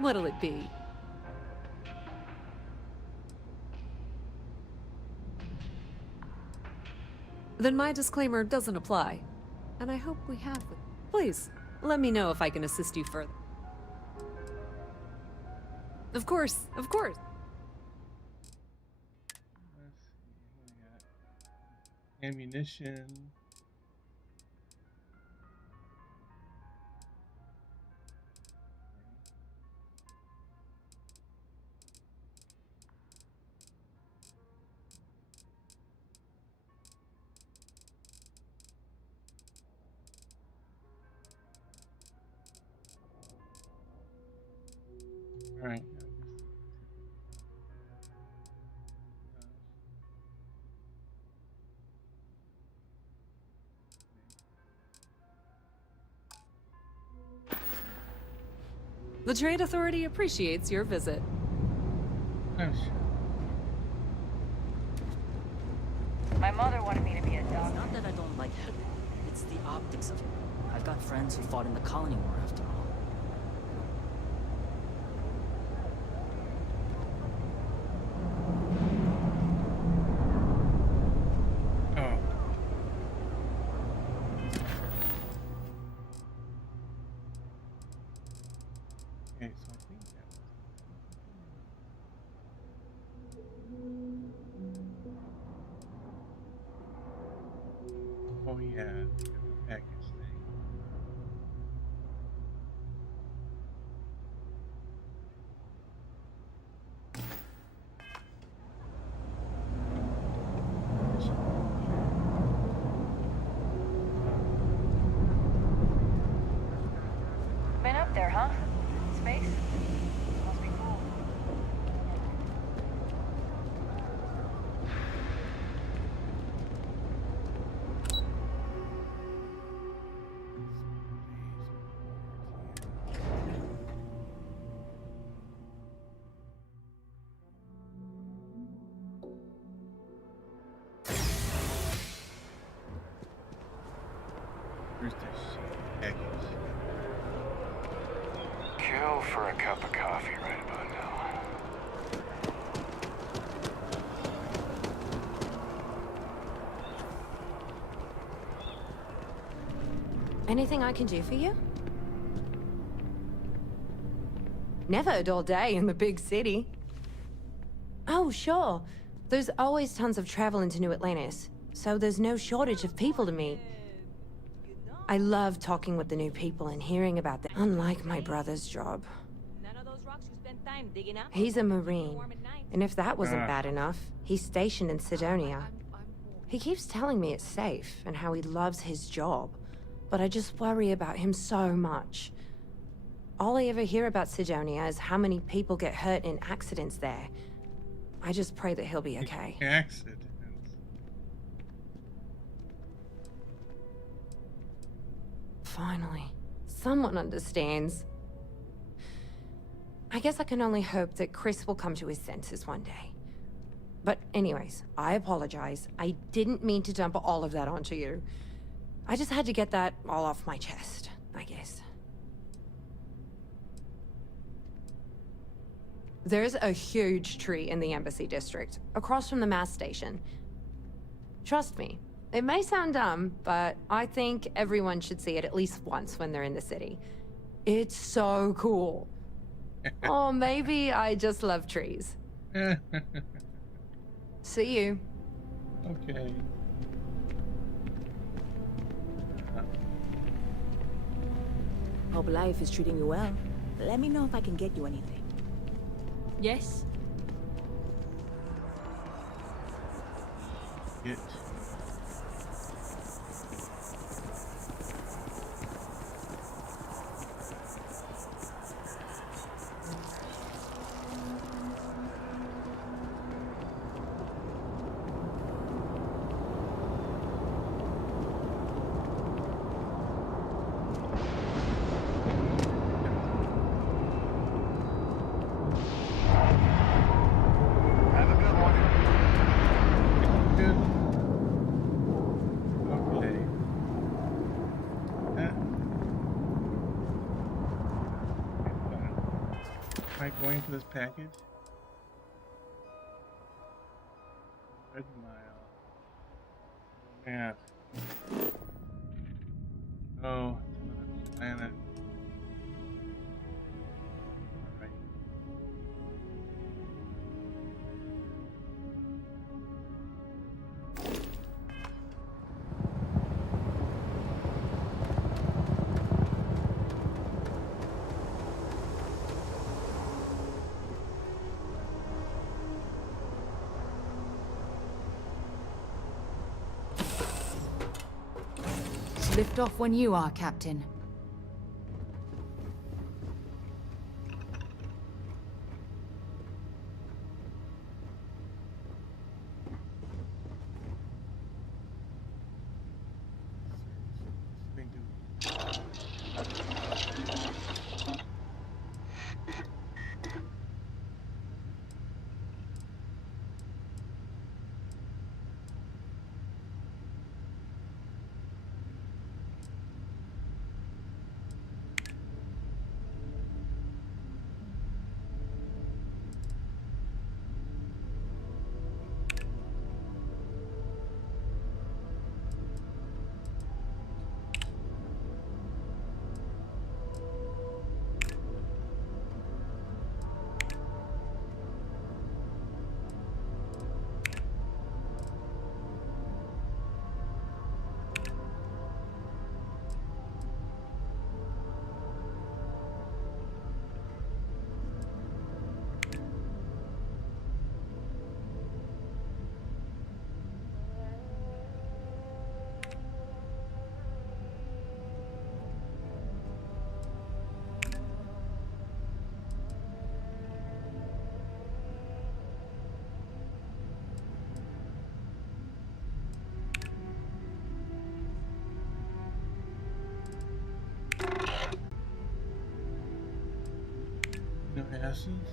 what'll it be? Then my disclaimer doesn't apply. And I hope we have it. Please, let me know if I can assist you further. Of course, of course. Ammunition. All right. The Trade Authority appreciates your visit. Oh, sure. My mother wanted me to be a doctor. It's not that I don't like it. It's the optics of it. I've got friends who fought in the colony war after all. Okay, so I think that was... Oh yeah, the package thing. Been up there, huh? Space? Must be cool. Where's that shit package? Kill for a cup of coffee right about now. Anything I can do for you? Never a dull day in the big city. Oh, sure. There's always tons of travel into New Atlantis, so there's no shortage of people to meet. I love talking with the new people and hearing about them, unlike my brother's job. He's a Marine, and if that wasn't bad enough, he's stationed in Sidonia. He keeps telling me it's safe and how he loves his job, but I just worry about him so much. All I ever hear about Sidonia is how many people get hurt in accidents there. I just pray that he'll be okay. Accidents. Finally, someone understands. I guess I can only hope that Chris will come to his senses one day. But anyways, I apologize. I didn't mean to dump all of that onto you. I just had to get that all off my chest, I guess. There's a huge tree in the Embassy District, across from the mass station. Trust me, it may sound dumb, but I think everyone should see it at least once when they're in the city. It's so cool. Or maybe I just love trees. See you. Okay. Hope life is treating you well. Let me know if I can get you anything. Yes? Get. Have a good one. Good. Okay. Am I going for this package? Red Mile. Map. Oh, it's another planet. Alright. Lift off when you are, Captain. No acids?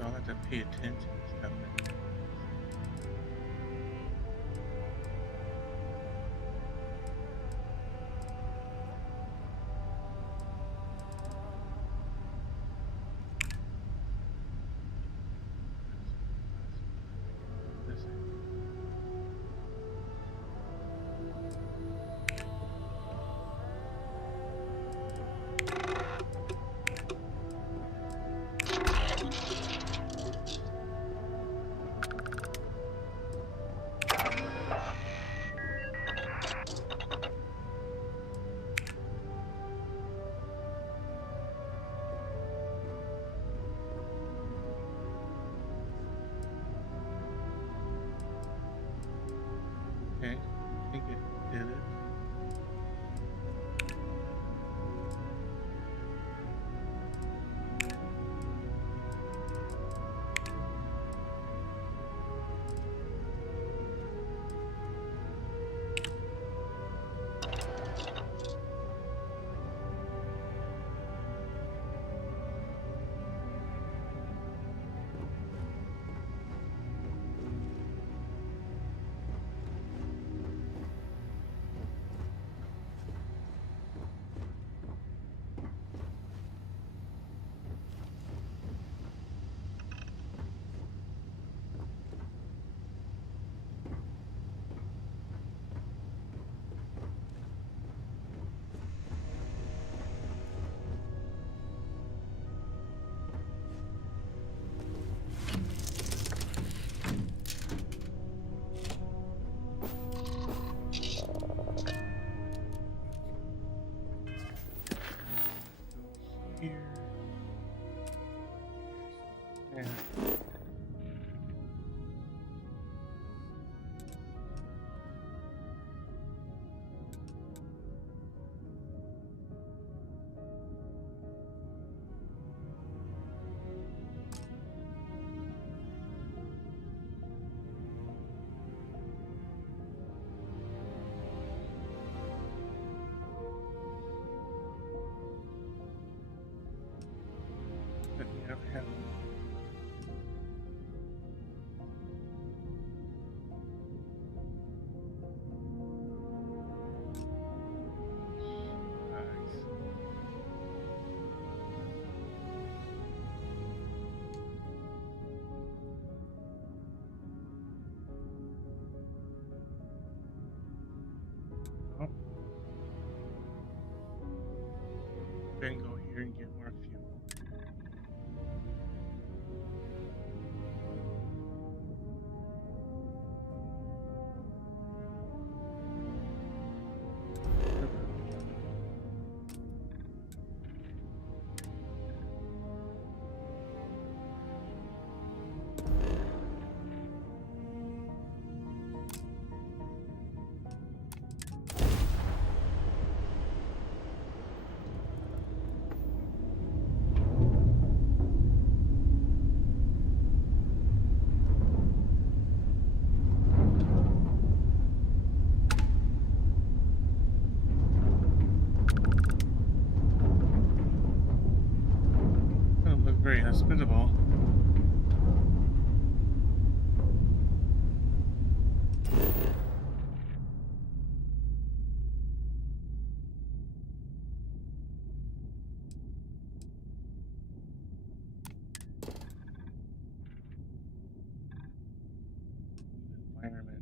I'll have to pay attention. 10 minutes. This is okay. I think it did it. Here. Yeah. But we don't have oh. Then go here and get more fuel. Doesn't look very hospitable. Environment.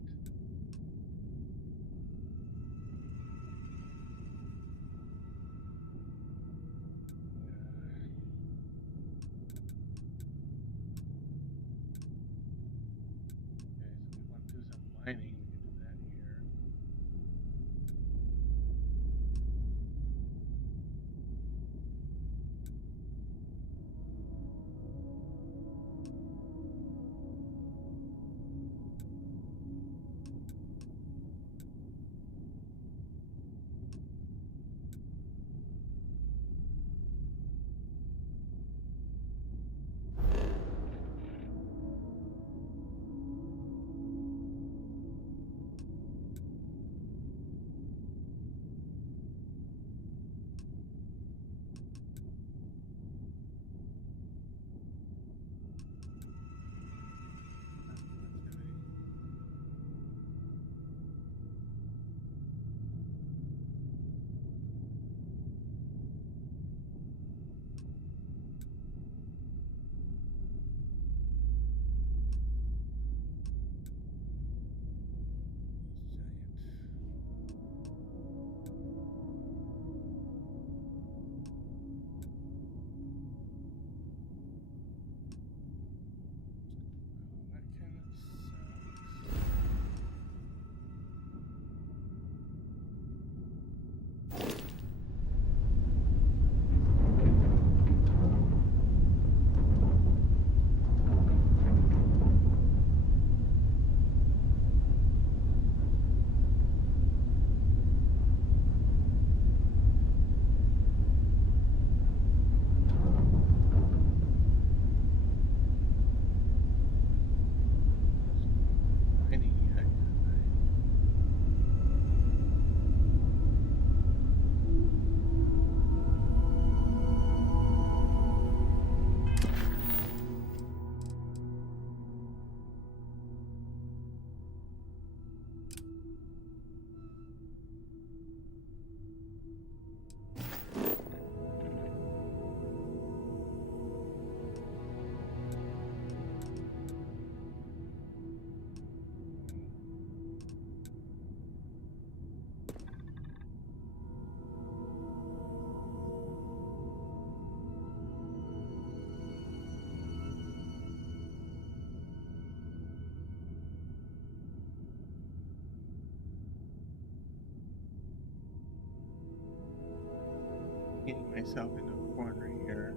myself in a corner here.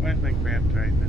Why is my grabbed right now?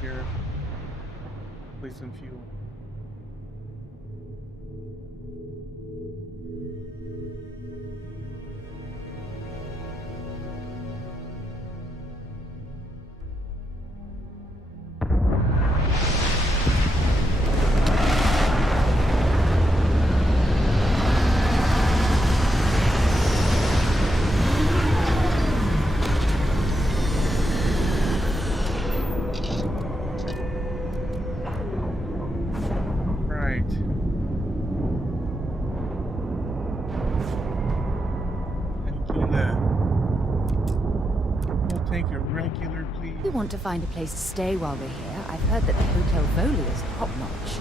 Here, place some fuel. We want to find a place to stay while we're here. I've heard that the Hotel Voli is top-notch.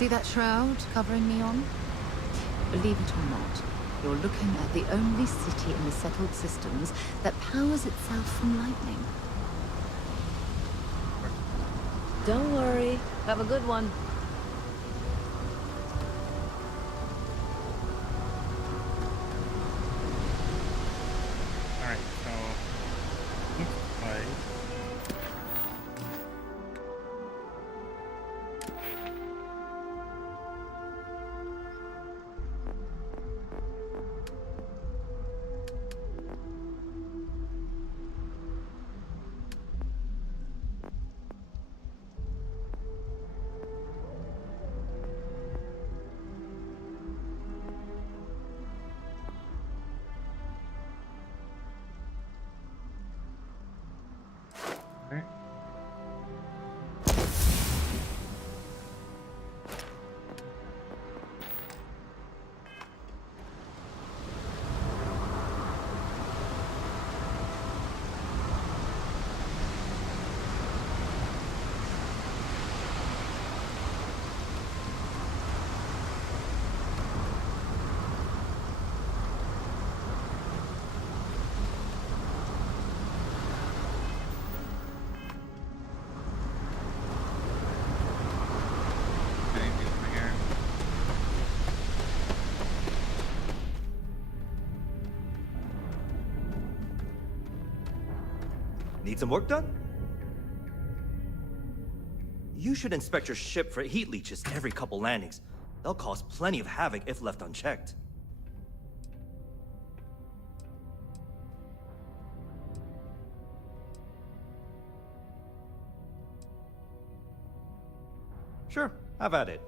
See that shroud covering me on? Believe it or not, you're looking at the only city in the settled systems that powers itself from lightning. Don't worry. Have a good one. Alright, so looks like okay. Anything over here? Need some work done? You should inspect your ship for heat leeches every couple landings. They'll cause plenty of havoc if left unchecked. Sure, have at it.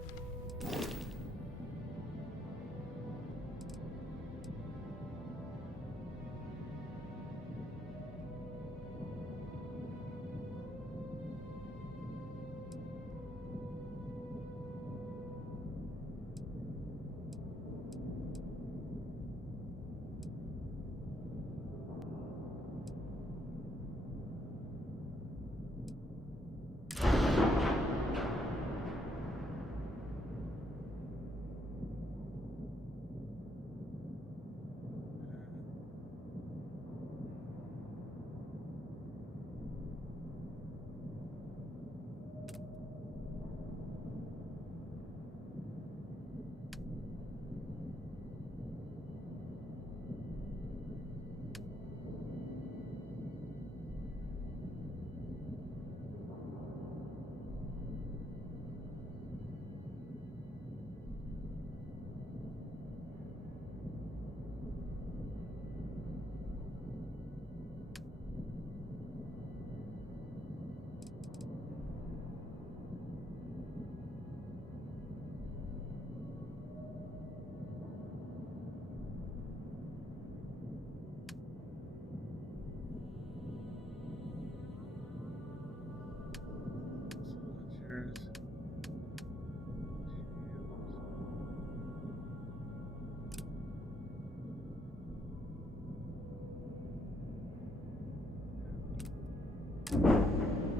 Soldiers.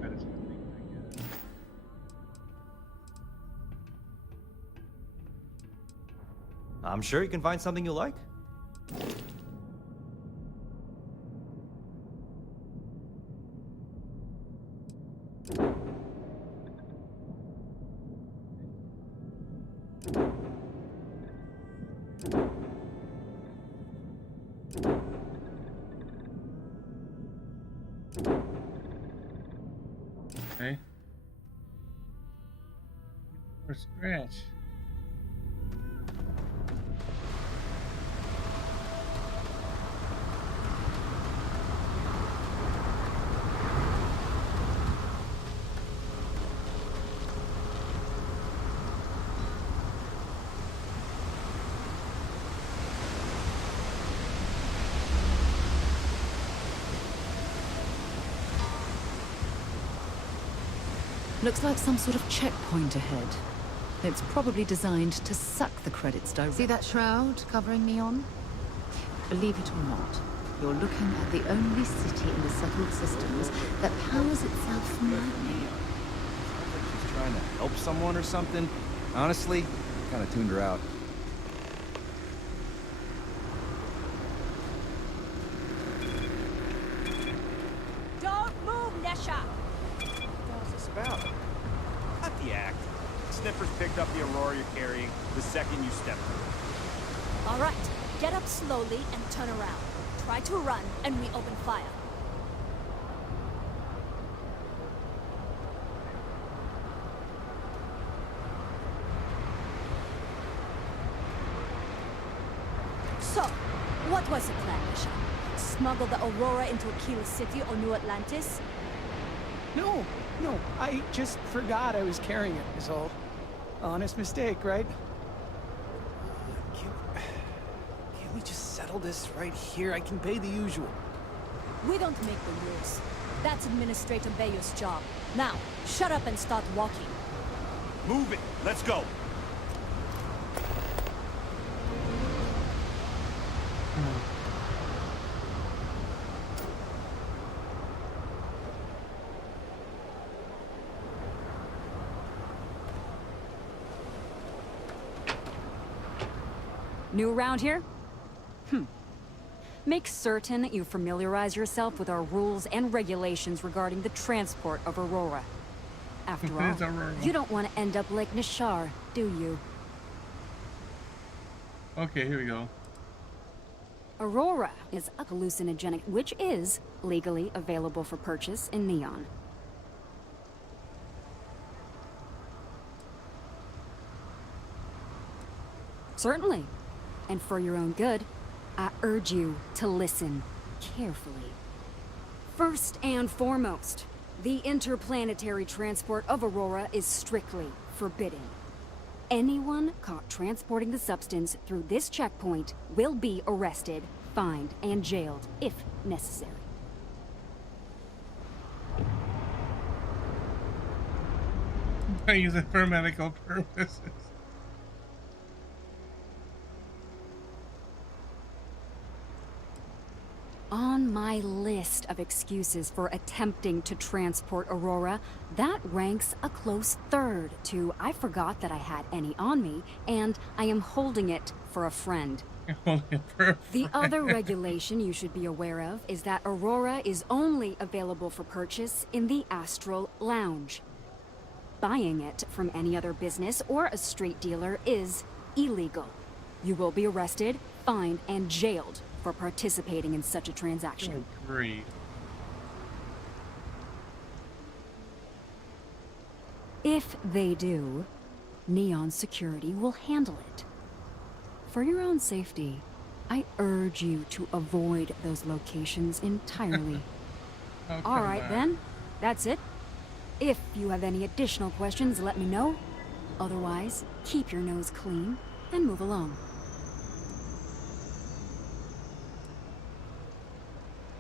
That is the thing, I guess. I'm sure you can find something you like. Okay. Or scratch. Looks like some sort of checkpoint ahead. It's probably designed to suck the credits directly. See that shroud covering me on? Believe it or not, you're looking at the only city in the settled systems that powers itself from lightning. Sounds like she's trying to help someone or something. Honestly, kind of tuned her out. Don't move, Nesha! What's this about? Not the act. Sniffers picked up the Aurora you're carrying the second you stepped through. All right, get up slowly and turn around. Try to run, and we open fire. So, what was the plan, Nisha? Smuggle the Aurora into Aquila City or New Atlantis? No, I just forgot I was carrying it, is all. Honest mistake, right? Can't we just settle this right here? I can pay the usual. We don't make the rules. That's Administrator Bayer's job. Now, shut up and start walking. Move it! Let's go! New around here? Make certain that you familiarize yourself with our rules and regulations regarding the transport of Aurora. After all, you don't want to end up like Nishar, do you? Okay, here we go. Aurora is a hallucinogenic, which is legally available for purchase in Neon. Certainly. And for your own good, I urge you to listen carefully. First and foremost, the interplanetary transport of Aurora is strictly forbidden. Anyone caught transporting the substance through this checkpoint will be arrested, fined, and jailed if necessary. I use it for medical purposes. On my list of excuses for attempting to transport Aurora, that ranks a close third to I forgot that I had any on me, and I am holding it for a friend. The other regulation you should be aware of is that Aurora is only available for purchase in the Astral Lounge. Buying it from any other business or a street dealer is illegal. You will be arrested, fined, and jailed for participating in such a transaction. Oh, great. If they do, Neon Security will handle it. For your own safety, I urge you to avoid those locations entirely. All right, then. That's it. If you have any additional questions, let me know. Otherwise, keep your nose clean and move along.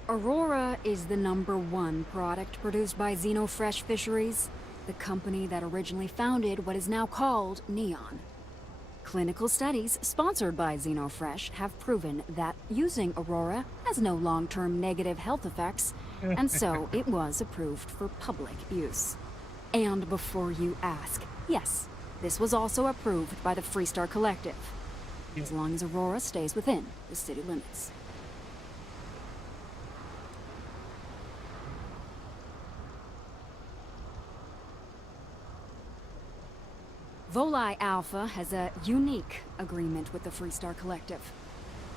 Aurora is the #1 product produced by Xenofresh Fisheries, the company that originally founded what is now called Neon. Clinical studies sponsored by Xenofresh have proven that using Aurora has no long-term negative health effects, and so it was approved for public use. And before you ask, yes, this was also approved by the Freestar Collective, as long as Aurora stays within the city limits. Volii Alpha has a unique agreement with the Freestar Collective.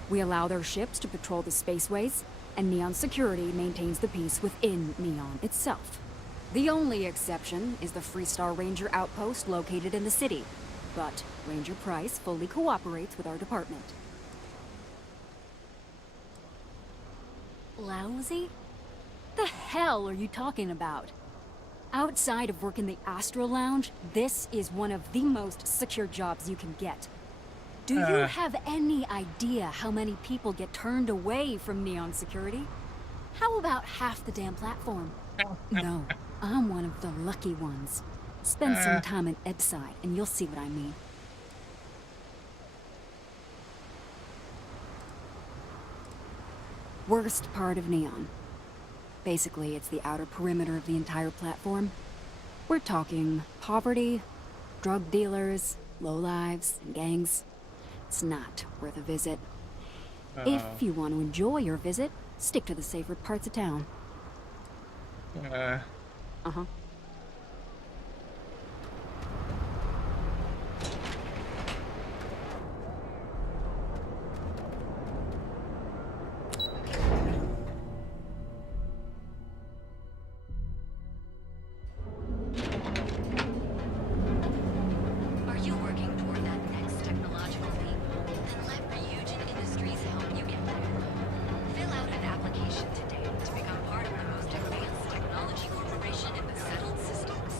We allow their ships to patrol the spaceways, and Neon Security maintains the peace within Neon itself. The only exception is the Freestar Ranger outpost located in the city, but Ranger Price fully cooperates with our department. Lousy? The hell are you talking about? Outside of work in the Astral Lounge, this is one of the most secure jobs you can get. Do you have any idea how many people get turned away from Neon Security? How about half the damn platform? No, I'm one of the lucky ones. Spend some time in Ebside and you'll see what I mean. Worst part of Neon. Basically, it's the outer perimeter of the entire platform. We're talking poverty, drug dealers, lowlives, and gangs. It's not worth a visit. If you want to enjoy your visit, stick to the safer parts of town. Uh-huh. Are you working toward that next technological leap? Then let Ryujin Industries help you get there. Fill out an application today to become part of the most advanced technology corporation in the settled systems.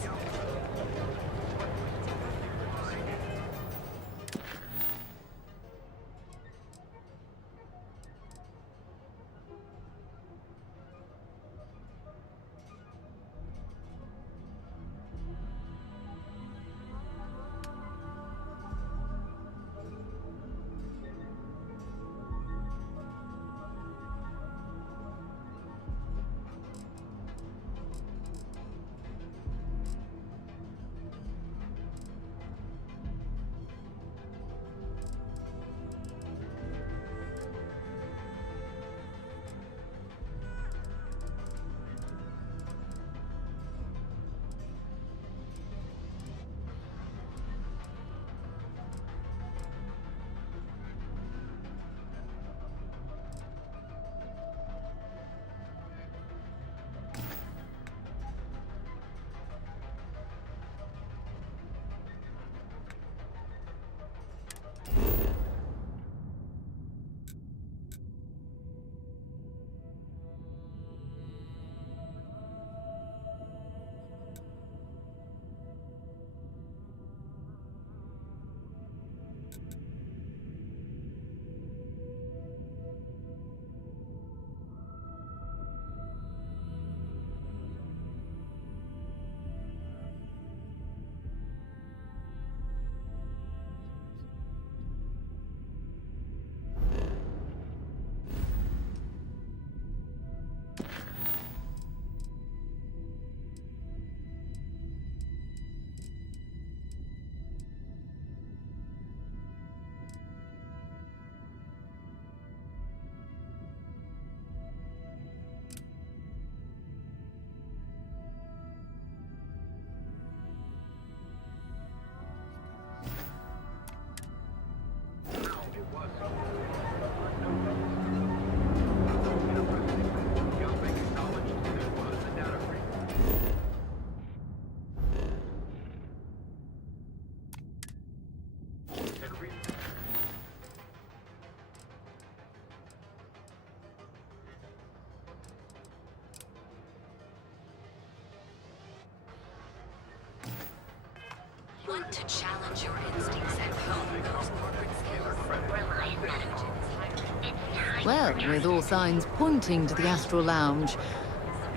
Want to challenge your instincts and hone those corporate skills? Reliant Management is hiring. Well, with all signs pointing to the Astral Lounge,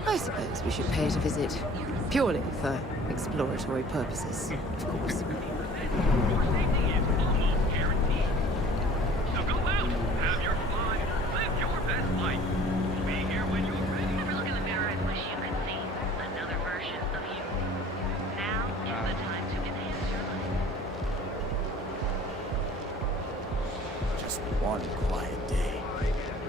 I suppose we should pay it a visit. Purely for exploratory purposes, of course. One quiet day.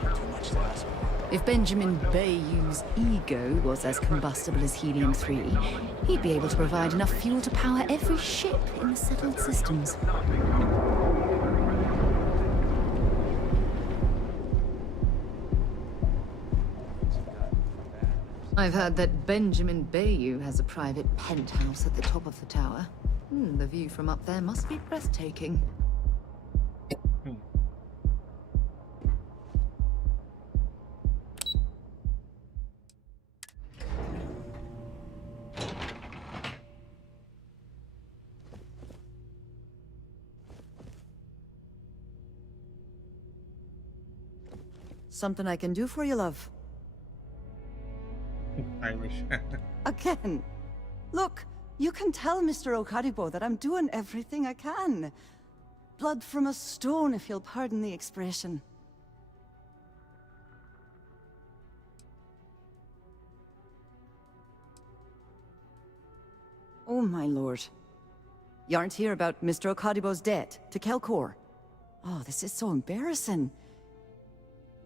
Not too much to ask for. If Benjamin Bayou's ego was as combustible as helium-3, he'd be able to provide enough fuel to power every ship in the settled systems. I've heard that Benjamin Bayou has a private penthouse at the top of the tower. The view from up there must be breathtaking. Something I can do for you, love? Irish. Again. Look, you can tell Mr. Okaribo that I'm doing everything I can. Blood from a stone, if you'll pardon the expression. Oh, my lord. You aren't here about Mr. Okadibo's debt to Kelkor? Oh, this is so embarrassing.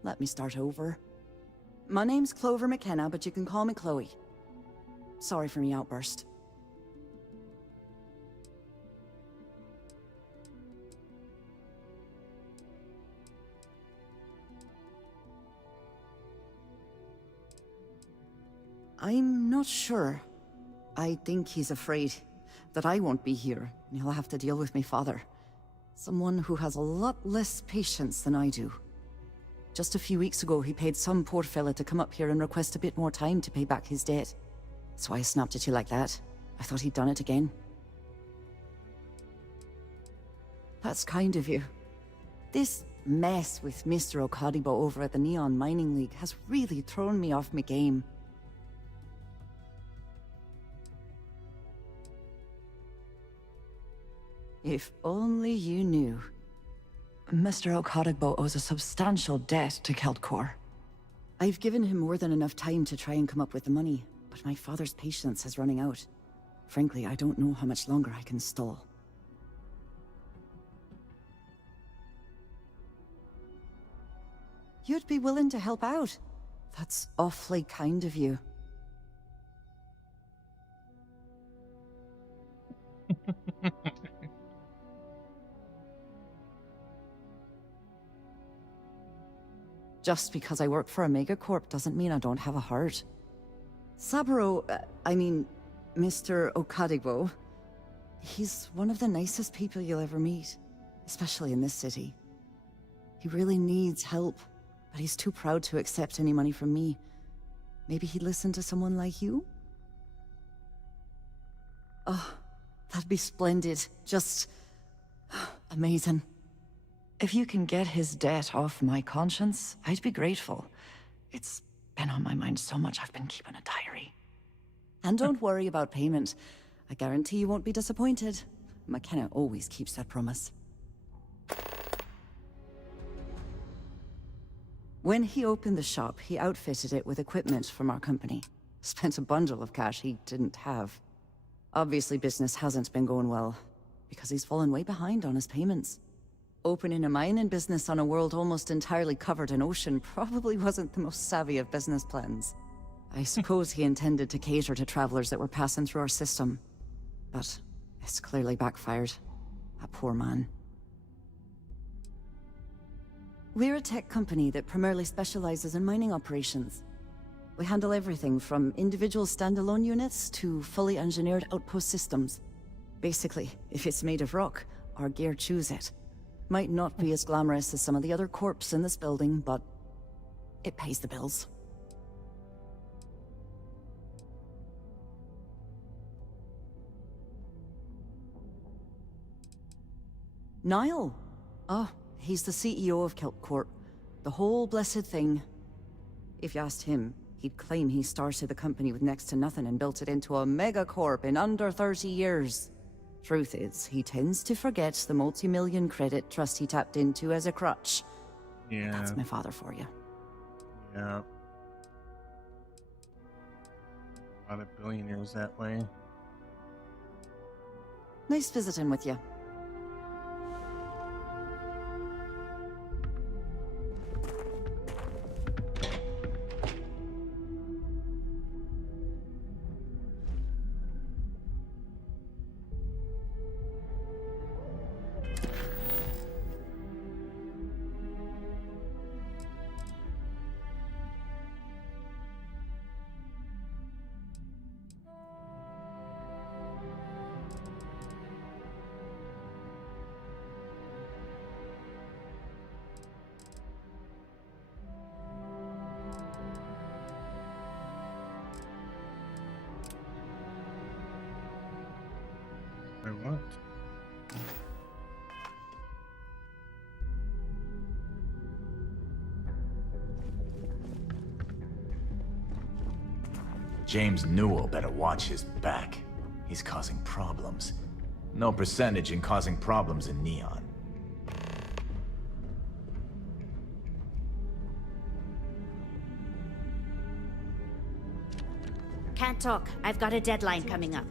Let me start over. My name's Clover McKenna, but you can call me Chloe. Sorry for me outburst. I'm not sure. I think he's afraid that I won't be here, and he'll have to deal with my father. Someone who has a lot less patience than I do. Just a few weeks ago, he paid some poor fella to come up here and request a bit more time to pay back his debt. That's why I snapped at you like that. I thought he'd done it again. That's kind of you. This mess with Mr. Okadibo over at the Neon Mining League has really thrown me off my game. If only you knew. Mr. Okadibo owes a substantial debt to Keldcor. I've given him more than enough time to try and come up with the money, but my father's patience is running out. Frankly, I don't know how much longer I can stall. You'd be willing to help out. That's awfully kind of you. Just because I work for a megacorp doesn't mean I don't have a heart. Saburo, Mr. Okadibo, he's one of the nicest people you'll ever meet, especially in this city. He really needs help, but he's too proud to accept any money from me. Maybe he'd listen to someone like you? Oh, that'd be splendid. Just amazing. If you can get his debt off my conscience, I'd be grateful. It's been on my mind so much I've been keeping a diary. And don't worry about payment. I guarantee you won't be disappointed. McKenna always keeps that promise. When he opened the shop, he outfitted it with equipment from our company. Spent a bundle of cash he didn't have. Obviously business hasn't been going well, because he's fallen way behind on his payments. Opening a mining business on a world almost entirely covered in ocean probably wasn't the most savvy of business plans. I suppose he intended to cater to travelers that were passing through our system. But it's clearly backfired. A poor man. We're a tech company that primarily specializes in mining operations. We handle everything from individual standalone units to fully engineered outpost systems. Basically, if it's made of rock, our gear chews it. Might not be as glamorous as some of the other corps in this building, but it pays the bills. Niall? Oh, he's the CEO of Kelp Corp. The whole blessed thing. If you asked him, he'd claim he started the company with next to nothing and built it into a megacorp in under 30 years. Truth is, he tends to forget the multi-million credit trust he tapped into as a crutch. Yeah. That's my father for you. Yeah. A lot of billionaires that way. Nice visiting with you. I want. James Newell better watch his back. He's causing problems. No percentage in causing problems in Neon. Can't talk. I've got a deadline coming up.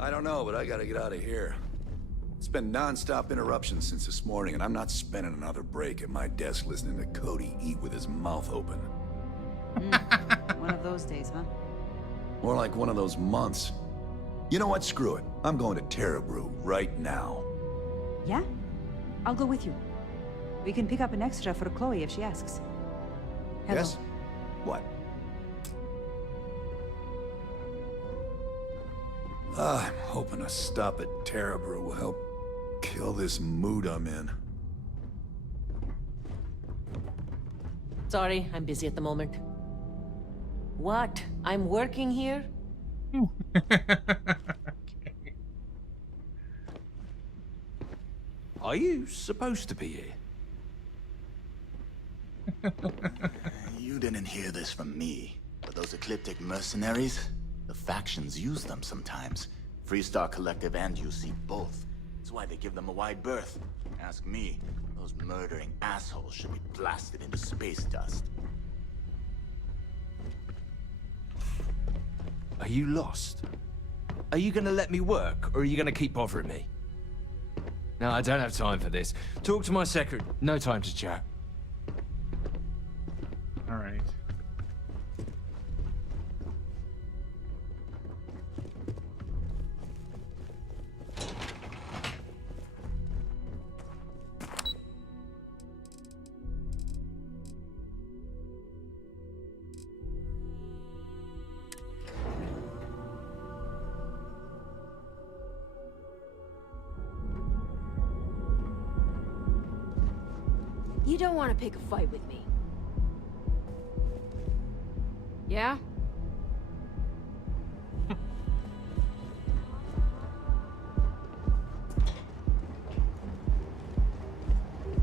I don't know, but I gotta get out of here. It's been non-stop interruptions since this morning, and I'm not spending another break at my desk listening to Cody eat with his mouth open. One of those days, huh? More like one of those months. You know what? Screw it. I'm going to Terra Brew right now. Yeah? I'll go with you. We can pick up an extra for Chloe if she asks. Hello. Yes? What? I'm hoping a stop at Terra Brew will help kill this mood I'm in. Sorry, I'm busy at the moment. What? I'm working here? Are you supposed to be here? You didn't hear this from me, but those ecliptic mercenaries, the factions use them sometimes. Freestar Collective and UC both. That's why they give them a wide berth. Ask me, those murdering assholes should be blasted into space dust. Are you lost? Are you gonna let me work, or are you gonna keep bothering me? No, I don't have time for this. Talk to my secretary. No time to chat. All right. You don't want to pick a fight with me. Yeah?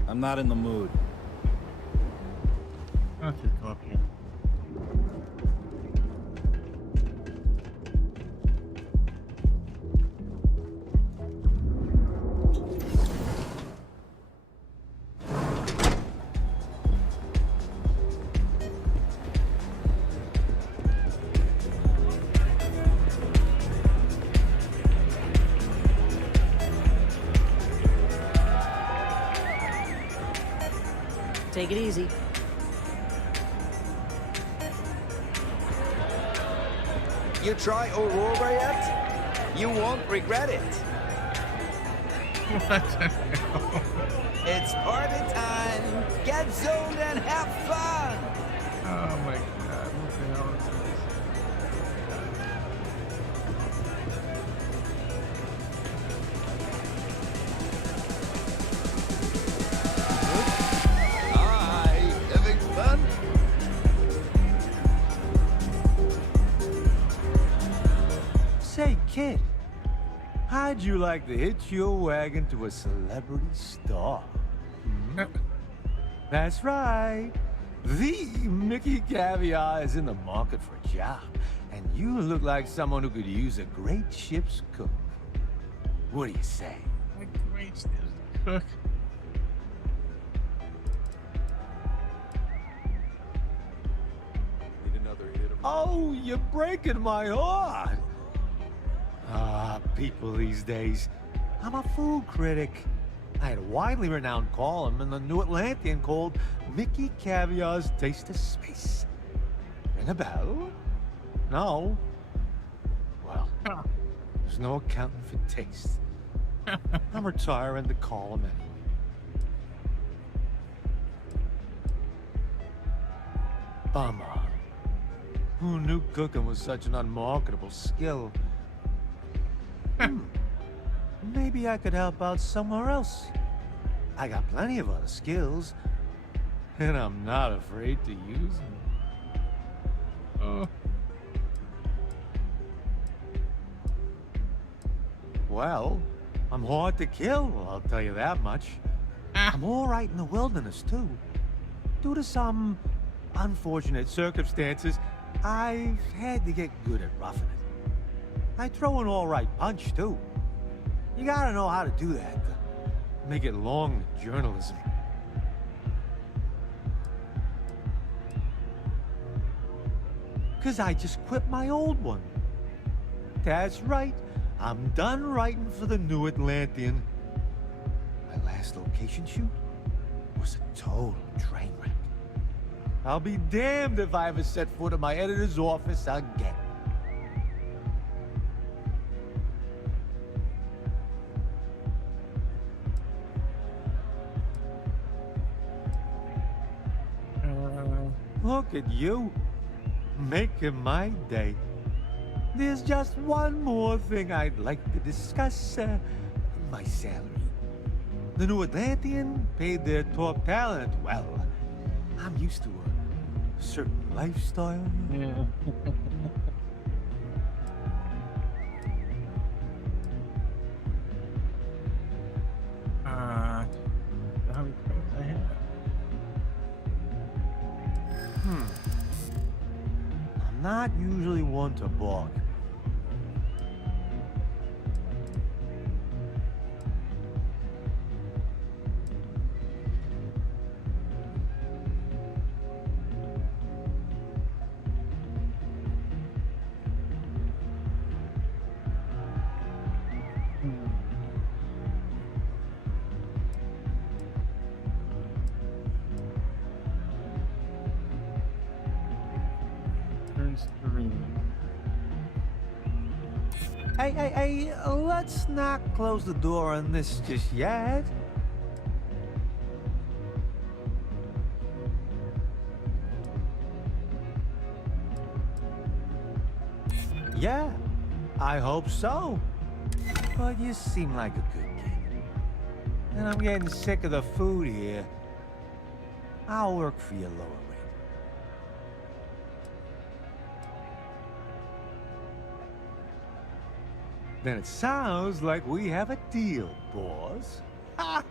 I'm not in the mood. I'll just go up here. Take it easy. You try Aurora yet? You won't regret it. What the hell? It's party time. Get zoned and have fun. Oh my god, what the hell is this? Hi, having fun? Say, kid, how'd you like to hitch your wagon to a celebrity star? Hmm? That's right. The Mickey Caviar is in the market for a job, and you look like someone who could use a great ship's cook. What do you say? A great ship's cook. Oh, you're breaking my heart. Ah, people these days. I'm a food critic. I had a widely renowned column in the New Atlantean called Mickey Caviar's Taste of Space. Ring a bell? No? Well, there's no accounting for taste. I'm retiring the column anyway. Bummer. Who knew cooking was such an unmarketable skill? Maybe I could help out somewhere else. I got plenty of other skills, and I'm not afraid to use them. Oh. Well, I'm hard to kill, I'll tell you that much. I'm all right in the wilderness, too. Due to some unfortunate circumstances, I've had to get good at roughing it. I throw an all right punch, too. You gotta know how to do that to make it long with journalism. Cause I just quit my old one. That's right. I'm done writing for the New Atlantean. My last location shoot was a total train wreck. I'll be damned if I ever set foot in my editor's office again. Look at you, making my day. There's just one more thing I'd like to discuss, my salary. The New Atlantean paid their top talent well. I'm used to a certain lifestyle. Yeah. How many credits I have? I'm not usually one to bargain. Turns 3. Hey, let's not close the door on this just yet. Yeah, I hope so. But you seem like a good kid. And I'm getting sick of the food here. I'll work for your lower rate. Then it sounds like we have a deal, boss. Ha!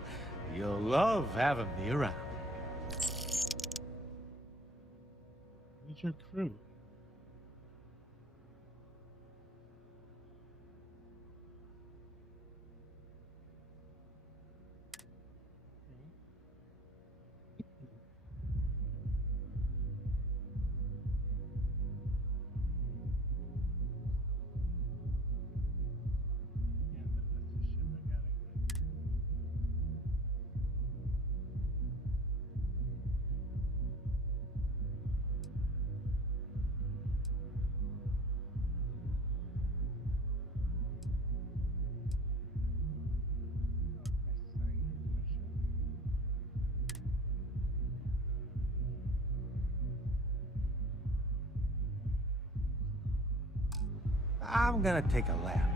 You'll love having me around. Where's your crew? I'm gonna take a lap.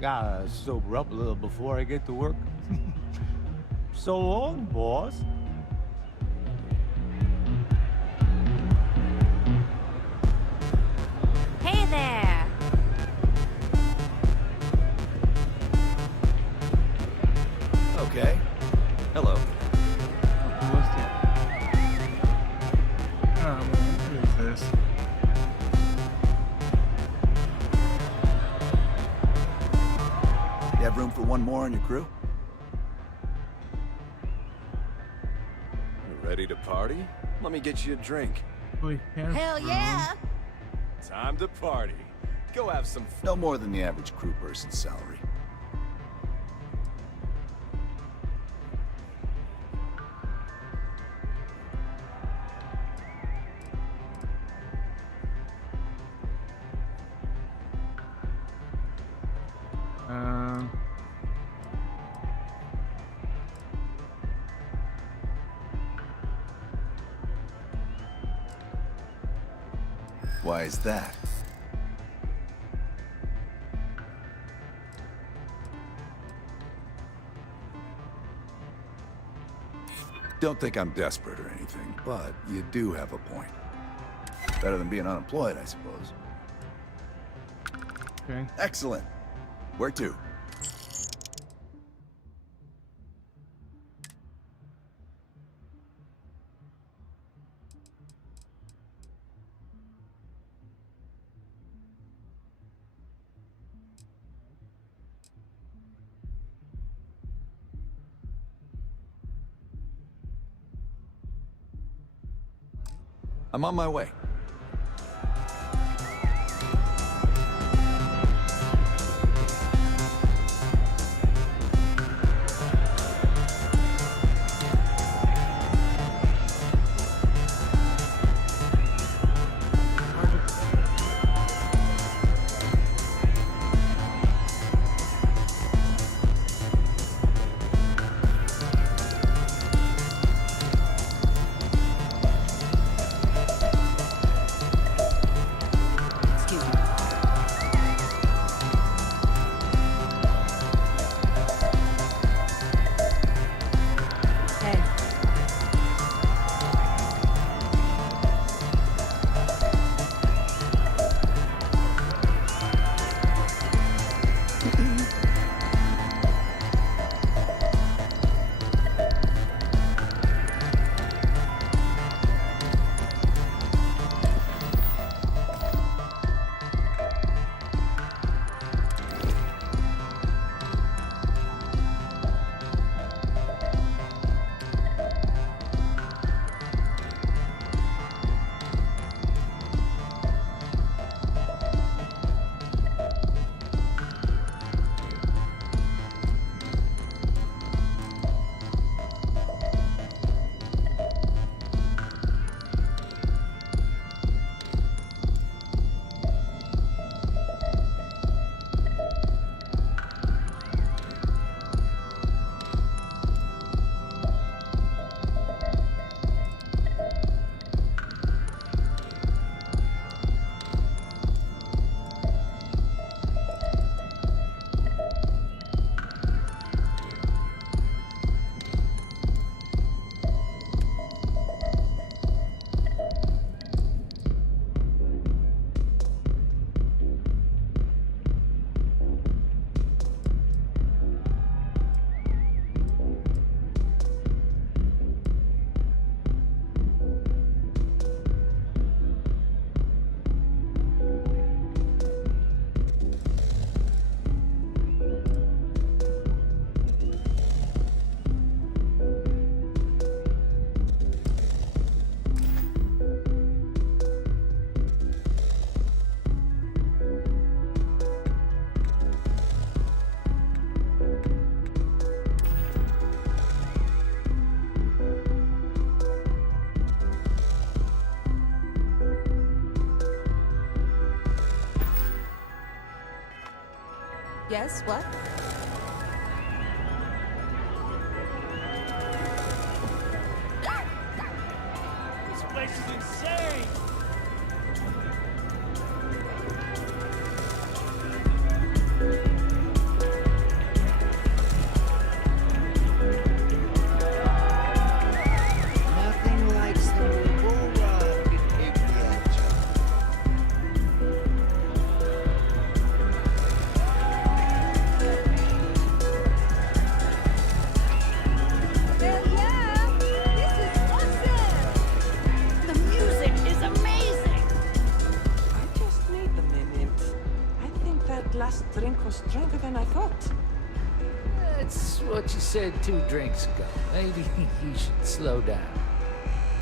Gotta sober up a little before I get to work. So long, boss. Hey there! Okay. Hello. What is this? You have room for one more on your crew? You ready to party? Let me get you a drink. Hell yeah! Time to party. Go have some fun. No more than the average crew person's salary. Why is that? Don't think I'm desperate or anything, but you do have a point. Better than being unemployed, I suppose. Okay. Excellent. Where to? I'm on my way. Yes, what? This place is insane! Nothing like some Aurora in VRChat. Hell yeah! This is awesome! The music is amazing! I just need a minute. I think that last drink was stronger than I thought. That's what you said 2 drinks ago. Maybe you should slow down.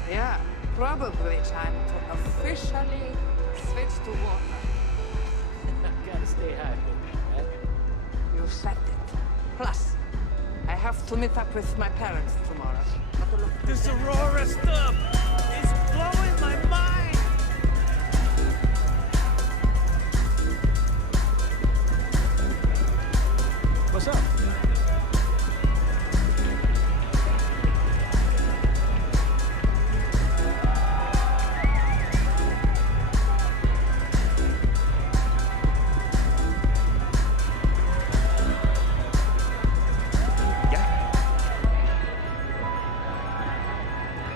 Yeah, probably time to officially switch to water. Gotta stay hydrated, right? You said it. Plus, I have to meet up with my parents tomorrow. This Aurora stuff is blowing my mind! What's up?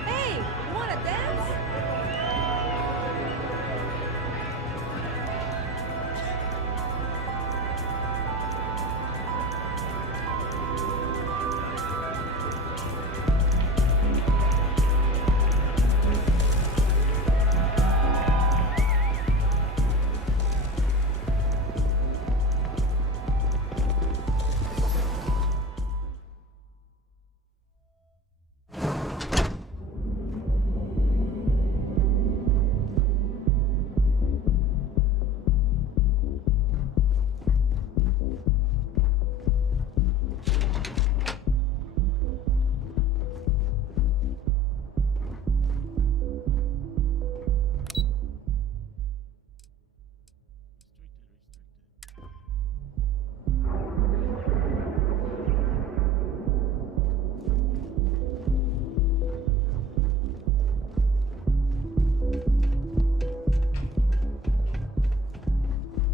Hey, wanna dance?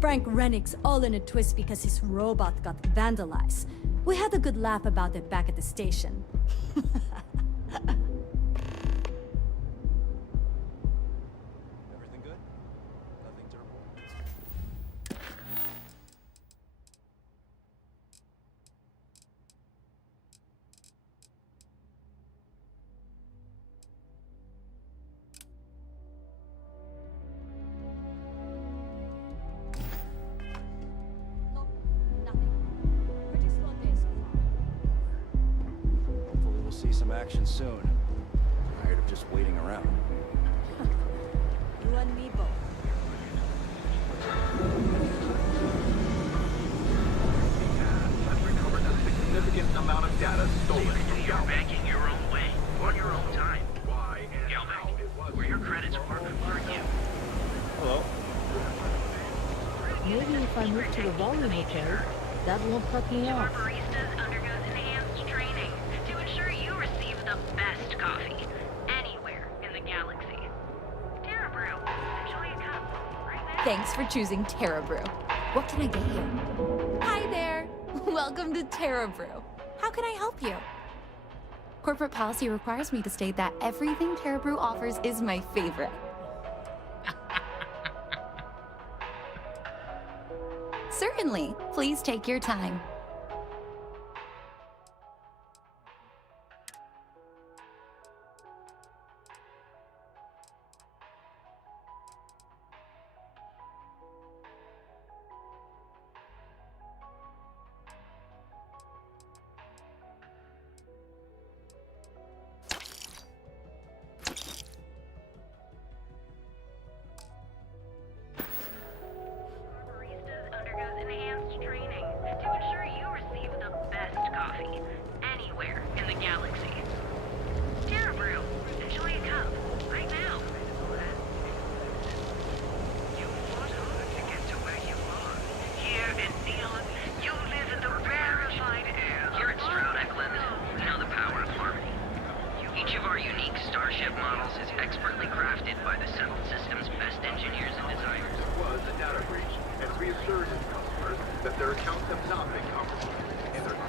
Frank Rennick's all in a twist because his robot got vandalized. We had a good laugh about it back at the station. Everything good? Nothing terrible? Hopefully we'll see some action soon. Tired of just waiting around. You and me both. I've recovered a significant amount of data stolen. You're banking your own way, on your own time. Why and how it was. Where your credits are perfect for you. Hello. Maybe if I move to the volume okay, that won't cut me off. Baristas undergoes enhanced training to ensure you receive the best coffee anywhere in the galaxy. Terra Brew. Enjoy a cup right now. Thanks for choosing Terra Brew. What can I get you? Hi there. Welcome to Terra Brew. How can I help you? Corporate policy requires me to state that everything Terra Brew offers is my favorite. Certainly. Please take your time. Baristas undergoes enhanced training to ensure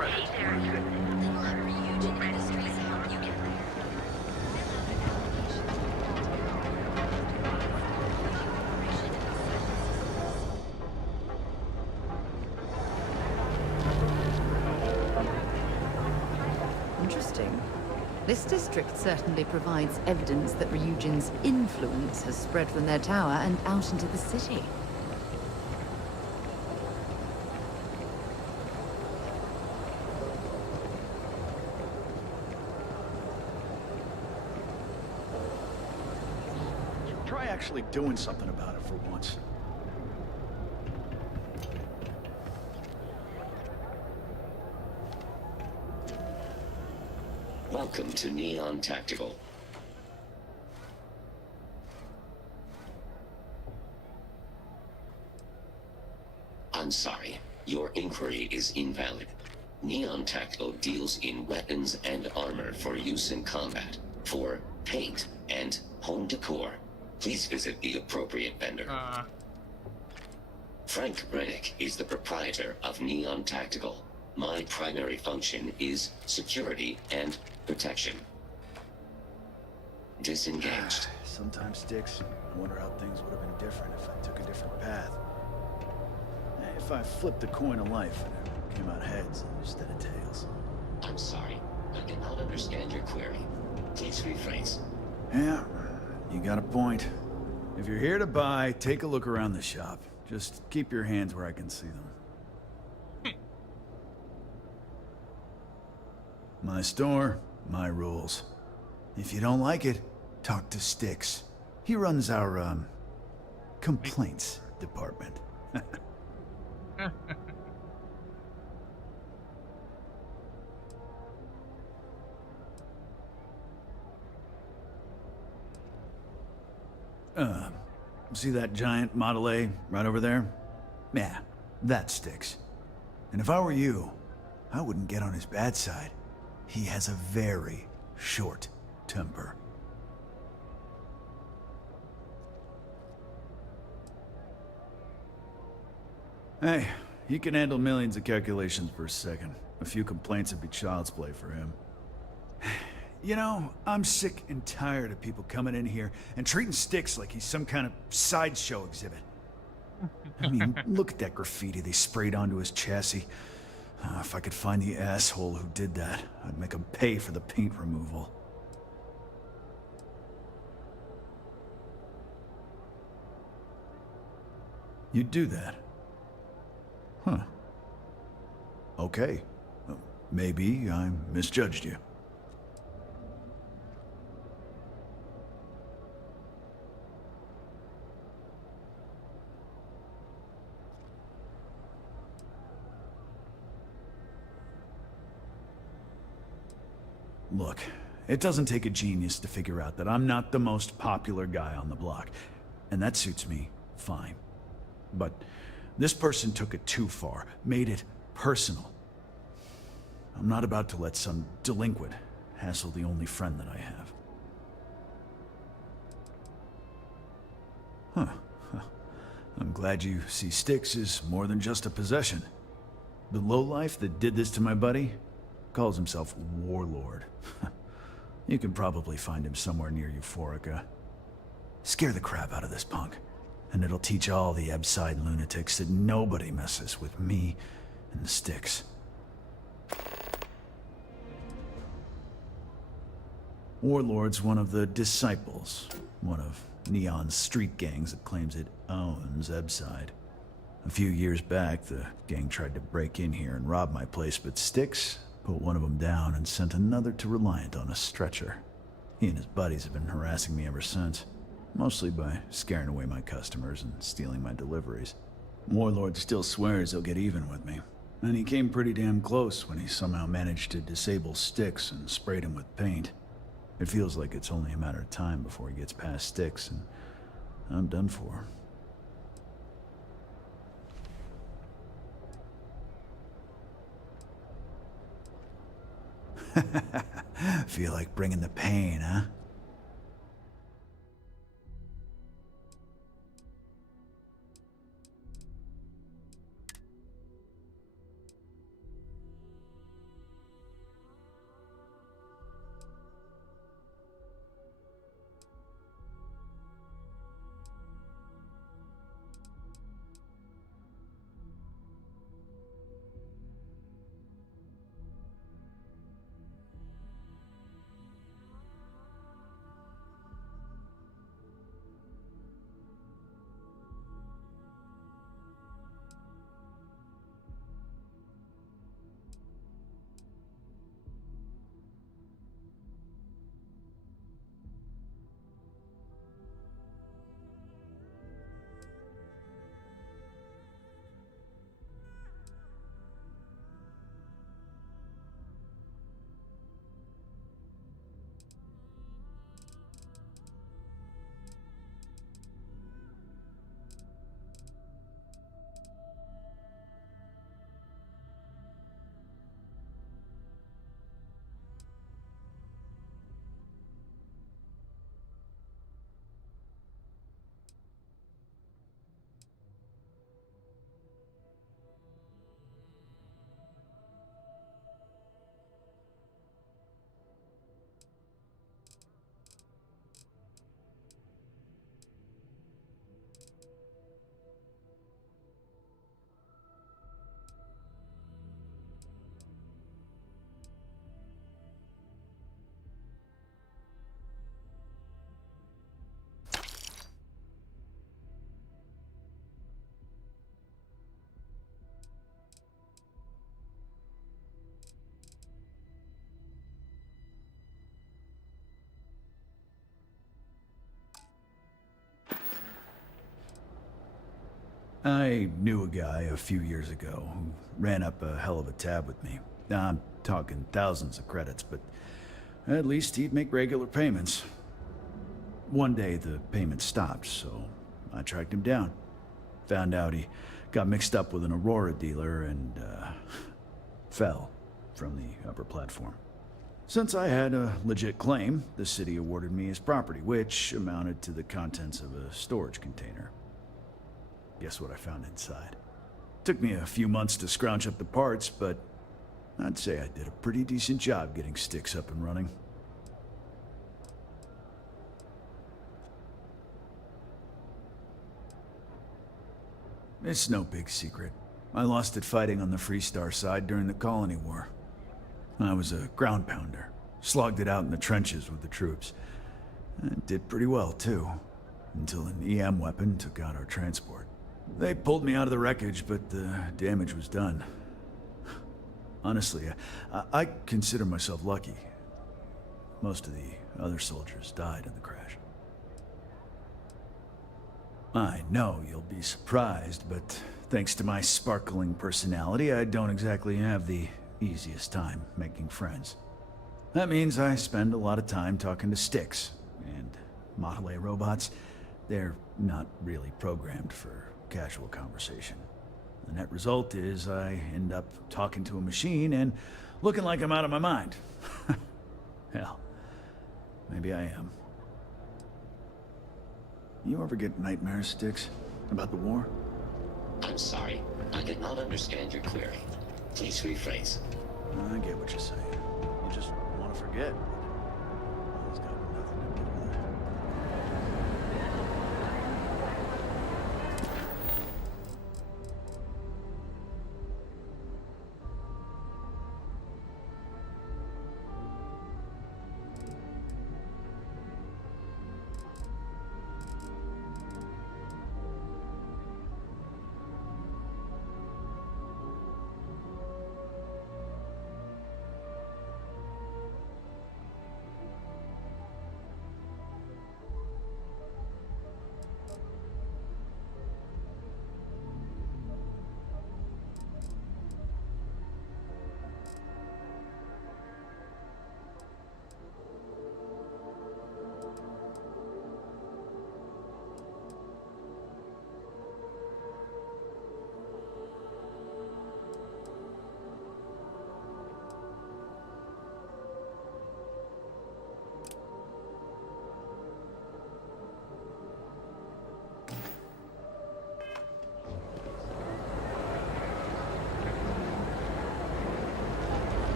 credits for Interesting. This district certainly provides evidence that Ryujin's influence has spread from their tower and out into the city. Try actually doing something about it for once. Welcome to Neon Tactical. I'm sorry, your inquiry is invalid. Neon Tactical deals in weapons and armor for use in combat, for paint and home decor. Please visit the appropriate vendor. Frank Rennick is the proprietor of Neon Tactical. My primary function is security and protection. Disengaged. Sometimes, Sticks, I wonder how things would have been different if I took a different path. If I flipped the coin of life and it came out heads instead of tails. I'm sorry, I cannot understand your query. Please rephrase. Yeah, you got a point. If you're here to buy, take a look around the shop. Just keep your hands where I can see them. My store, my rules. If you don't like it, talk to Sticks. He runs our, complaints department. See that giant Model A right over there? Yeah, that Sticks. And if I were you, I wouldn't get on his bad side. He has a very short temper. Hey, he can handle millions of calculations per second. A few complaints would be child's play for him. You know, I'm sick and tired of people coming in here and treating Sticks like he's some kind of sideshow exhibit. I mean, look at that graffiti they sprayed onto his chassis. If I could find the asshole who did that, I'd make him pay for the paint removal. You'd do that? Huh. Okay. Maybe I misjudged you. Look, it doesn't take a genius to figure out that I'm not the most popular guy on the block, and that suits me fine. But this person took it too far, made it personal. I'm not about to let some delinquent hassle the only friend that I have. Huh. I'm glad you see Sticks as more than just a possession. The lowlife that did this to my buddy calls himself Warlord. You can probably find him somewhere near Euphorica. Scare the crap out of this punk, and it'll teach all the Ebside lunatics that nobody messes with me and the Sticks. Warlord's one of the Disciples, one of Neon's street gangs that claims it owns Ebside. A few years back, the gang tried to break in here and rob my place, but Sticks put one of them down and sent another to Reliant on a stretcher. He and his buddies have been harassing me ever since, mostly by scaring away my customers and stealing my deliveries. Warlord still swears he'll get even with me, and he came pretty damn close when he somehow managed to disable Sticks and sprayed him with paint. It feels like it's only a matter of time before he gets past Sticks, and I'm done for. Feel like bringing the pain, huh? I knew a guy a few years ago who ran up a hell of a tab with me. I'm talking thousands of credits, but at least he'd make regular payments. One day the payments stopped, so I tracked him down. Found out he got mixed up with an Aurora dealer and fell from the upper platform. Since I had a legit claim, the city awarded me his property, which amounted to the contents of a storage container. Guess what I found inside? Took me a few months to scrounge up the parts, but I'd say I did a pretty decent job getting Styx up and running. It's no big secret. I lost it fighting on the Freestar side during the Colony War. I was a ground pounder. Slogged it out in the trenches with the troops. And did pretty well, too. Until an EM weapon took out our transport. They pulled me out of the wreckage, but the damage was done. Honestly, I consider myself lucky. Most of the other soldiers died in the crash. I know you'll be surprised, but thanks to my sparkling personality, I don't exactly have the easiest time making friends. That means I spend a lot of time talking to Styx, and Model A robots, they're not really programmed for casual conversation. The net result is I end up talking to a machine and looking like I'm out of my mind. Hell, maybe I am. You ever get nightmares, Styx? About the war? I'm sorry. I did not understand your query. Please rephrase. I get what you're saying. You just want to forget. It's got nothing to do with it.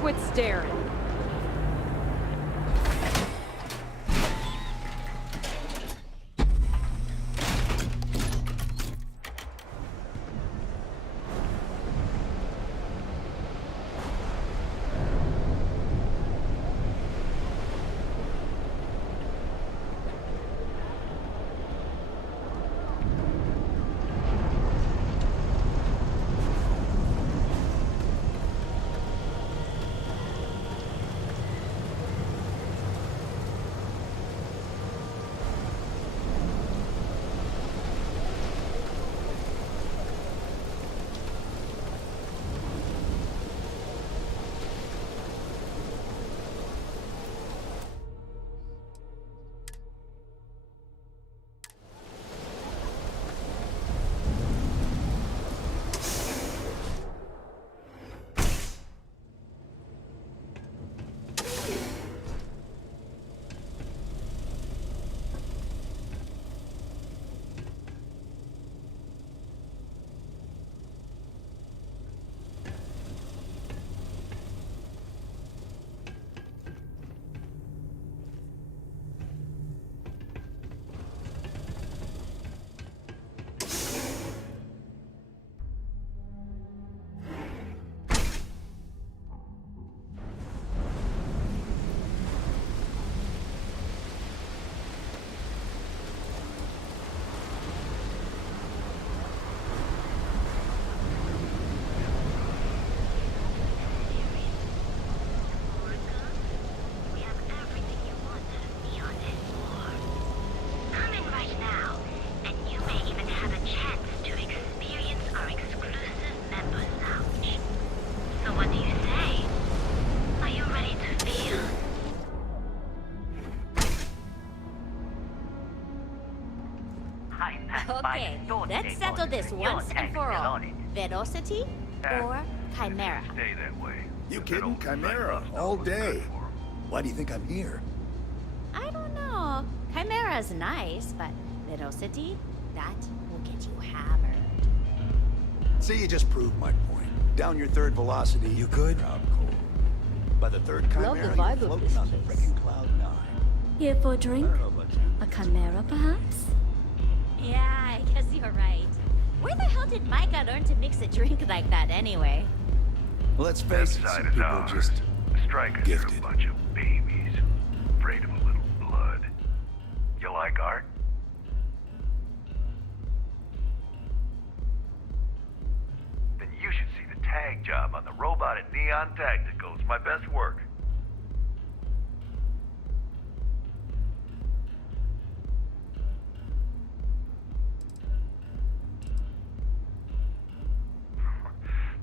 Quit staring. settle this once and for all. Velocity or Chimera? Stay that way. You kidding? Chimera, all day. Why do you think I'm here? I don't know. Chimera's nice, but Velocity, that will get you hammered. See, you just proved my point. Down your third velocity. You good? Crowd cold. By the third Love the Chimera, vibe you're of floating this on the place. freaking cloud 9. Here for a drink? I don't know about you. A Chimera, perhaps? Yeah, I guess you're right. Where the hell did Micah learn to mix a drink like that anyway? Let's face it, some people are just Strikers gifted. are a bunch of babies, afraid of a little blood. You like art? Then you should see the tag job on the robot at Neon Tactical. It's my best work.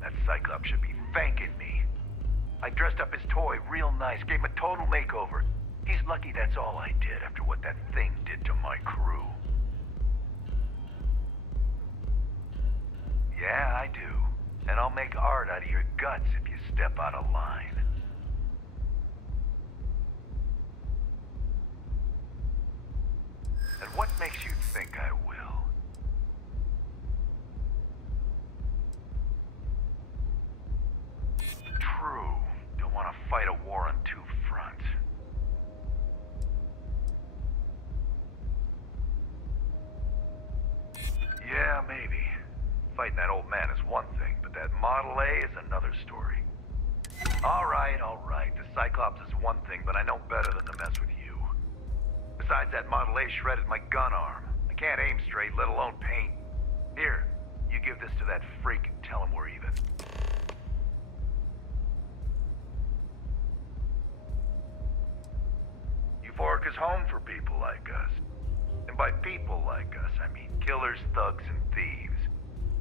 That Cyclops should be thanking me. I dressed up his toy real nice, gave him a total makeover. He's lucky that's all I did after what that thing did to my crew. Yeah, I do. And I'll make art out of your guts if you step out of line. And what makes you think I will? True. Don't want to fight a war on two fronts. Yeah, maybe. Fighting that old man is one thing, but that Model A is another story. All right. The Cyclops is one thing, but I know better than to mess with you. Besides, that Model A shredded my gun arm. I can't aim straight, let alone paint. Here, you give this to that freak and tell him we're even. Euphoric is home for people like us. And by people like us, I mean killers, thugs, and thieves.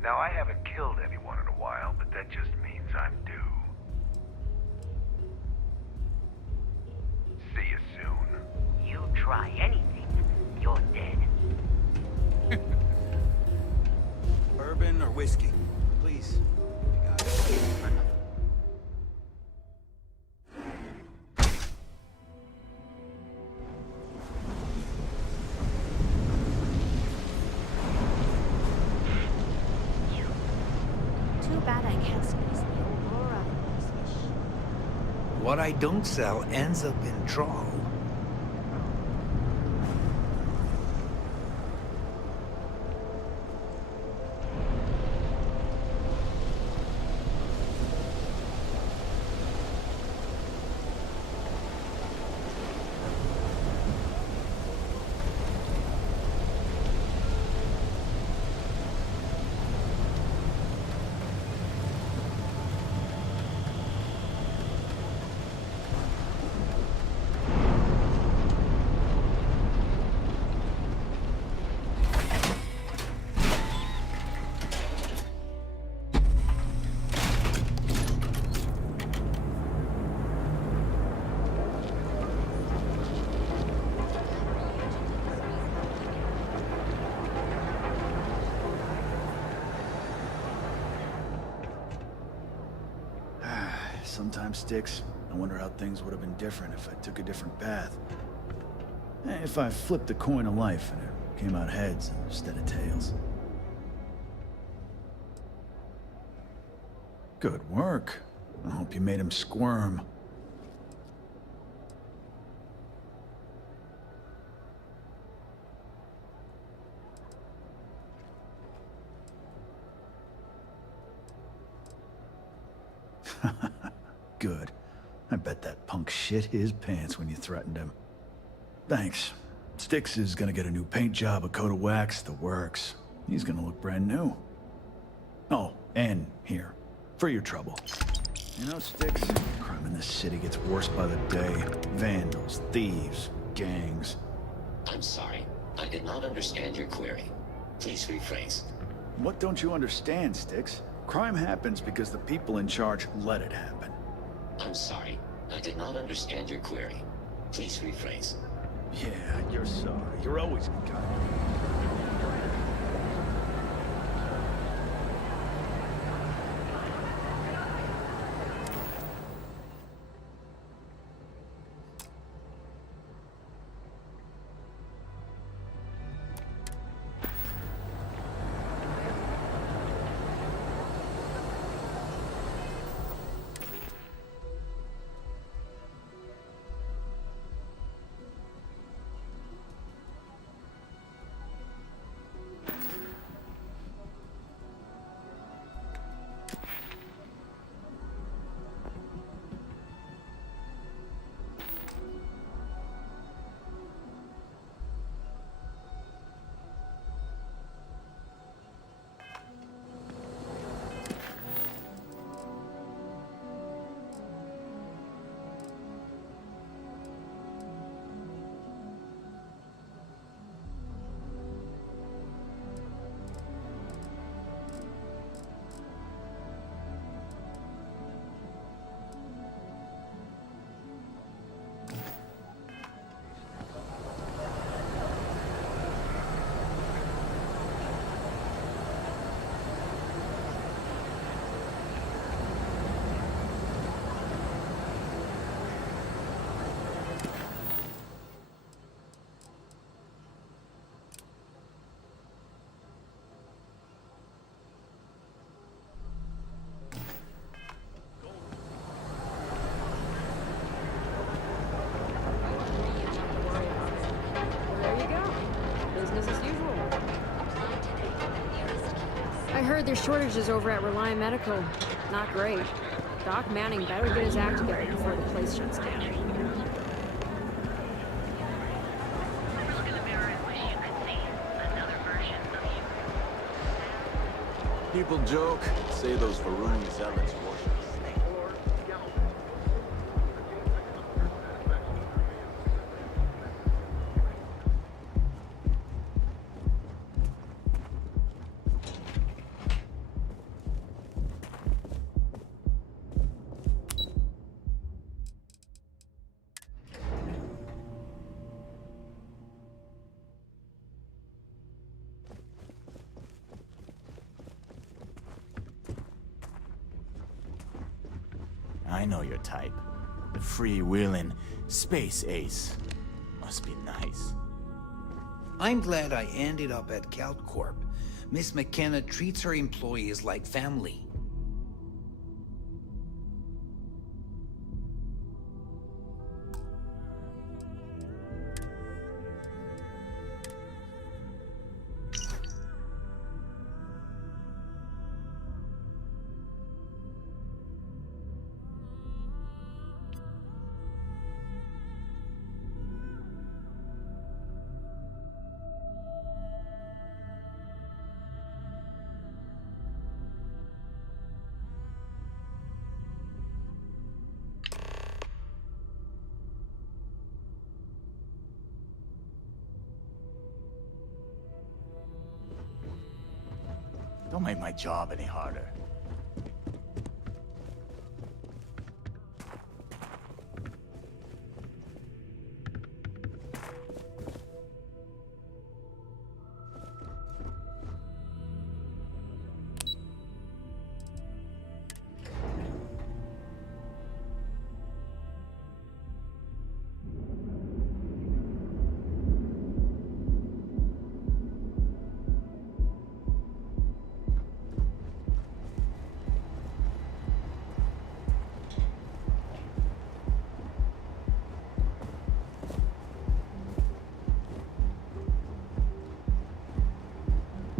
Now, I haven't killed anyone in a while, but that just means I'm due. See you soon. You try anything, you're dead. Bourbon or whiskey? Please. You got it. Too bad I can't squeeze the Aurora. What I don't sell ends up in trouble. Sometimes, Sticks, I wonder how things would have been different if I took a different path. If I flipped the coin of life and it came out heads instead of tails. Good work. I hope you made him squirm. Good. I bet that punk shit his pants when you threatened him. Thanks. Styx is gonna get a new paint job, a coat of wax, the works. He's gonna look brand new. Oh, and here, for your trouble. You know, Styx, crime in this city gets worse by the day. Vandals, thieves, gangs. I'm sorry. I did not understand your query. Please rephrase. What don't you understand, Styx? Crime happens because the people in charge let it happen. I'm sorry. I did not understand your query. Please rephrase. Yeah, you're sorry. You're always kind. heard there's shortages over at Reliant Medical. Not great. Doc Manning better get his act together before the place shuts down. People joke, say those Varun zealots worship a snake. I know your type. The freewheeling space ace. Must be nice. I'm glad I ended up at CalCorp. Miss McKenna treats her employees like family. Don't make my job any harder.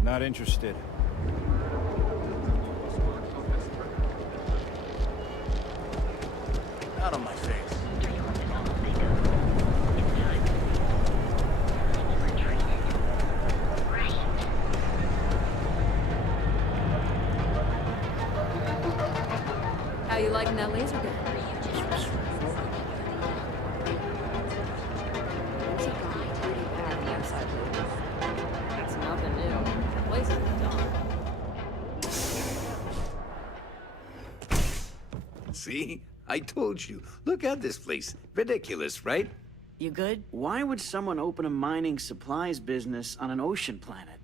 Not interested. Out of my face. How you liking that laser gun? Things have gone pretty bad on the outside lately. It's nothing new. The place is done. See? I told you. Look at this place. Ridiculous, right? You good? Why would someone open a mining supplies business on an ocean planet?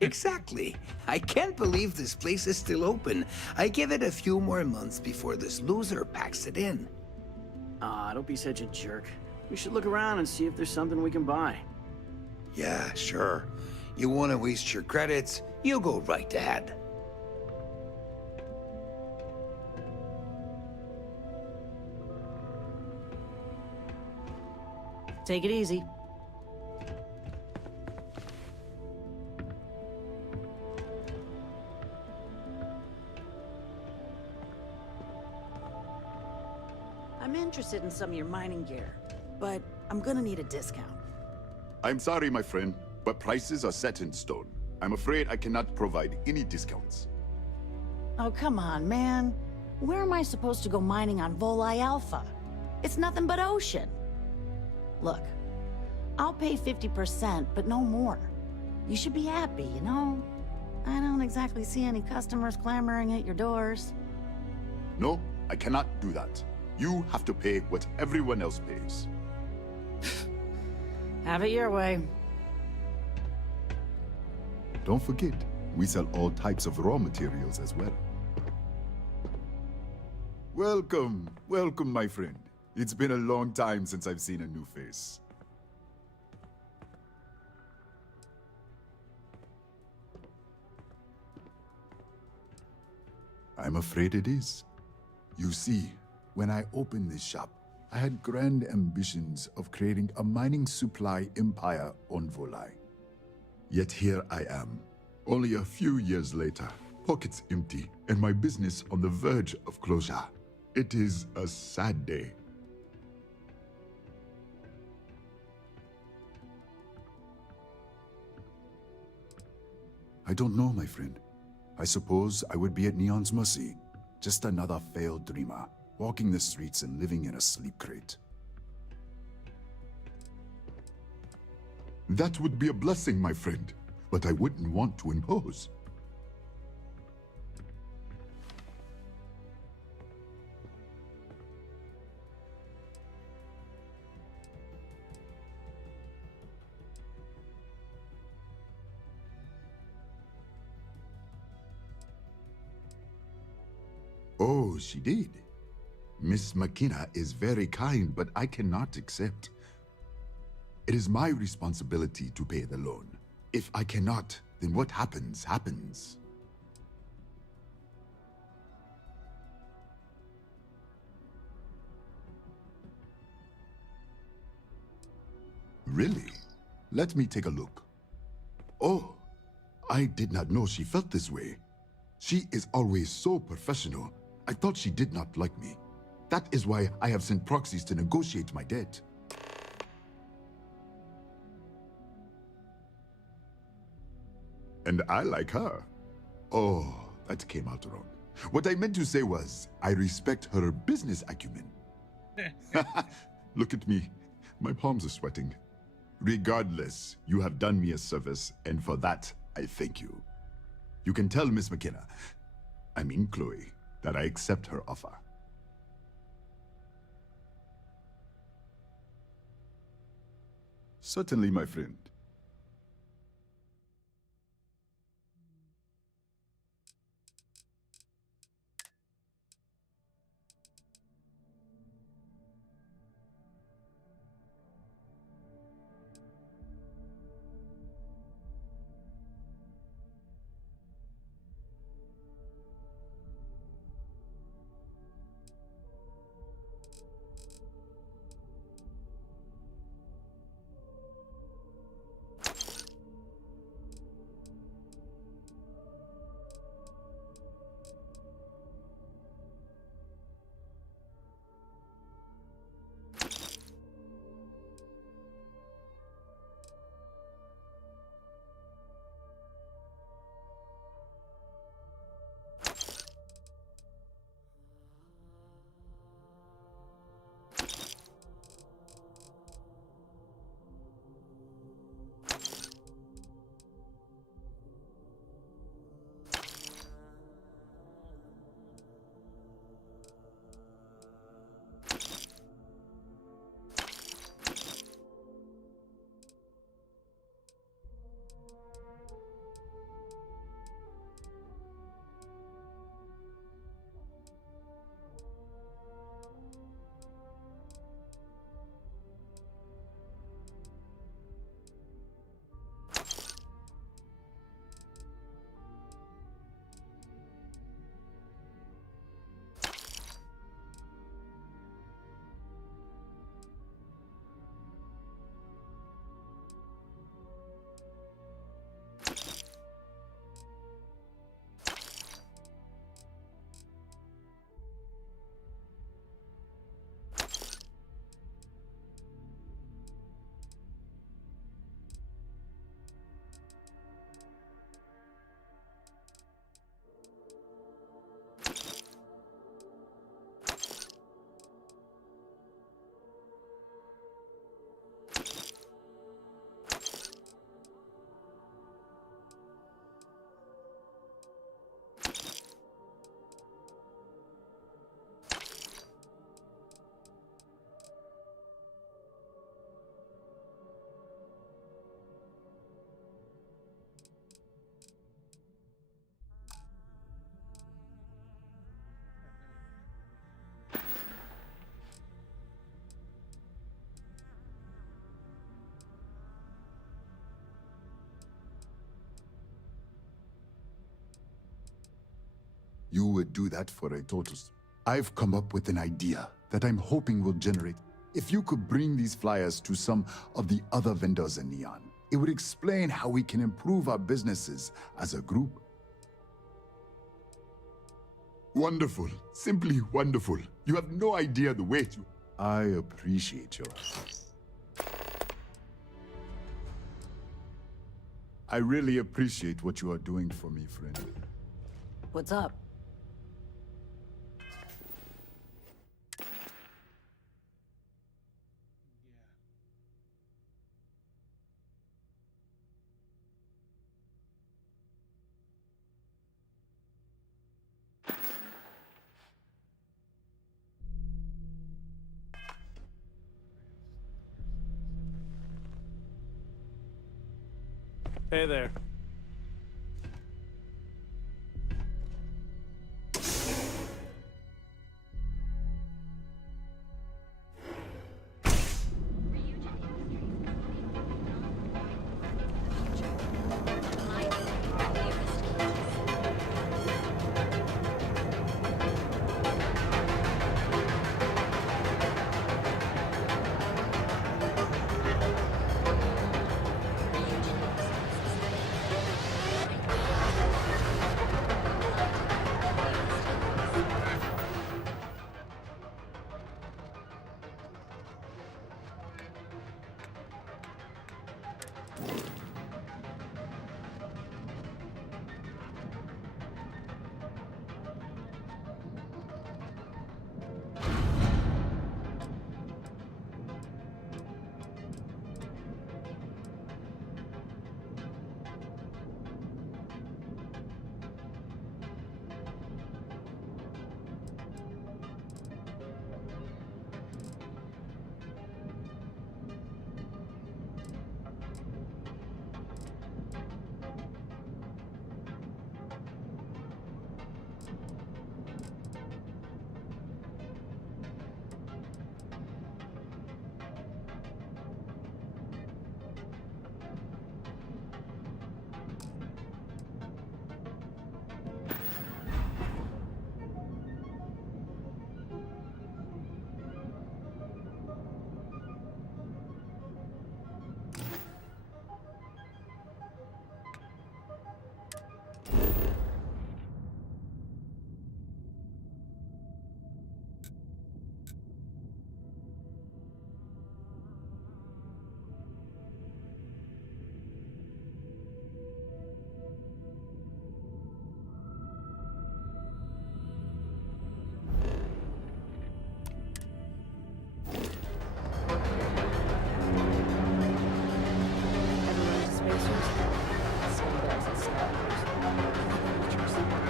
Exactly. I can't believe this place is still open. I give it a few more months before this loser packs it in. Ah, don't be such a jerk. We should look around and see if there's something we can buy. Yeah, sure. You want to waste your credits? You go right ahead. Take it easy. I'm interested in some of your mining gear, but I'm gonna need a discount. I'm sorry, my friend, but prices are set in stone. I'm afraid I cannot provide any discounts. Oh, come on, man. Where am I supposed to go mining on Volii Alpha? It's nothing but ocean. Look, I'll pay 50%, but no more. You should be happy, you know? I don't exactly see any customers clamoring at your doors. No, I cannot do that. You have to pay what everyone else pays. Have it your way. Don't forget, we sell all types of raw materials as well. Welcome, welcome, my friend. It's been a long time since I've seen a new face. I'm afraid it is. You see, when I opened this shop, I had grand ambitions of creating a mining supply empire on Volii. Yet here I am, Only a few years later, pockets empty, and my business on the verge of closure. It is a sad day. I don't know, my friend. I suppose I would be at Neon's mercy. Just another failed dreamer, walking the streets and living in a sleep crate. That would be a blessing, my friend, but I wouldn't want to impose. Oh, she did. Miss McKenna is very kind, but I cannot accept. It is my responsibility to pay the loan. If I cannot, then what happens, happens. Really? Let me take a look. Oh, I did not know she felt this way. She is always so professional. I thought she did not like me. That is why I have sent proxies to negotiate my debt. And I like her. Oh, that came out wrong. What I meant to say was, I respect her business acumen. Look at me. My palms are sweating. Regardless, you have done me a service, and for that, I thank you. You can tell Miss McKenna, I mean Chloe, that I accept her offer. Certainly, my friend. You would do that for a totus. I've come up with an idea that I'm hoping will generate. If you could bring these flyers to some of the other vendors in Neon, It would explain how we can improve our businesses as a group. Wonderful. Simply wonderful. You have no idea the weight you... I appreciate your... I really appreciate what you are doing for me, friend. What's up? Hey there.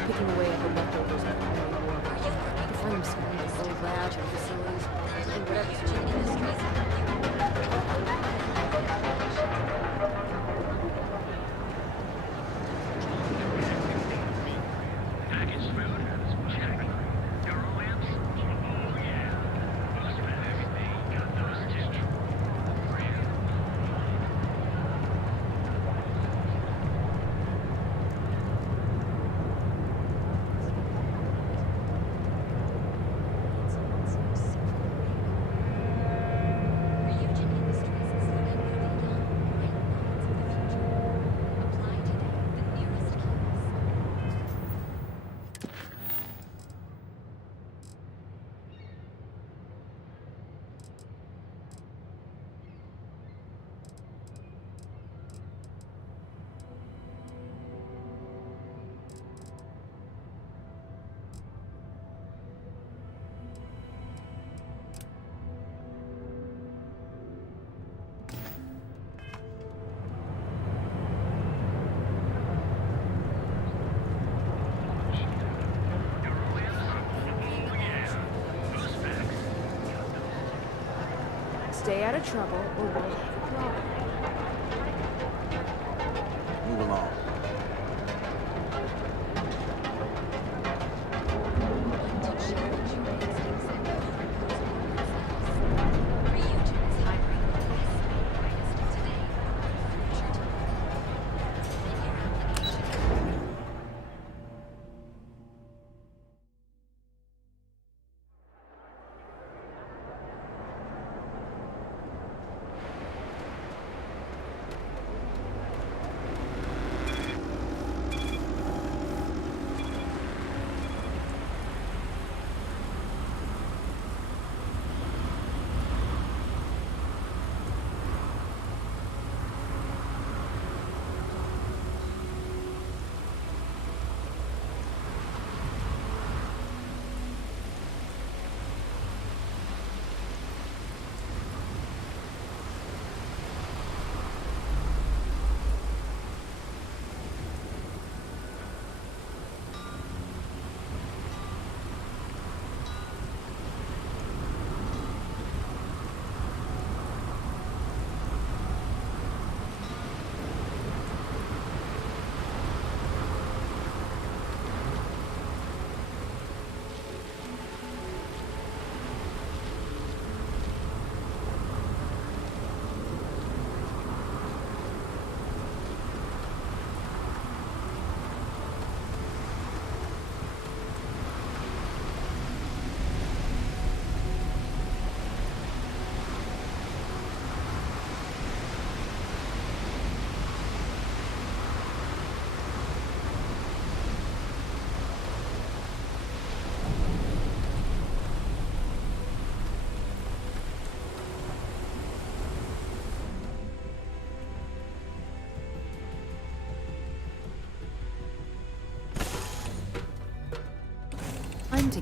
Picking away at the leftovers of the Cold War. You can find them scattered in old labs or facilities, and whatever's cheap in this Stay out of trouble or we'll have a problem. Move along.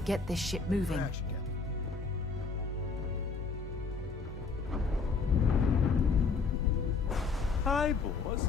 get this ship moving. Hi, boss.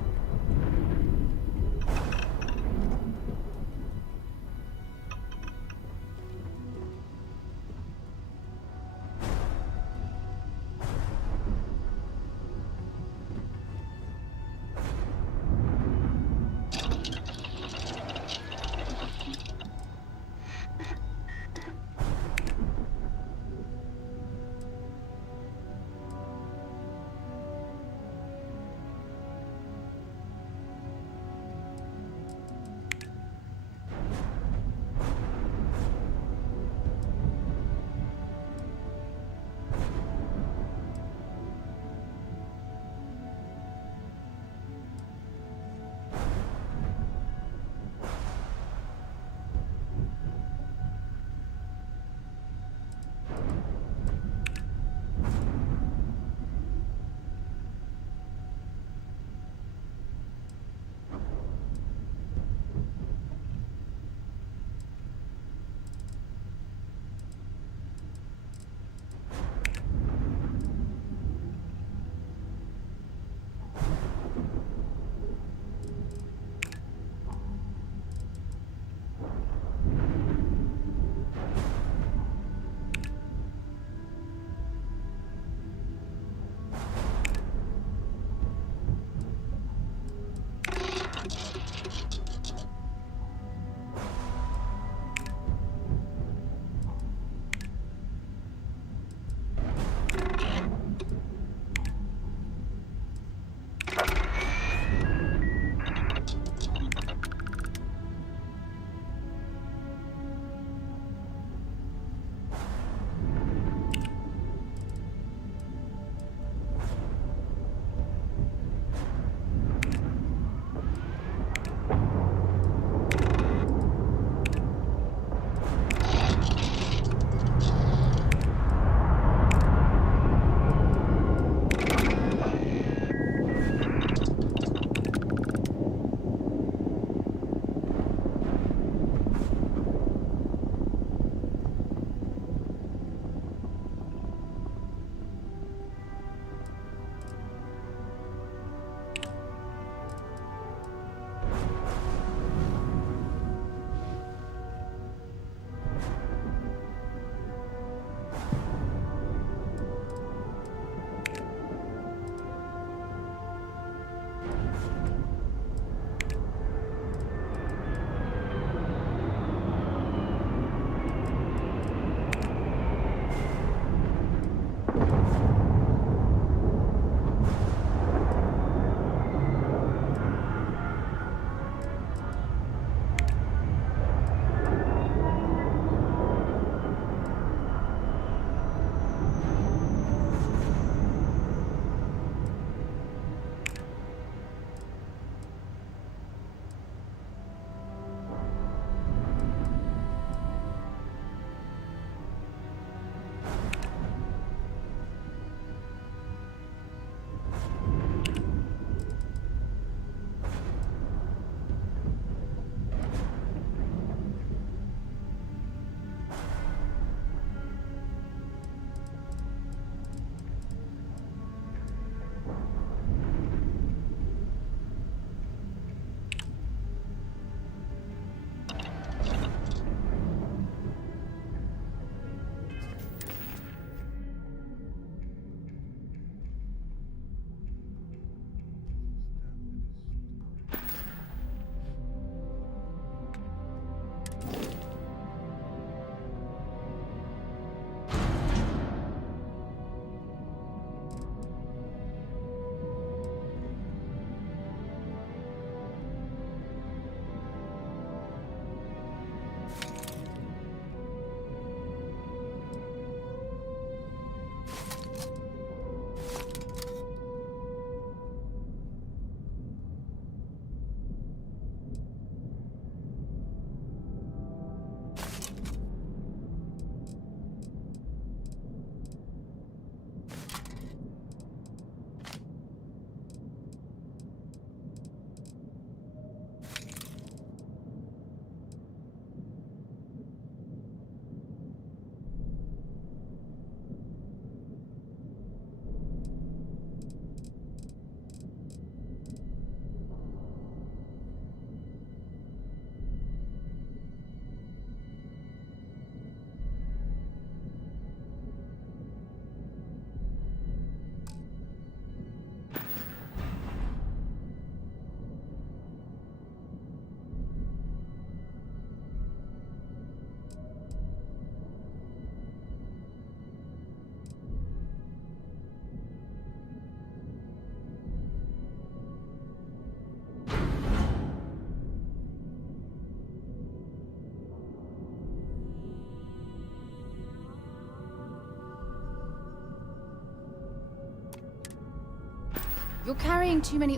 You're carrying too many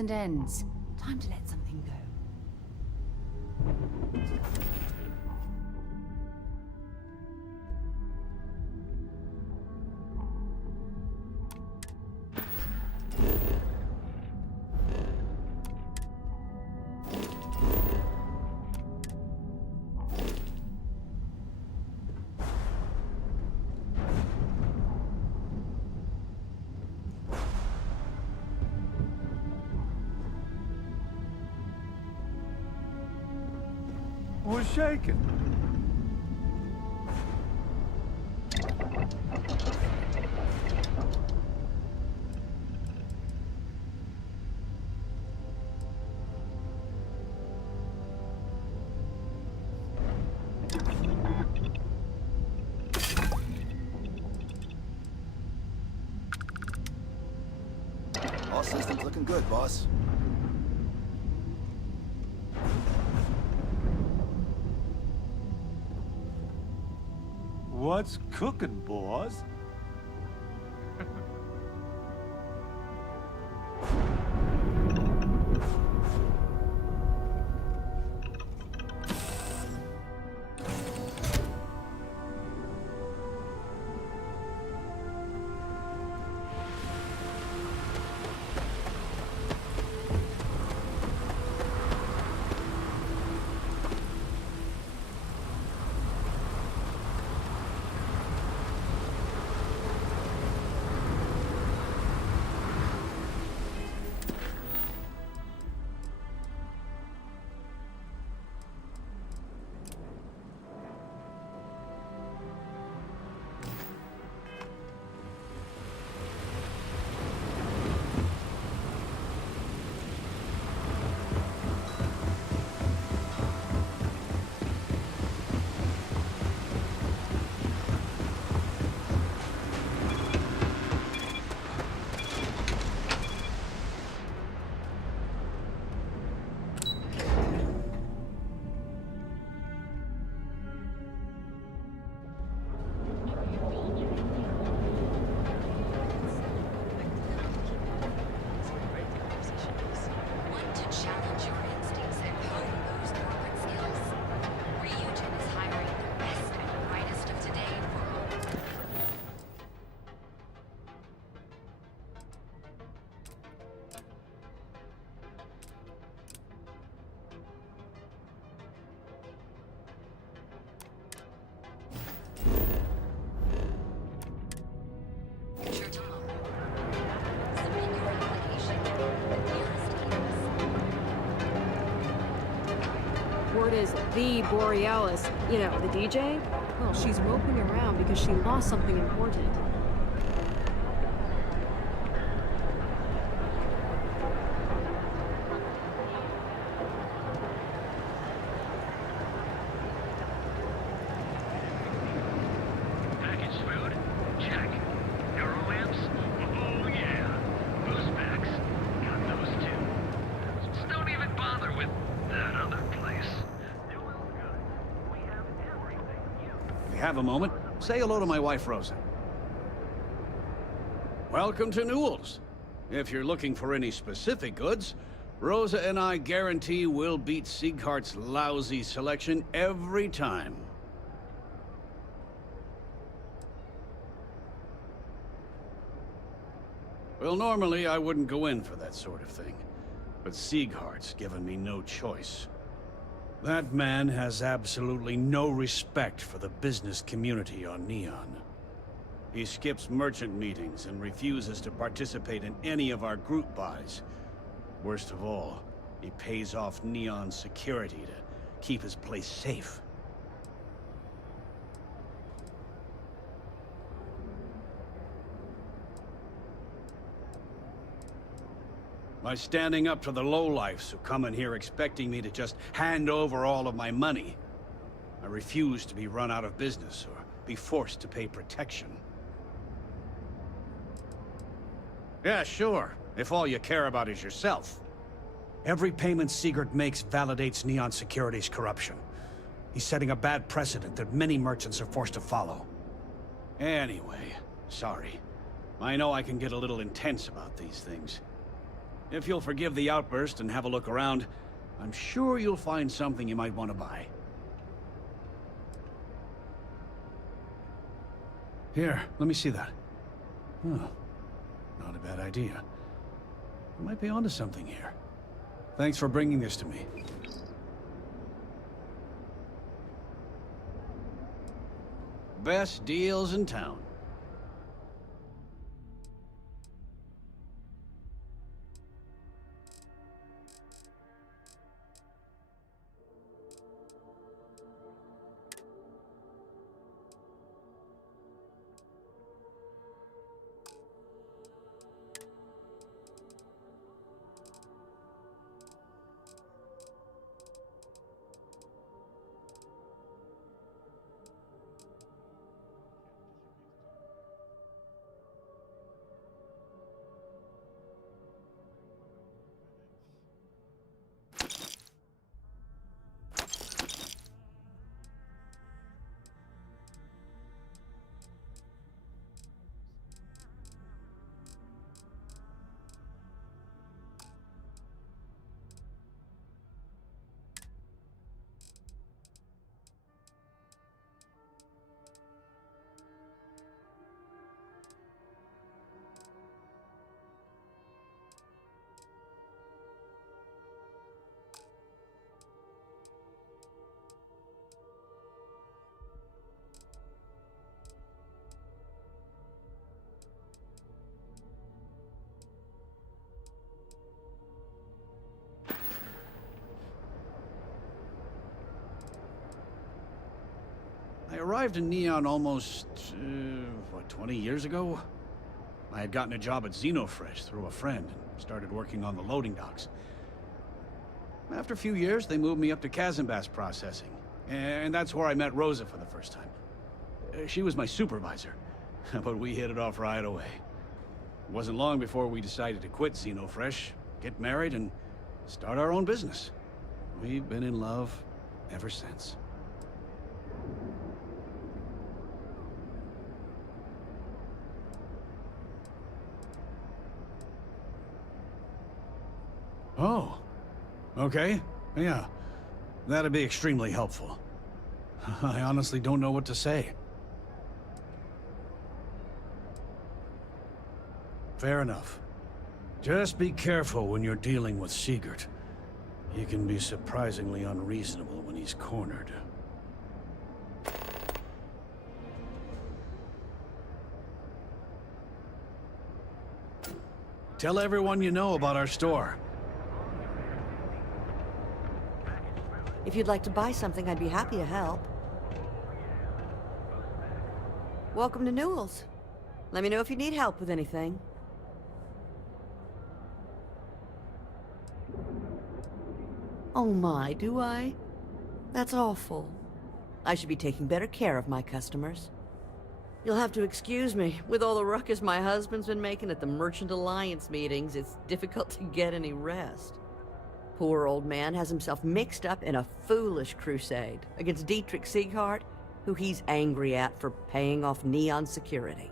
and ends. Time to let something go. Who's shaking? All systems looking good, boss. What's cooking, boss? word is the Borealis. You know, the DJ? Well, she's moping around because she lost something important. Packaged food? Check. Euro lamps? Oh yeah. Boost packs? Got those too. Just don't even bother with that other place. If you have a moment, say hello to my wife, Rosa. Welcome to Newell's. If you're looking for any specific goods, Rosa and I guarantee we'll beat Sieghart's lousy selection every time. Well, normally I wouldn't go in for that sort of thing, but Sieghart's given me no choice. That man has absolutely no respect for the business community on Neon. He skips merchant meetings and refuses to participate in any of our group buys. Worst of all, he pays off Neon's security to keep his place safe. By standing up to the lowlifes who come in here expecting me to just hand over all of my money, I refuse to be run out of business or be forced to pay protection. Yeah, sure, if all you care about is yourself. Every payment Siegert makes validates Neon Security's corruption. He's setting a bad precedent that many merchants are forced to follow. Anyway, sorry. I know I can get a little intense about these things. If you'll forgive the outburst and have a look around, I'm sure you'll find something you might want to buy. Here, let me see that. Oh, not a bad idea. You might be onto something here. Thanks for bringing this to me. Best deals in town. I arrived in Neon almost, 20 years ago? I had gotten a job at Xenofresh through a friend and started working on the loading docks. After a few years, they moved me up to Kazanbas processing, and that's where I met Rosa for the first time. She was my supervisor, but we hit it off right away. It wasn't long before we decided to quit Xenofresh, get married, and start our own business. We've been in love ever since. Oh, okay. Yeah, that'd be extremely helpful. I honestly don't know what to say. Fair enough. Just be careful when you're dealing with Siegert. He can be surprisingly unreasonable when he's cornered. Tell everyone you know about our store. If you'd like to buy something, I'd be happy to help. Welcome to Newell's. Let me know if you need help with anything. Oh my, do I? That's awful. I should be taking better care of my customers. You'll have to excuse me. With all the ruckus my husband's been making at the Merchant Alliance meetings, it's difficult to get any rest. Poor old man has himself mixed up in a foolish crusade against Dietrich Sieghart, who he's angry at for paying off Neon security.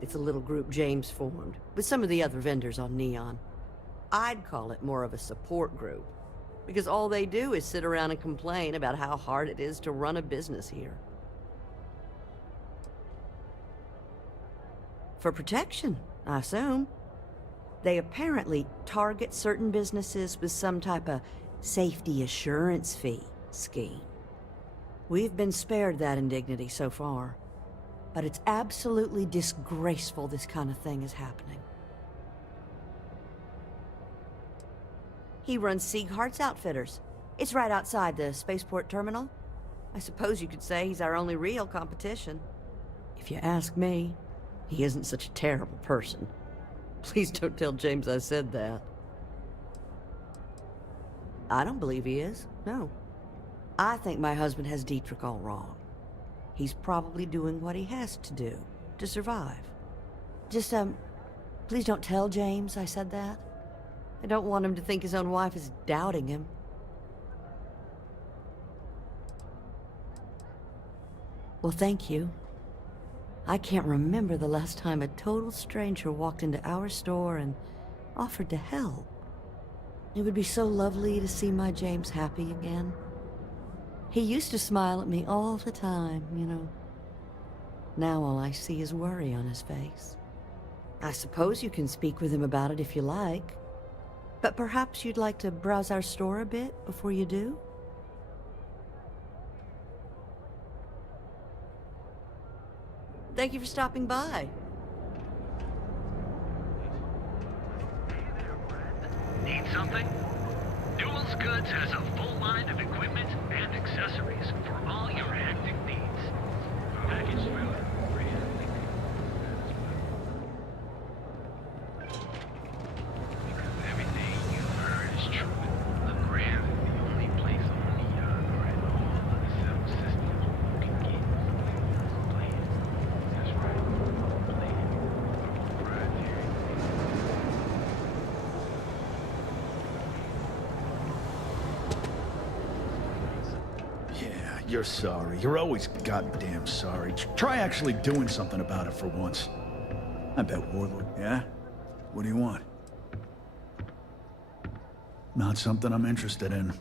It's a little group James formed, with some of the other vendors on Neon. I'd call it more of a support group, because all they do is sit around and complain about how hard it is to run a business here. For protection, I assume. They apparently target certain businesses with some type of safety assurance fee scheme. We've been spared that indignity so far, but it's absolutely disgraceful this kind of thing is happening. He runs Sieghart's Outfitters. It's right outside the spaceport terminal. I suppose you could say he's our only real competition. If you ask me, he isn't such a terrible person. Please don't tell James I said that. I don't believe he is, no. I think my husband has Dietrich all wrong. He's probably doing what he has to do to survive. Just, please don't tell James I said that. I don't want him to think his own wife is doubting him. Well, thank you. I can't remember the last time a total stranger walked into our store and offered to help. It would be so lovely to see my James happy again. He used to smile at me all the time, you know. Now all I see is worry on his face. I suppose you can speak with him about it if you like. But perhaps you'd like to browse our store a bit before you do? Thank you for stopping by. Need something? Newell's Goods has a full line of equipment and accessories for all your hectic needs. Packaged food, because everything you heard is true. The Grand is the only place on Neon where all of the cell systems you can get. Play it. That's right. Play it. Proprietary. Yeah, you're sorry. You're always goddamn sorry. Try actually doing something about it for once. I bet Warlord. Yeah? What do you want? Not something I'm interested in.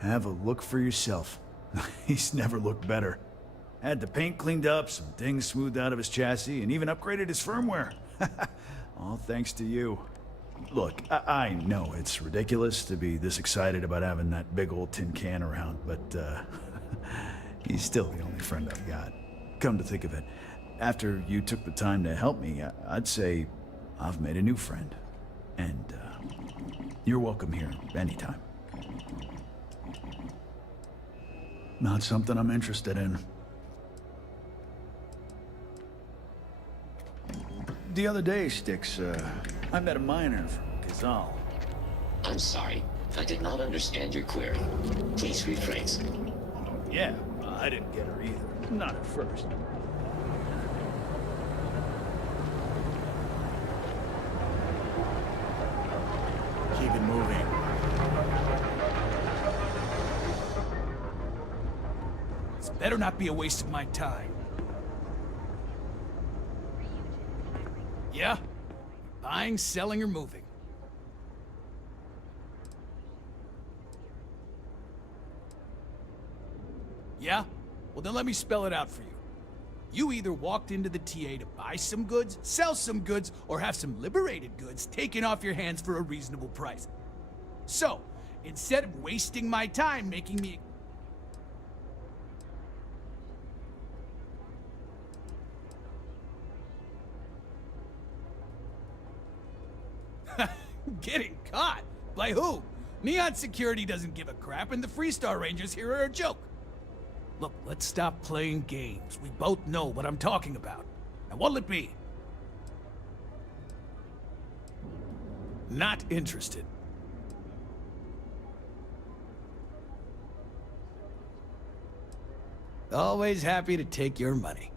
Have a look for yourself. He's never looked better. Had the paint cleaned up, some things smoothed out of his chassis, and even upgraded his firmware. All thanks to you. Look, I know it's ridiculous to be this excited about having that big old tin can around, but he's still the only friend I've got. Come to think of it, after you took the time to help me, I'd say I've made a new friend. And you're welcome here anytime. Not something I'm interested in. The other day, Styx, I met a miner from Gazal. I'm sorry. I did not understand your query. Please rephrase. Yeah, I didn't get her either. Not at first. Keep it moving. This better not be a waste of my time. Yeah? Buying, selling, or moving? Yeah? Well, then let me spell it out for you. You either walked into the TA to buy some goods, sell some goods, or have some liberated goods taken off your hands for a reasonable price. So, instead of wasting my time making me... Getting caught? By who? Neon Security doesn't give a crap, and the Freestar Rangers here are a joke. Look, let's stop playing games. We both know what I'm talking about. Now, what'll it be? Not interested. Always happy to take your money.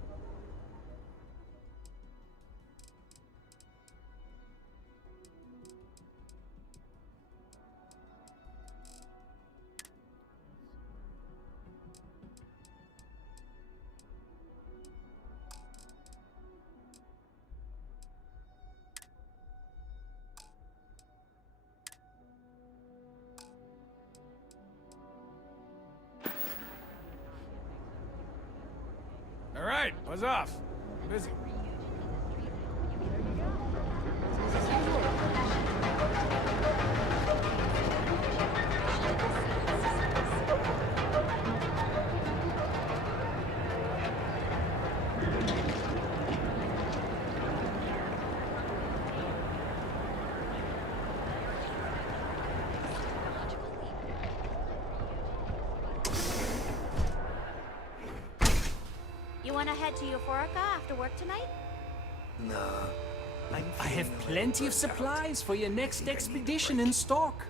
All right, buzz off. I'm busy. You wanna head to Euphorica after work tonight? Nah. I have plenty of supplies for your next expedition in stock.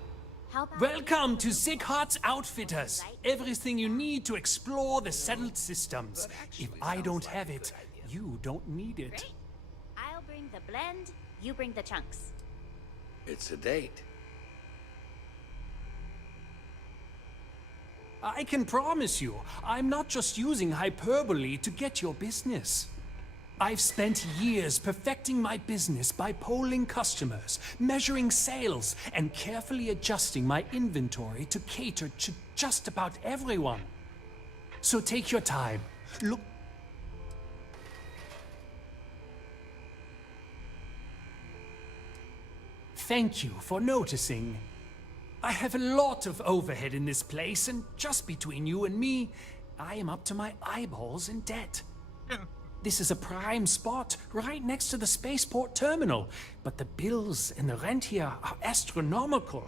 How about Welcome to Sighardt's Outfitters. Everything you need to explore the settled systems. If I don't have it, you don't need it. Great. I'll bring the blend, you bring the chunks. It's a date. I can promise you, I'm not just using hyperbole to get your business. I've spent years perfecting my business by polling customers, measuring sales, and carefully adjusting my inventory to cater to just about everyone. So take your time. Look. Thank you for noticing. I have a lot of overhead in this place, and just between you and me, I am up to my eyeballs in debt. This is a prime spot, right next to the spaceport terminal, but the bills and the rent here are astronomical.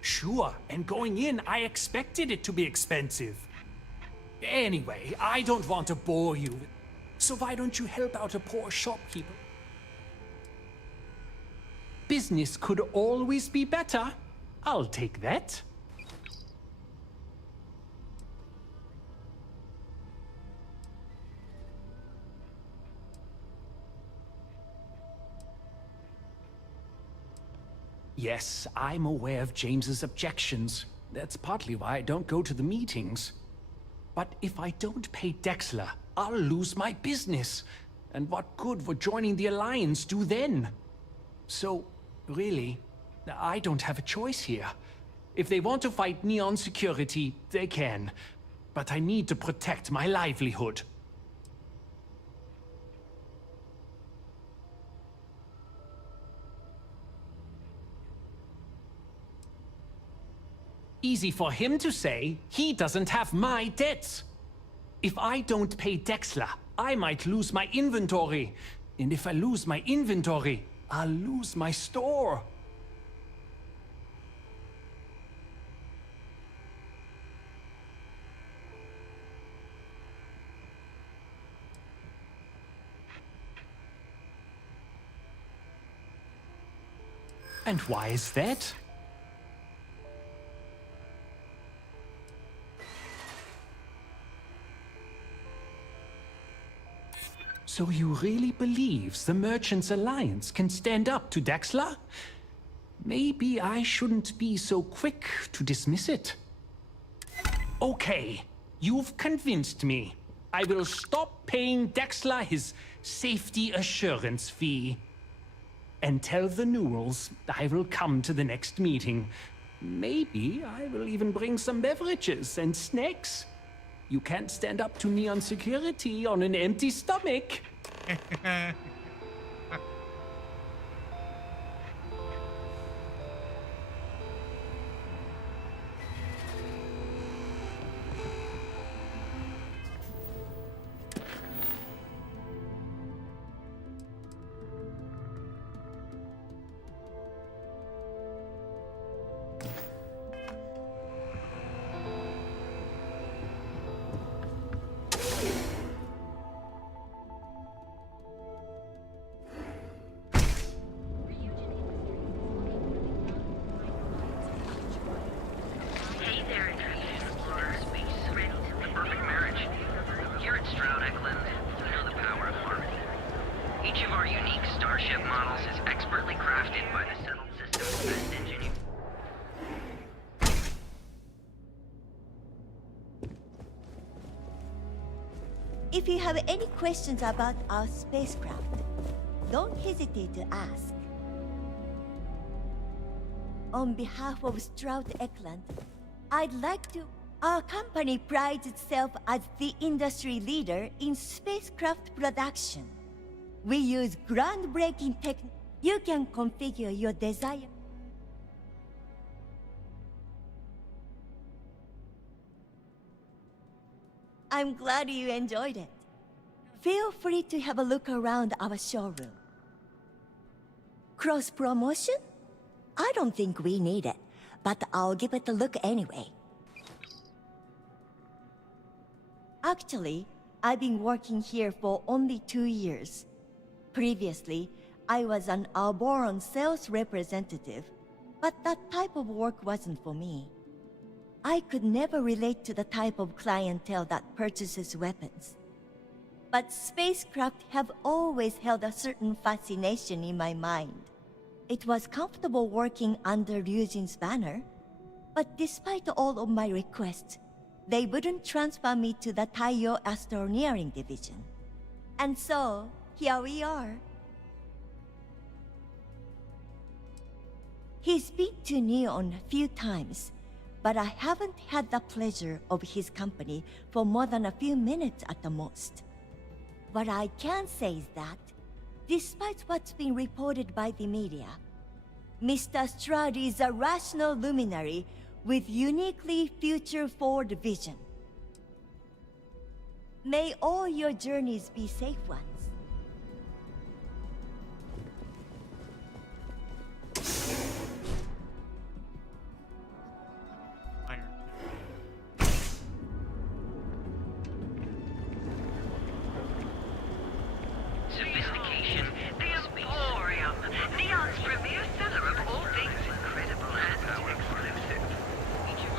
Sure, and going in, I expected it to be expensive. Anyway, I don't want to bore you, so why don't you help out a poor shopkeeper? Business could always be better. I'll take that. Yes, I'm aware of James's objections. That's partly why I don't go to the meetings. But if I don't pay Dexler, I'll lose my business. And what good would joining the Alliance do then? So, really, I don't have a choice here. If they want to fight Neon Security, they can. But I need to protect my livelihood. Easy for him to say. He doesn't have my debts. If I don't pay Dexler, I might lose my inventory. And if I lose my inventory, I'll lose my store. And why is that? So you really believe the Merchants Alliance can stand up to Dexler? Maybe I shouldn't be so quick to dismiss it. Okay, you've convinced me. I will stop paying Dexler his safety assurance fee. And tell the Newells I will come to the next meeting. Maybe I will even bring some beverages and snacks. You can't stand up to Neon security on an empty stomach. Hey there, Explorers. The perfect marriage. Here at Stroud Eklund, we know the power of harmony. Each of our unique starship models is expertly crafted by the settled system's best engineers. If you have any questions about our spacecraft, don't hesitate to ask. On behalf of Stroud Eklund, I'd like to... Our company prides itself as the industry leader in spacecraft production. We use groundbreaking tech. You can configure your desire. I'm glad you enjoyed it. Feel free to have a look around our showroom. Cross-promotion? I don't think we need it, but I'll give it a look anyway. Actually, I've been working here for only 2 years. Previously, I was an Alboron sales representative, but that type of work wasn't for me. I could never relate to the type of clientele that purchases weapons. But spacecraft have always held a certain fascination in my mind. It was comfortable working under Ryujin's banner, but despite all of my requests, they wouldn't transfer me to the Taiyo Astroneering Division. And so, here we are. He's been to Neon a few times, but I haven't had the pleasure of his company for more than a few minutes at the most. What I can say is that, despite what's been reported by the media, Mr. Stroud is a rational luminary with uniquely future-forward vision. May all your journeys be safe ones. Sophistication, the Emporium, Neon's premier seller of all things incredible and exclusive.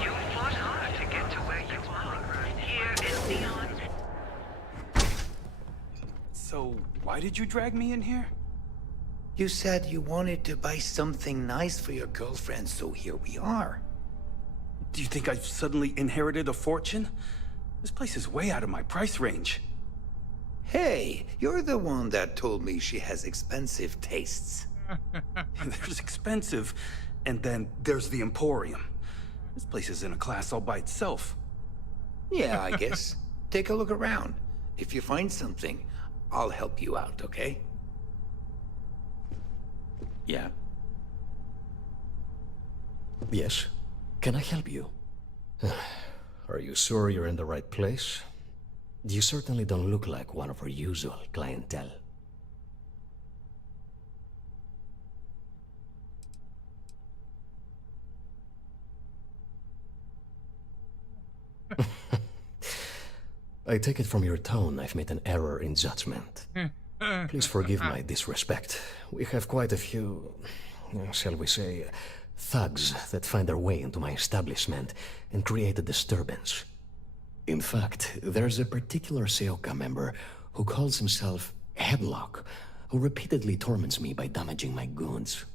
You fought hard to get to where you are, here in Neon. So, why did you drag me in here? You said you wanted to buy something nice for your girlfriend, so here we are. Do you think I've suddenly inherited a fortune? This place is way out of my price range. Hey, you're the one that told me she has expensive tastes. There's expensive, and then there's the Emporium. This place is in a class all by itself. Yeah, I guess. Take a look around. If you find something, I'll help you out, okay? Yeah? Yes. Can I help you? Are you sure you're in the right place? You certainly don't look like one of our usual clientele. I take it from your tone I've made an error in judgment. Please forgive my disrespect. We have quite a few, shall we say, thugs that find their way into my establishment and create a disturbance. In fact, there's a particular Seoka member who calls himself Headlock, who repeatedly torments me by damaging my goods.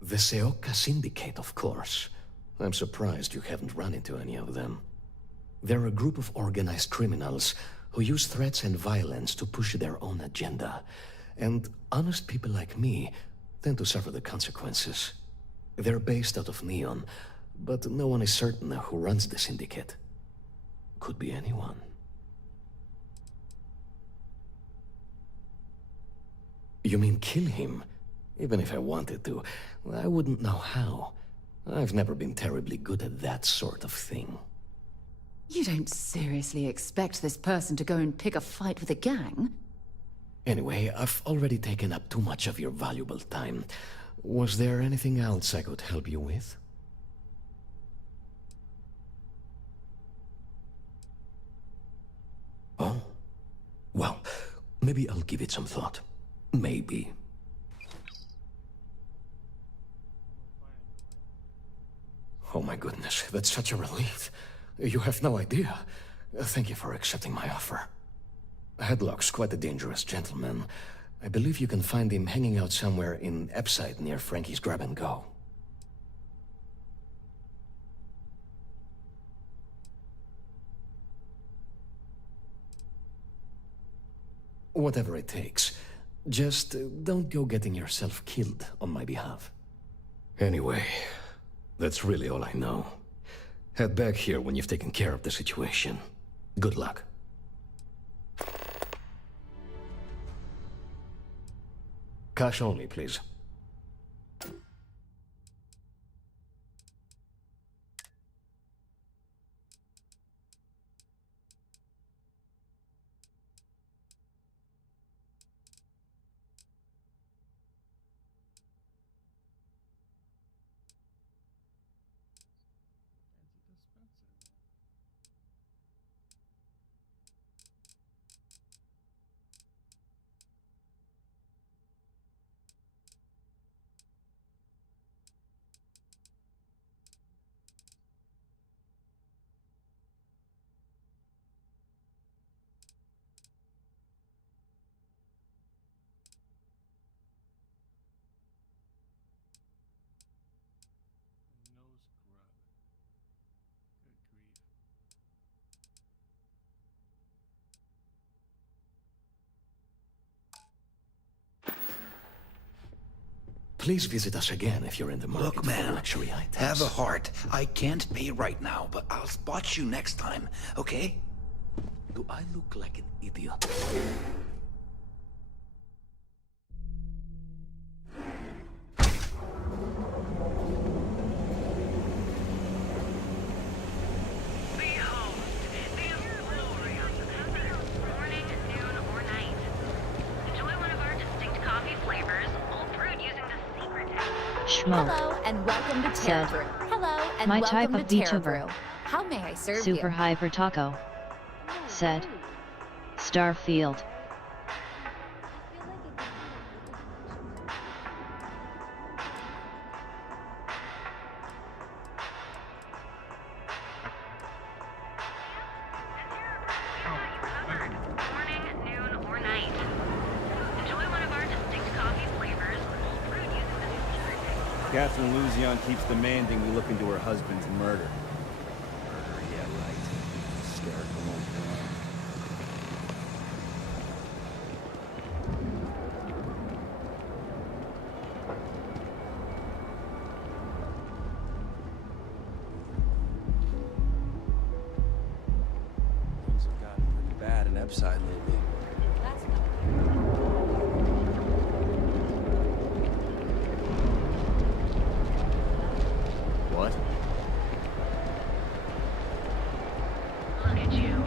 The Seoka Syndicate, of course. I'm surprised you haven't run into any of them. They're a group of organized criminals who use threats and violence to push their own agenda. And honest people like me tend to suffer the consequences. They're based out of Neon, but no one is certain who runs the syndicate. Could be anyone. You mean kill him? Even if I wanted to, I wouldn't know how. I've never been terribly good at that sort of thing. You don't seriously expect this person to go and pick a fight with a gang? Anyway, I've already taken up too much of your valuable time. Was there anything else I could help you with? Oh? Well, maybe I'll give it some thought. Maybe. Oh my goodness, that's such a relief. You have no idea. Thank you for accepting my offer. Headlock's quite a dangerous gentleman. I believe you can find him hanging out somewhere in Epside near Frankie's Grab and Go. Whatever it takes. Just don't go getting yourself killed on my behalf. Anyway, that's really all I know. Head back here when you've taken care of the situation. Good luck. Cash only, please. Please visit us again if you're in the market. Look, man, for luxury items. have a heart. I can't pay right now, but I'll spot you next time, okay? Do I look like an idiot? Hello and welcome to Terrabrew. Hello and my welcome type to of VTuber. Terrabrew. How may I serve Super you? Hyper Taco. Said. Starfield. Catherine Luzion keeps demanding we look into her husband's murder. Murder, yeah, right. Scared won't Things have gotten pretty bad in Epside lately. What? Look at you.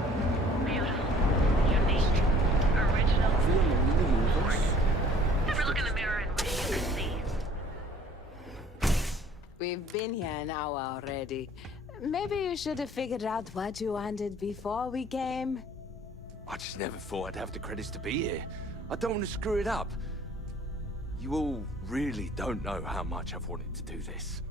Beautiful. Unique. Original. Never look in the mirror and wish you could see. We've been here an hour already. Maybe you should have figured out what you wanted before we came. I just never thought I'd have the credits to be here. I don't want to screw it up. You all really don't know how much I've wanted to do this.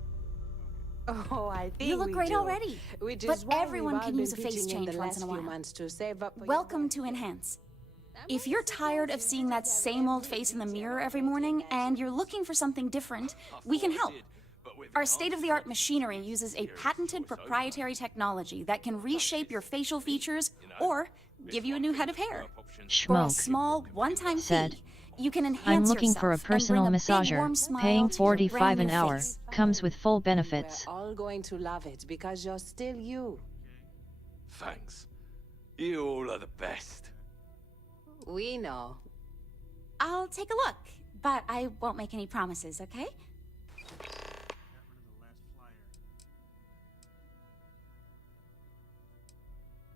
Oh, I think You look we great do. already. Which But is why everyone we've can all use a been face pitching change the once in last a few while. months to save up for Welcome to Enhance. If you're tired of seeing that same old face in the mirror every morning and you're looking for something different, we can help. Our state-of-the-art machinery uses a patented proprietary technology that can reshape your facial features or give you a new head of hair. For a Schmoke small, one-time said, fee, you can enhance I'm looking for a yourself and bring personal a big, massager, warm smile paying to your $45 brand an new hour, face. comes with full benefits. We're all going to love it because you're still you. Thanks. You all are the best. We know. I'll take a look, but I won't make any promises, okay?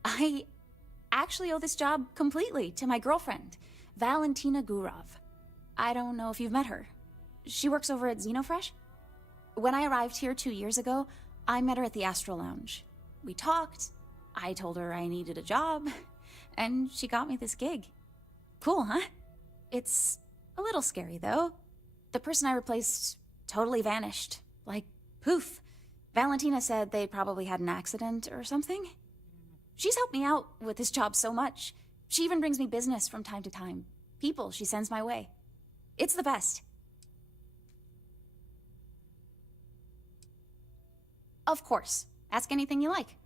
I actually owe this job completely to my girlfriend, Valentina Gurov. I don't know if you've met her. She works over at Xenofresh. When I arrived here 2 years ago, I met her at the Astro Lounge. We talked, I told her I needed a job, and she got me this gig. Cool, huh? It's a little scary, though. The person I replaced totally vanished. Like, poof. Valentina said they probably had an accident or something. She's helped me out with this job so much. She even brings me business from time to time. People she sends my way. It's the best. Of course. Ask anything you like.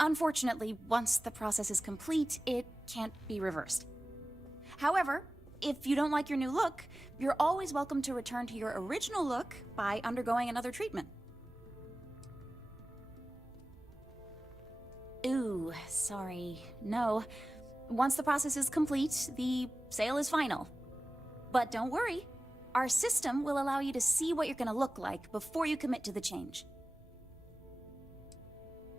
Unfortunately, once the process is complete, it can't be reversed. However, if you don't like your new look, you're always welcome to return to your original look by undergoing another treatment. Ooh, sorry. No. Once the process is complete, the sale is final. But don't worry. Our system will allow you to see what you're gonna look like before you commit to the change.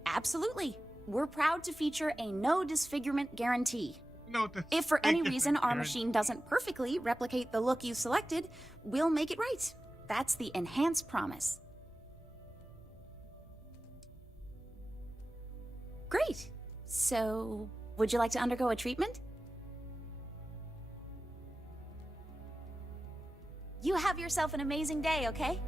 Absolutely. We're proud to feature a no disfigurement guarantee. If for any reason our machine doesn't perfectly replicate the look you selected, we'll make it right. That's the enhanced promise. Great. So, would you like to undergo a treatment? You have yourself an amazing day, okay?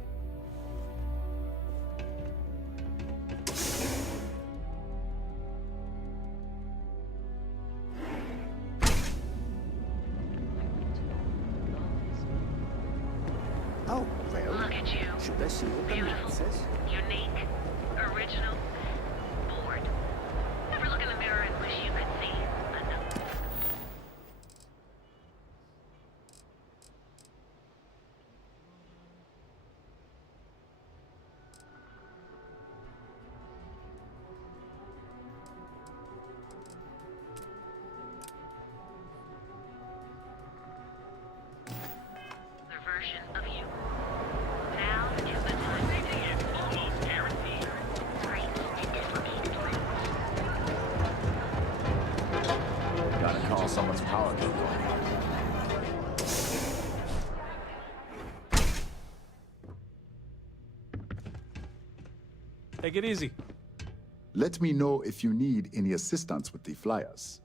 Oh, well. Look at you. Should I see what the map says? Unique. Original. Bored. Ever look in the mirror and wish you could see another? The version of you. Now is the time. It's almost guaranteed. Great and dislocated Gotta call someone's power bill going up. Take it easy. Let me know if you need any assistance with the flyers.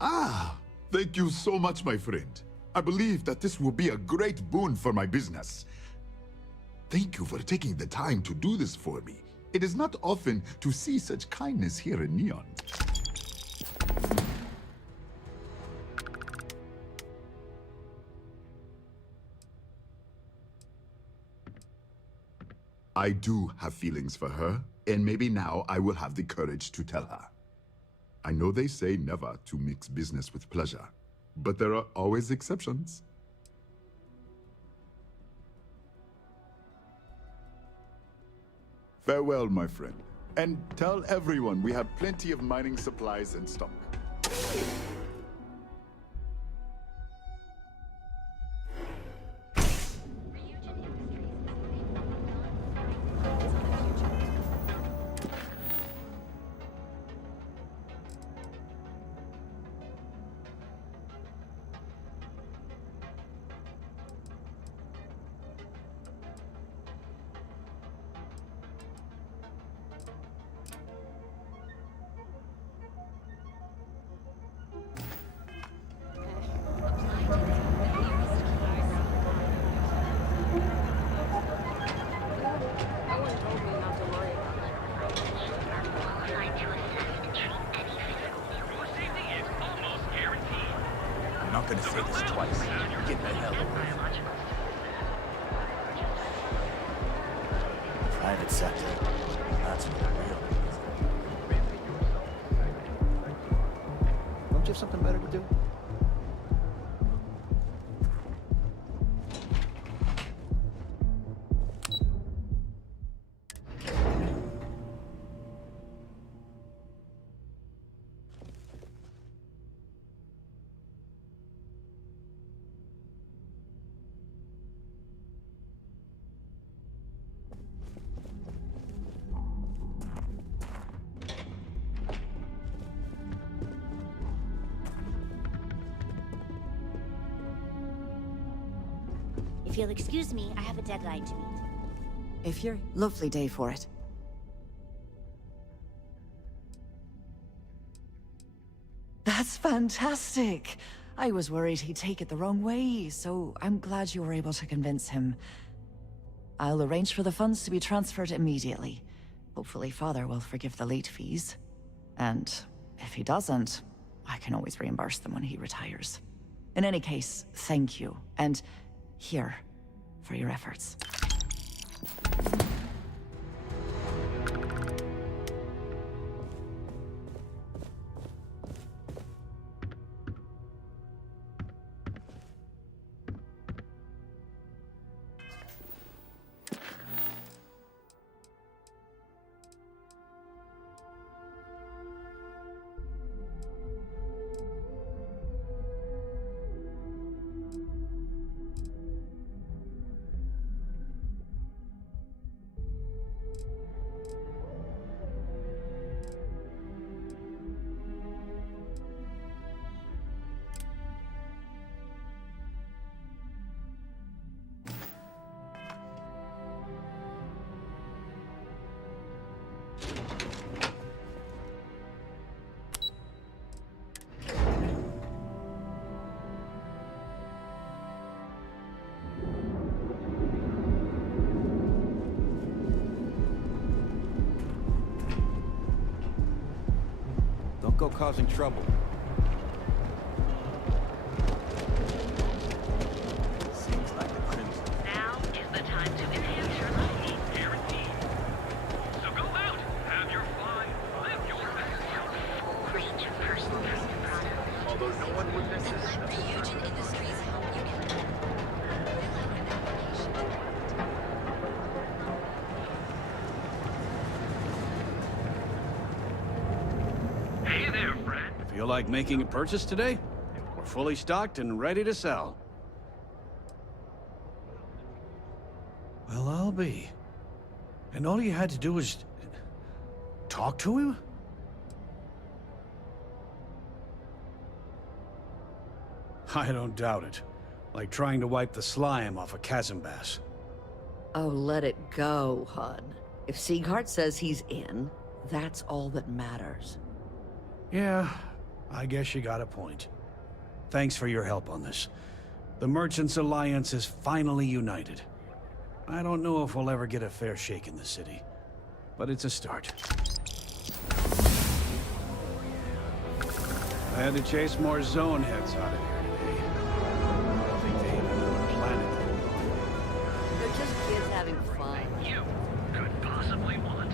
Ah, thank you so much, my friend. I believe that this will be a great boon for my business. Thank you for taking the time to do this for me. It is not often to see such kindness here in Neon. I do have feelings for her, and maybe now I will have the courage to tell her. I know they say never to mix business with pleasure, but there are always exceptions. Farewell, my friend, and tell everyone we have plenty of mining supplies in stock. That's real. Don't you have something better to do? If you'll excuse me, I have a deadline to meet. If you're... Lovely day for it. That's fantastic! I was worried he'd take it the wrong way, so I'm glad you were able to convince him. I'll arrange for the funds to be transferred immediately. Hopefully Father will forgive the late fees. And if he doesn't, I can always reimburse them when he retires. In any case, thank you, and here, for your efforts. Don't go causing trouble. Seems like the Crimson. Now is the time to enhance your life. Guaranteed. So go out, have your fun, live your best. Range of personal custom products. Although no one would necessarily. Ryujin Industries help you get Hey there, friend. Feel like making a purchase today? We're fully stocked and ready to sell. Well, I'll be. And all you had to do was... talk to him? I don't doubt it. Like trying to wipe the slime off a chasm bass. Oh, let it go, hon. If Sieghart says he's in, that's all that matters. Yeah, I guess you got a point. Thanks for your help on this. The Merchants Alliance is finally united. I don't know if we'll ever get a fair shake in the city, but it's a start. I had to chase more zone heads out of here today. I don't think they even know what planet they're on. They're just kids having fun. You could possibly want.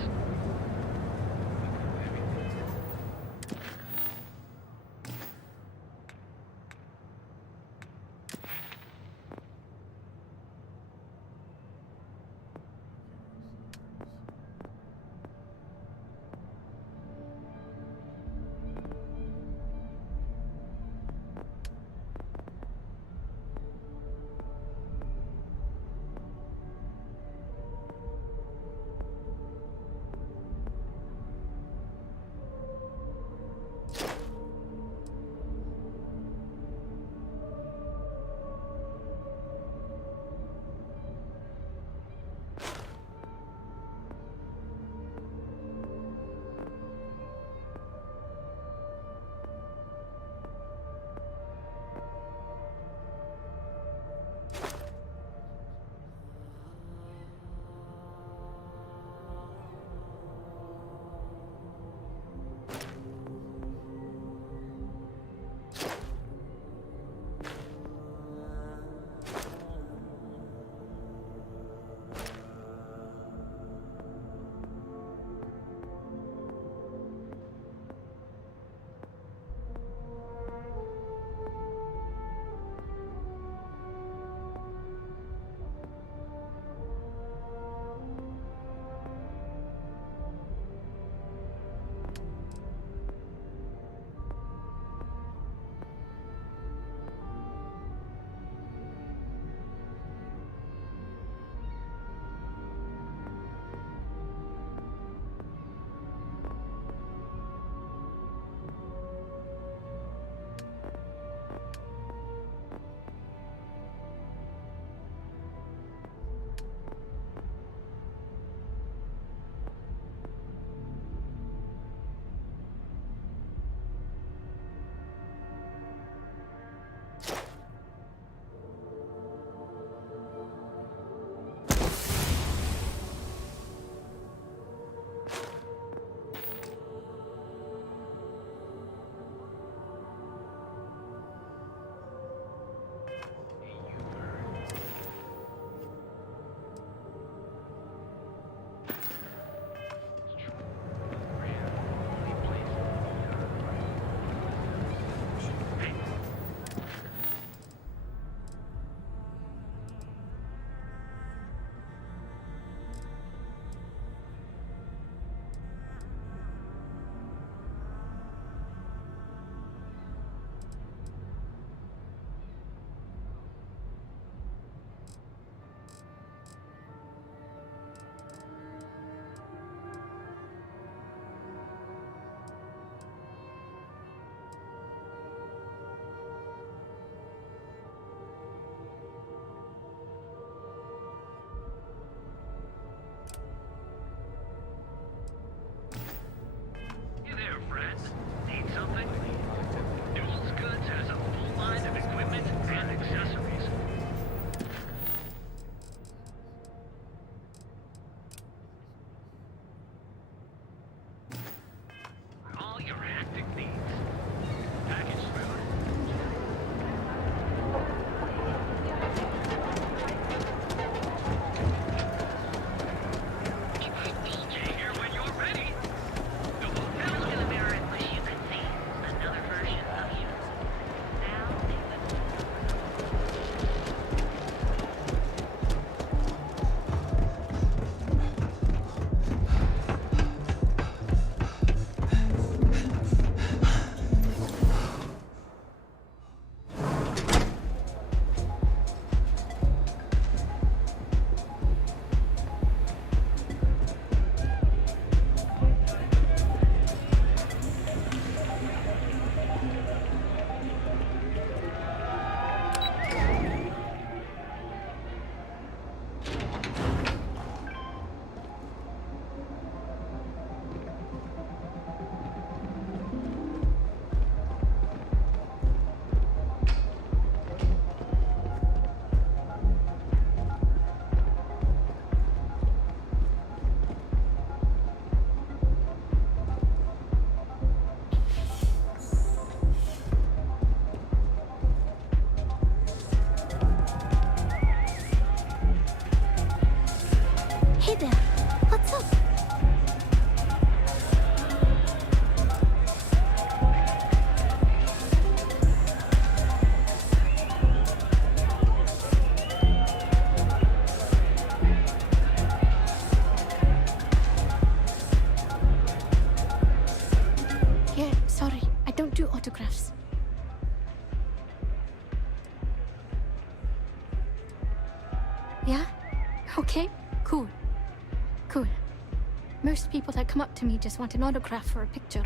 Most people that come up to me just want an autograph or a picture.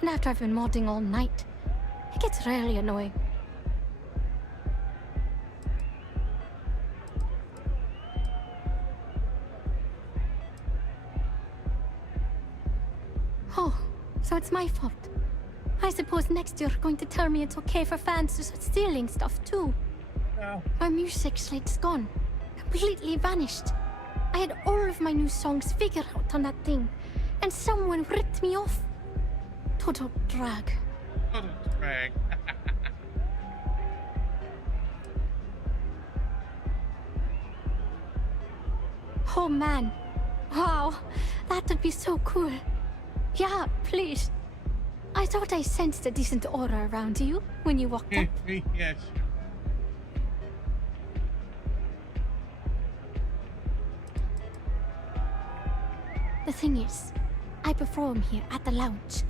And after I've been modding all night, it gets really annoying. Oh, so it's my fault. I suppose next you're going to tell me it's okay for fans to start stealing stuff too. No. My music slate's gone. Completely vanished. I had all of my new songs figured out on that thing, and someone ripped me off. Total drag. Total drag. Oh man. Wow, that would be so cool. Yeah, please. I thought I sensed a decent aura around you when you walked up. Yes. The thing is, I perform here at the lounge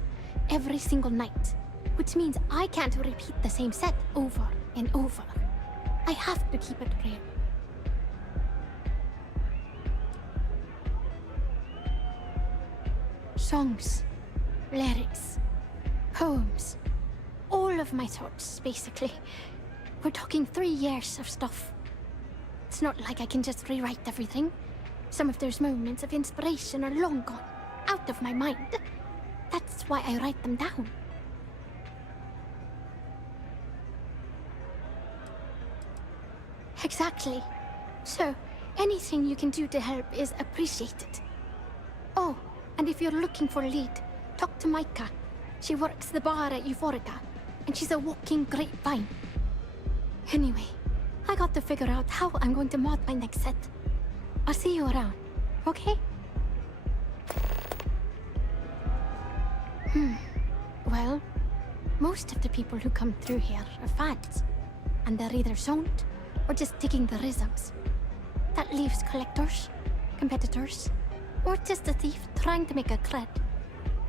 every single night, which means I can't repeat the same set over and over. I have to keep it real. Songs, lyrics, poems, all of my thoughts, basically. We're talking 3 years of stuff. It's not like I can just rewrite everything. Some of those moments of inspiration are long gone, out of my mind. That's why I write them down. Exactly. So, anything you can do to help is appreciated. Oh, and if you're looking for a lead, talk to Micah. She works the bar at Euphorica, and she's a walking grapevine. Anyway, I got to figure out how I'm going to mod my next set. I'll see you around, okay? Well, most of the people who come through here are fans, and they're either zoned or just digging the rhythms. That leaves collectors, competitors, or just a thief trying to make a cred.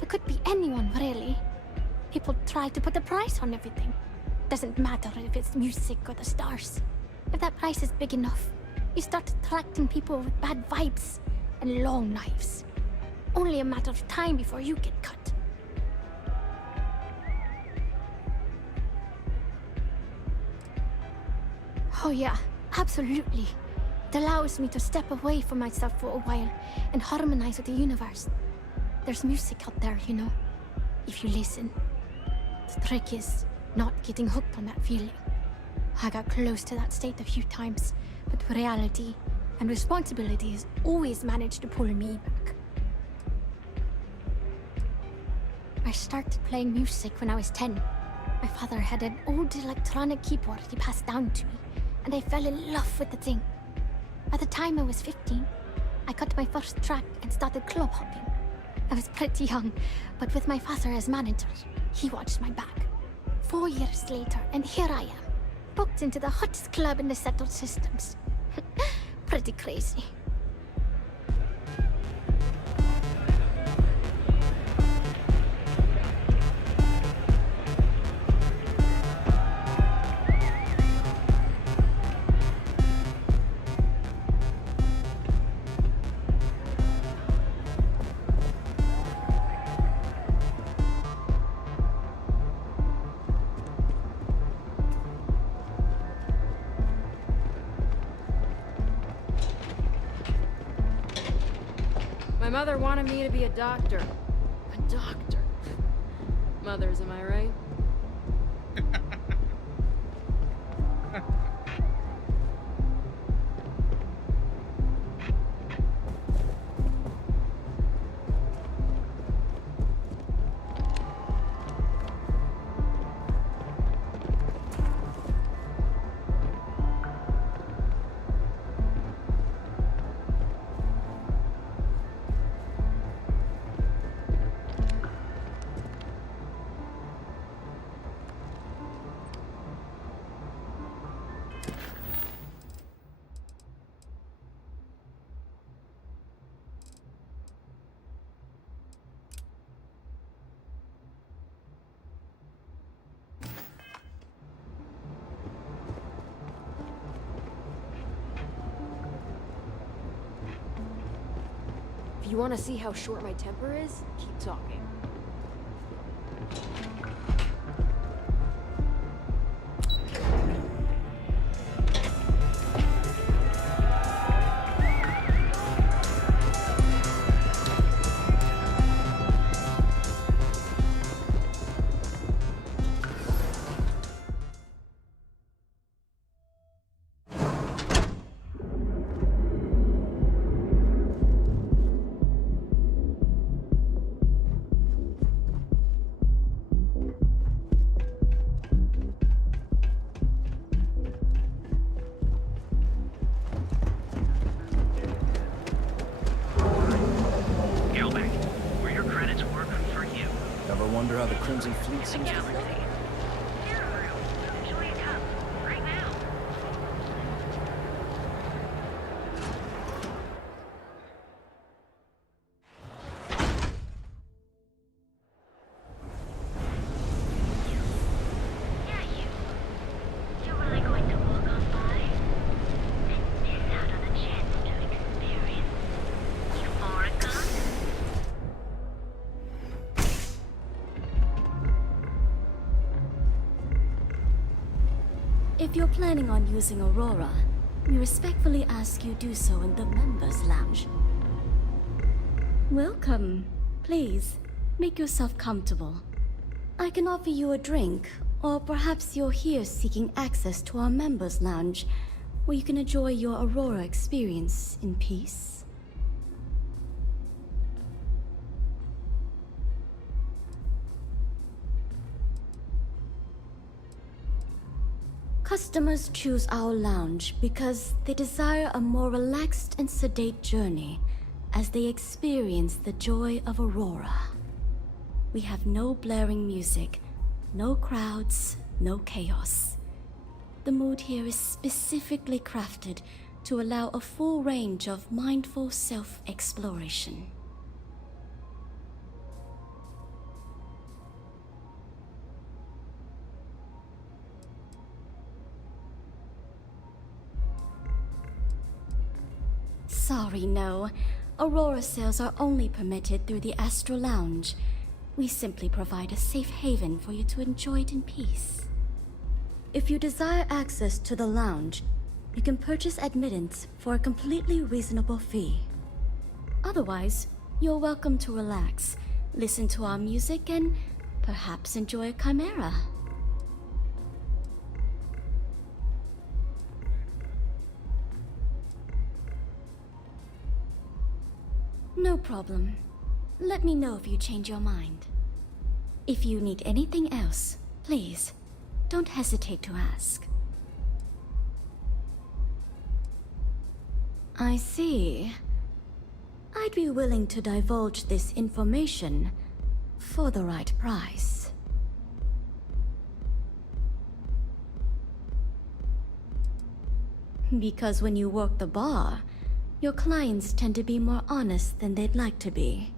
It could be anyone, really. People try to put a price on everything. Doesn't matter if it's music or the stars. If that price is big enough, you start attracting people with bad vibes and long knives. Only a matter of time before you get cut. Oh yeah, absolutely. It allows me to step away from myself for a while and harmonize with the universe. There's music out there, you know, if you listen. The trick is not getting hooked on that feeling. I got close to that state a few times, but reality and responsibility has always managed to pull me back. I started playing music when I was 10. My father had an old electronic keyboard he passed down to me, and I fell in love with the thing. By the time I was 15, I got my first track and started club hopping. I was pretty young, but with my father as manager, he watched my back. 4 years later, and here I am, booked into the hottest club in the settled systems. Pretty crazy. My mother wanted me to be a doctor. A doctor. Mothers, am I right? If you want to see how short my temper is, keep talking. Wonder how the Crimson Fleet seems to feel. If you're planning on using Aurora, we respectfully ask you do so in the Members Lounge. Welcome. Please, make yourself comfortable. I can offer you a drink, or perhaps you're here seeking access to our Members Lounge, where you can enjoy your Aurora experience in peace. Customers choose our lounge because they desire a more relaxed and sedate journey as they experience the joy of Aurora. We have no blaring music, no crowds, no chaos. The mood here is specifically crafted to allow a full range of mindful self-exploration. Sorry, no. Aurora sales are only permitted through the Astral Lounge. We simply provide a safe haven for you to enjoy it in peace. If you desire access to the lounge, you can purchase admittance for a completely reasonable fee. Otherwise, you're welcome to relax, listen to our music, and perhaps enjoy a chimera. No problem. Let me know if you change your mind. If you need anything else, please, don't hesitate to ask. I see. I'd be willing to divulge this information for the right price. Because when you work the bar, your clients tend to be more honest than they'd like to be.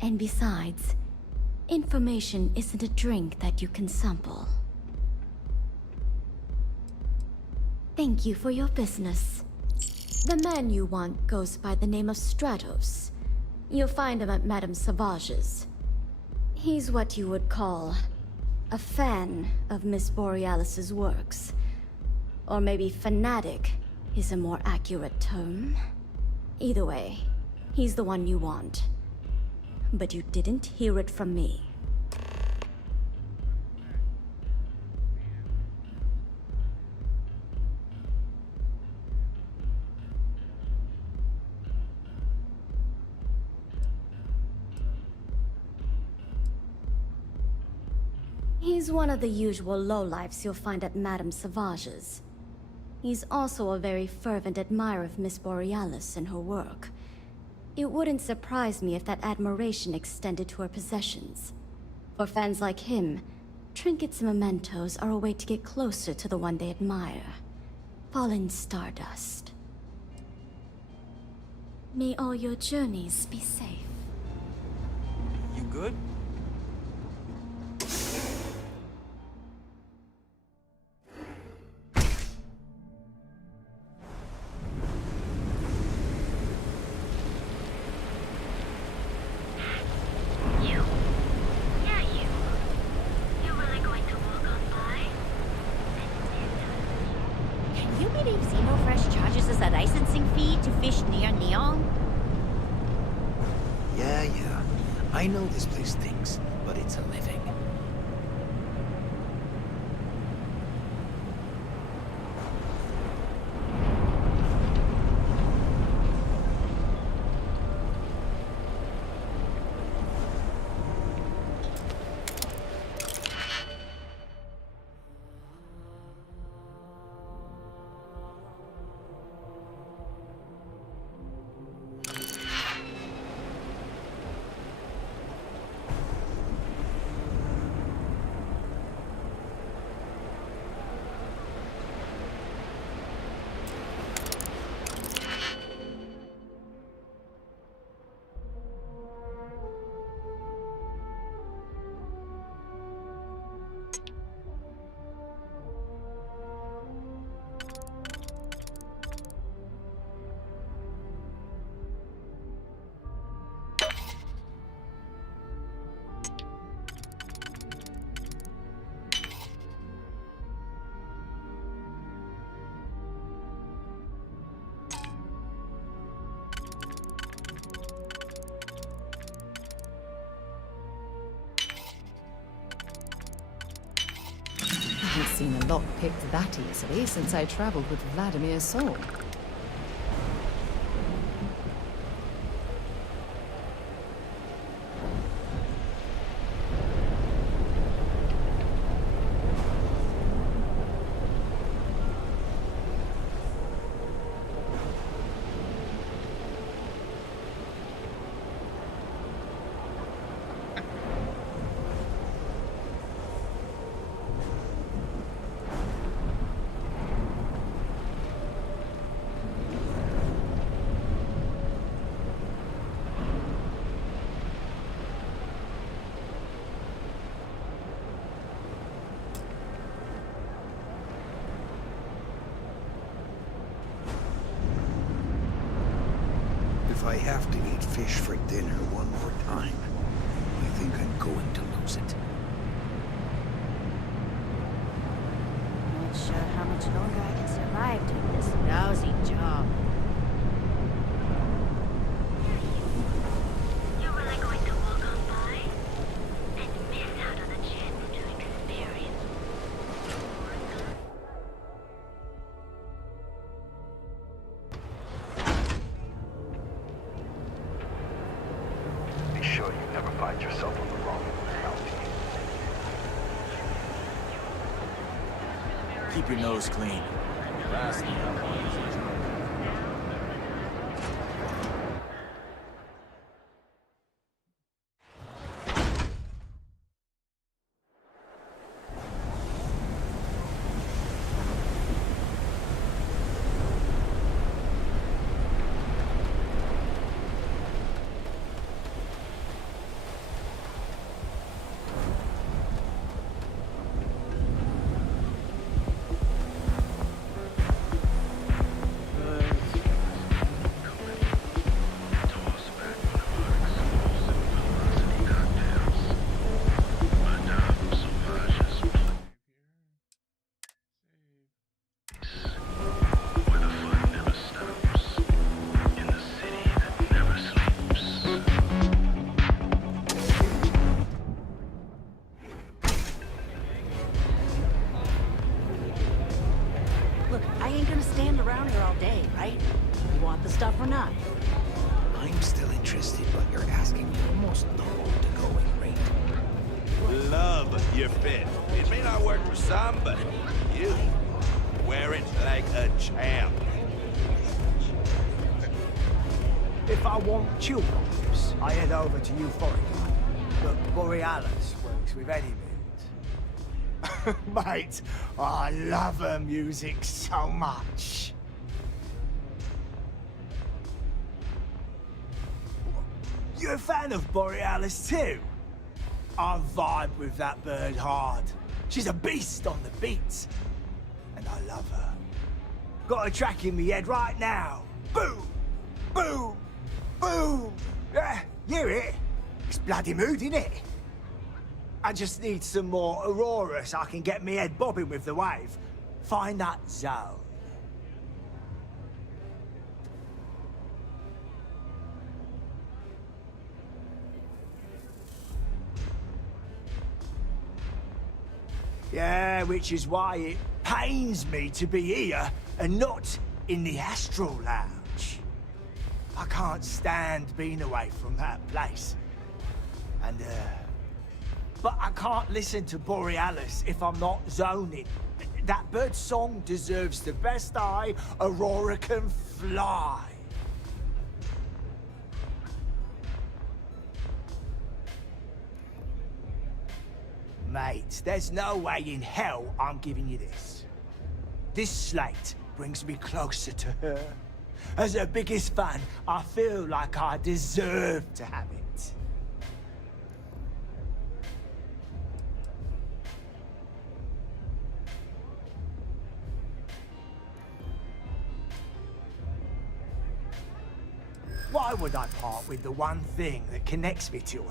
And besides, information isn't a drink that you can sample. Thank you for your business. The man you want goes by the name of Stratos. You'll find him at Madame Savage's. He's what you would call a fan of Miss Borealis's works. Or maybe fanatic is a more accurate term. Either way, he's the one you want. But you didn't hear it from me. He's one of the usual lowlifes you'll find at Madame Savage's. He's also a very fervent admirer of Miss Borealis and her work. It wouldn't surprise me if that admiration extended to her possessions. For fans like him, trinkets and mementos are a way to get closer to the one they admire. Fallen stardust. May all your journeys be safe. You good? I know this place stinks, but it's a living. I haven't seen a lock picked that easily since I traveled with Vladimir's soul. If I have to eat fish for dinner one more time, I think I'm going to lose it. Not sure how much longer I can survive doing this lousy job. You're really going to walk on by and miss out on a chance to experience. Be sure you never find yourself on the wrong bounty. Keep your nose clean. Look, I ain't gonna stand around here all day, right? You want the stuff or not? I'm still interested, but you're asking me almost double the going rate. Love your fit. It may not work for some, but you wear it like a champ. If I want children's, I head over to Euphoria. But Borealis works with any mood. Mate, I love her music so much. You're a fan of Borealis too? I vibe with that bird hard. She's a beast on the beats. And I love her. Got a track in me head right now. Boom! Boom! Boom! Yeah, hear it? It's bloody mood, innit? I just need some more Aurora so I can get me head bobbing with the wave. Find that zone. Yeah, which is why it pains me to be here and not in the Astral Lounge. I can't stand being away from that place. And, but I can't listen to Borealis if I'm not zoning. That bird's song deserves the best eye Aurora can fly. Mate, there's no way in hell I'm giving you this. This slate brings me closer to her. As her biggest fan, I feel like I deserve to have it. Why would I part with the one thing that connects me to her?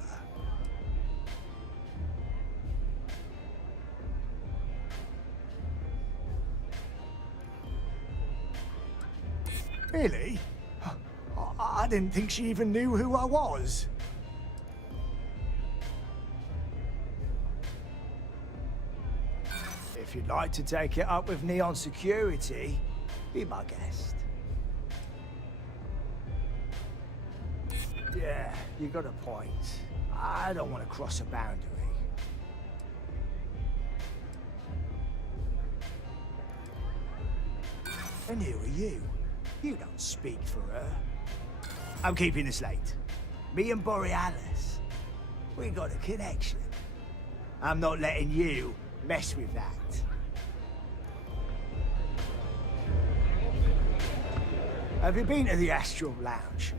Really? I didn't think she even knew who I was. If you'd like to take it up with Neon Security, be my guest. Yeah, you got a point. I don't want to cross a boundary. And who are you? You don't speak for her. I'm keeping the slate. Me and Borealis, we got a connection. I'm not letting you mess with that. Have you been to the Astral Lounge?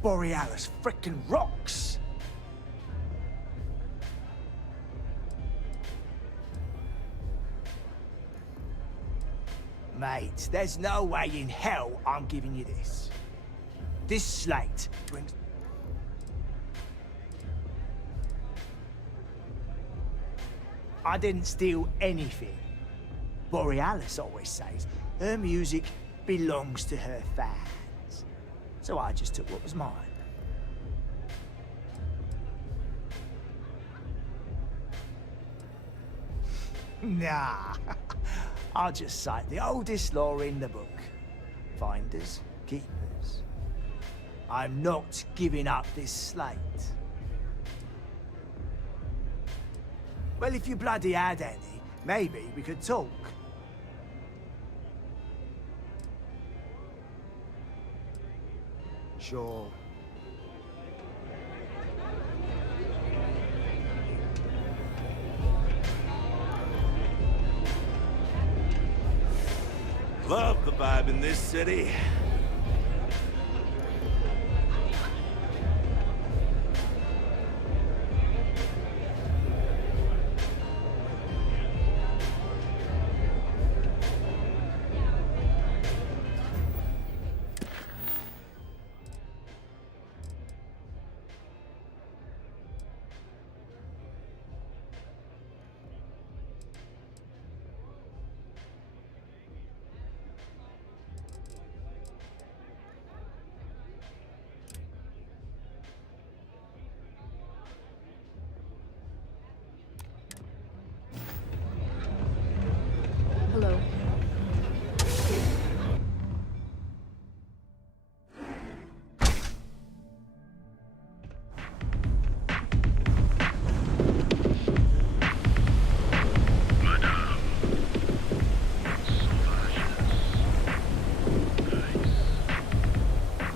Borealis frickin' rocks! Mate, there's no way in hell I'm giving you this. This slate brings... I didn't steal anything. Borealis always says her music belongs to her fans. So I just took what was mine. Nah. I'll just cite the oldest law in the book. Finders, keepers. I'm not giving up this slate. Well, if you bloody had any, maybe we could talk. Sure. Love the vibe in this city. Hello.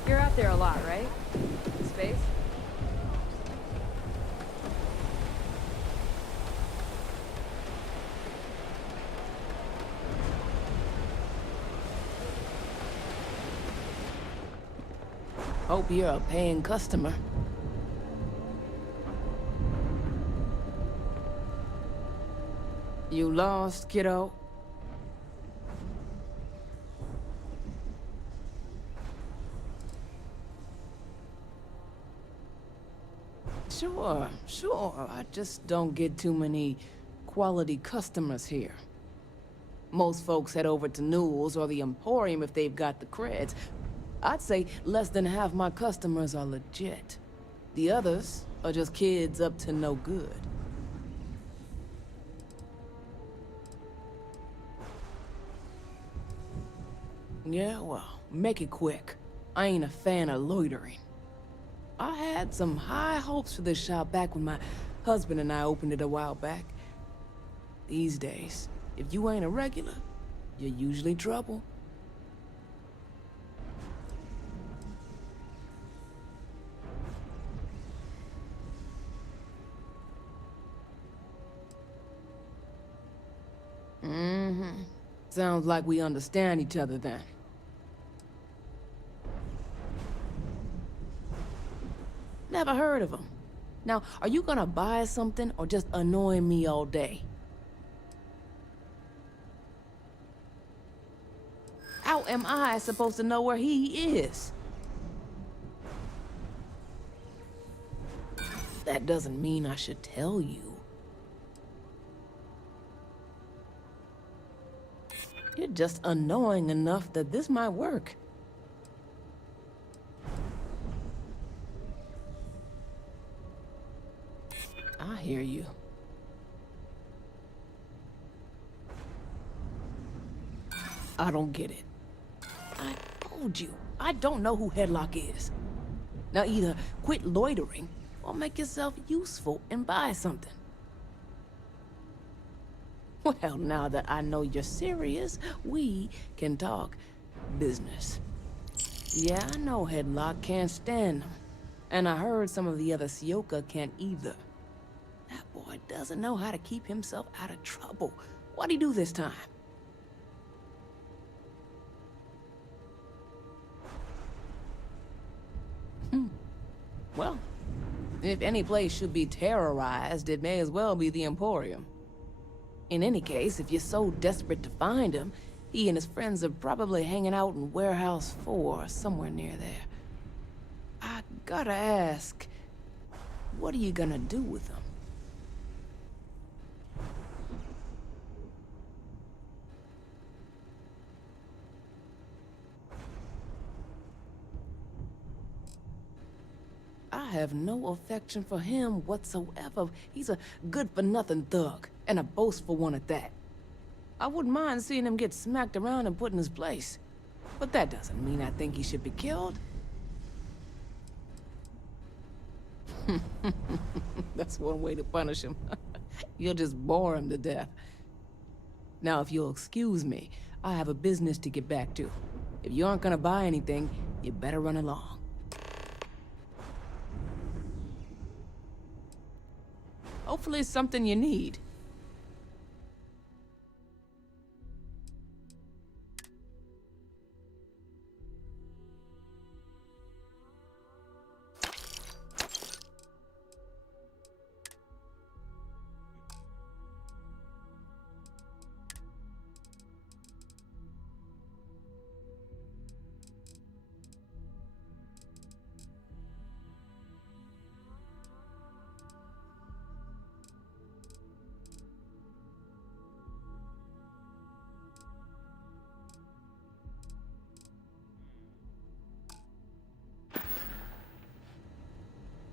You're out there a lot, right? In space? Hope you're a paying customer. You lost, kiddo? Sure. I just don't get too many quality customers here. Most folks head over to Newell's or the Emporium if they've got the creds. I'd say less than half my customers are legit. The others are just kids up to no good. Yeah, well, make it quick. I ain't a fan of loitering. I had some high hopes for this shop back when my husband and I opened it a while back. These days, if you ain't a regular, you're usually trouble. Mm-hmm. Sounds like we understand each other then. Never heard of him. Now, are you gonna buy something or just annoy me all day? How am I supposed to know where he is? That doesn't mean I should tell you. You're just annoying enough that this might work. I hear you. I don't get it. I told you, I don't know who Headlock is. Now either quit loitering or make yourself useful and buy something. Well, now that I know you're serious, we can talk business. Yeah, I know Headlock can't stand them. And I heard some of the other Sioka can't either. That boy doesn't know how to keep himself out of trouble. What'd he do this time? Well, if any place should be terrorized, it may as well be the Emporium. In any case, if you're so desperate to find him, he and his friends are probably hanging out in Warehouse 4, somewhere near there. I gotta ask, what are you gonna do with him? I have no affection for him whatsoever. He's a good-for-nothing thug, and a boastful one at that. I wouldn't mind seeing him get smacked around and put in his place. But that doesn't mean I think he should be killed. That's one way to punish him. You'll just bore him to death. Now, if you'll excuse me, I have a business to get back to. If you aren't gonna buy anything, you better run along. Hopefully it's something you need.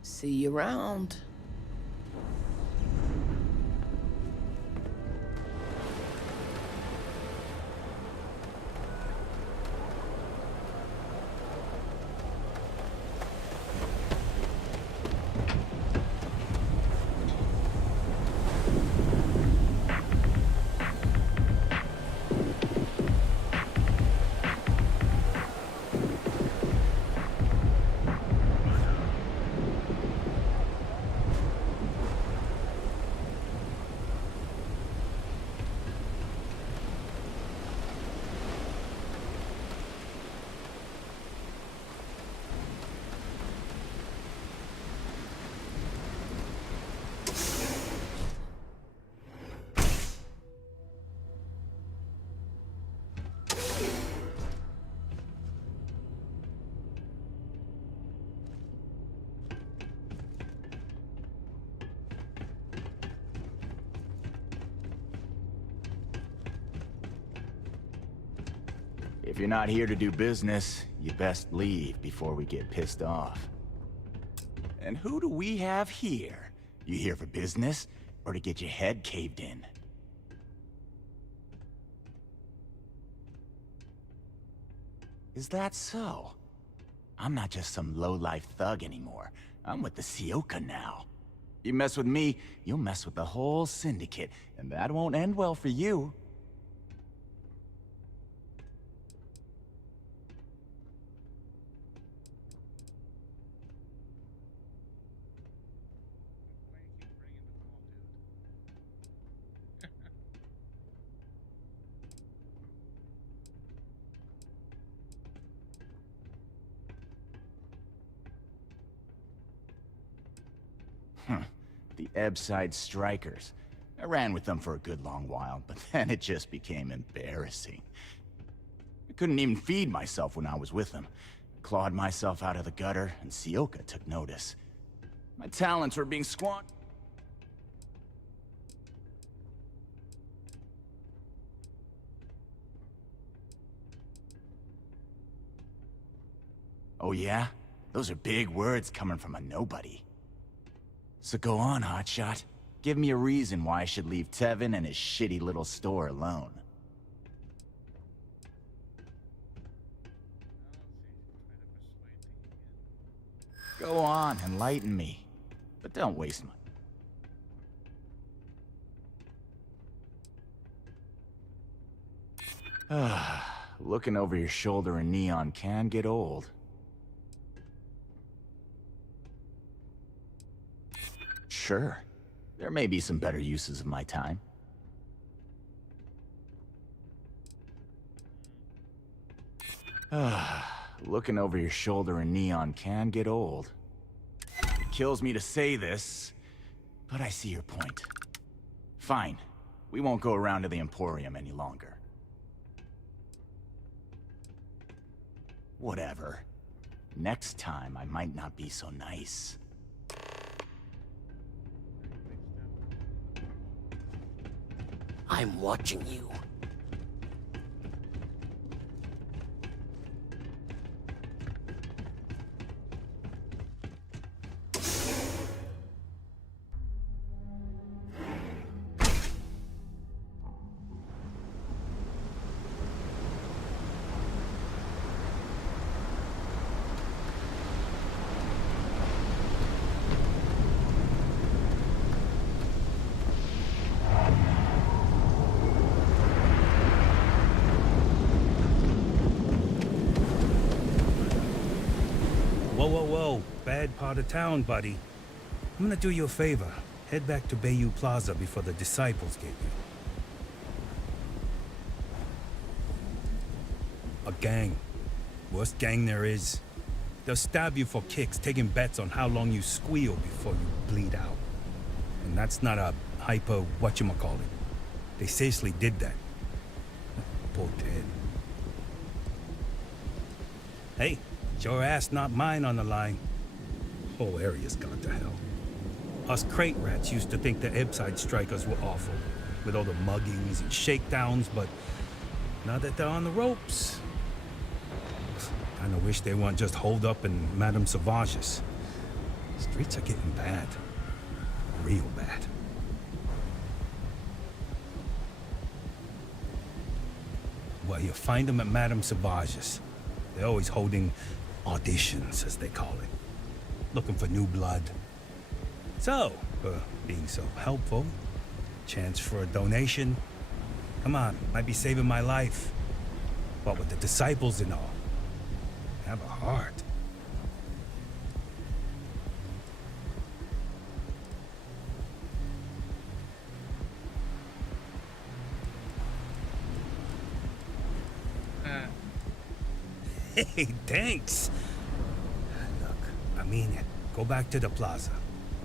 See you around. If you're not here to do business, you best leave before we get pissed off. And who do we have here? You here for business, or to get your head caved in? Is that so? I'm not just some low-life thug anymore. I'm with the Sioka now. You mess with me, you'll mess with the whole syndicate, and that won't end well for you. The Ebbside Strikers. I ran with them for a good long while, but then it just became embarrassing. I couldn't even feed myself when I was with them. Clawed myself out of the gutter, and Sioka took notice. My talents were being squandered. Oh yeah? Those are big words coming from a nobody. So go on, hotshot. Give me a reason why I should leave Tevin and his shitty little store alone. Go on, enlighten me. But don't waste my... Looking over your shoulder in neon can get old. Sure. There may be some better uses of my time. Looking over your shoulder in neon can get old. It kills me to say this, but I see your point. Fine. We won't go around to the Emporium any longer. Whatever. Next time, I might not be so nice. I'm watching you. Whoa. Bad part of town, buddy. I'm gonna do you a favor. Head back to Bayou Plaza before the Disciples get you. A gang. Worst gang there is. They'll stab you for kicks, taking bets on how long you squeal before you bleed out. And that's not a hyper whatchamacallit. They seriously did that. Poor Ted. Hey, it's your ass, not mine on the line. Whole area's gone to hell. Us crate rats used to think the Ebbside Strikers were awful, with all the muggings and shakedowns, but now that they're on the ropes, kinda wish they weren't just holed up in Madame Savage's. Streets are getting bad. Real bad. Well, you find them at Madame Savage's. They're always holding auditions, as they call it. Looking for new blood. So, being so helpful, chance for a donation. Come on, might be saving my life. What with the Disciples and all. Have a heart. Hey, thanks. Look, I mean it. Go back to the plaza.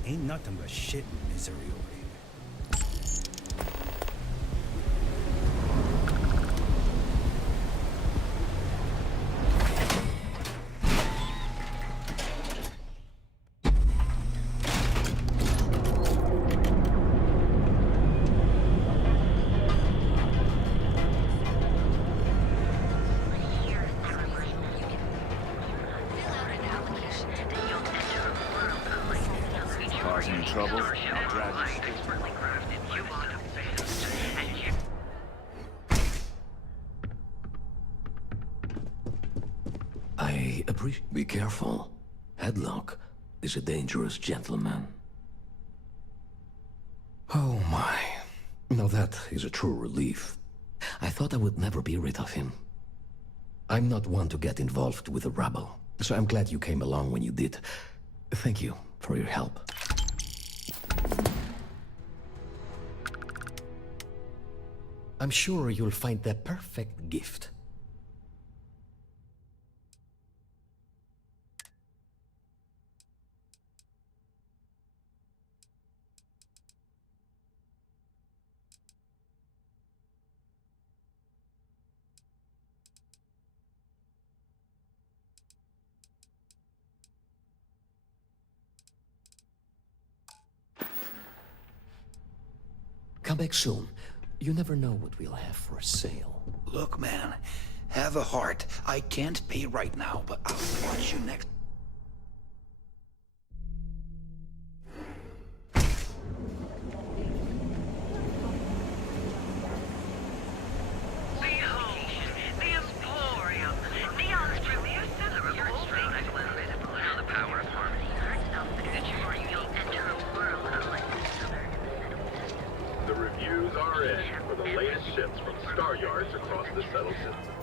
Ain't nothing but shit and misery over here. Causing any trouble? I'll drag you. Be careful. Headlock is a dangerous gentleman. Oh my. Now that is a true relief. I thought I would never be rid of him. I'm not one to get involved with the rabble, so I'm glad you came along when you did. Thank you for your help. I'm sure you'll find the perfect gift. Come back soon. You never know what we'll have for sale. Look, man, have a heart. I can't pay right now, but I'll watch you next. Behold, the Emporium, Neon's premier center of all things political. Now the power of harmony. You'll enter a world unlike this other in the settled system. The reviews are in for the latest ships from star yards across the settled system.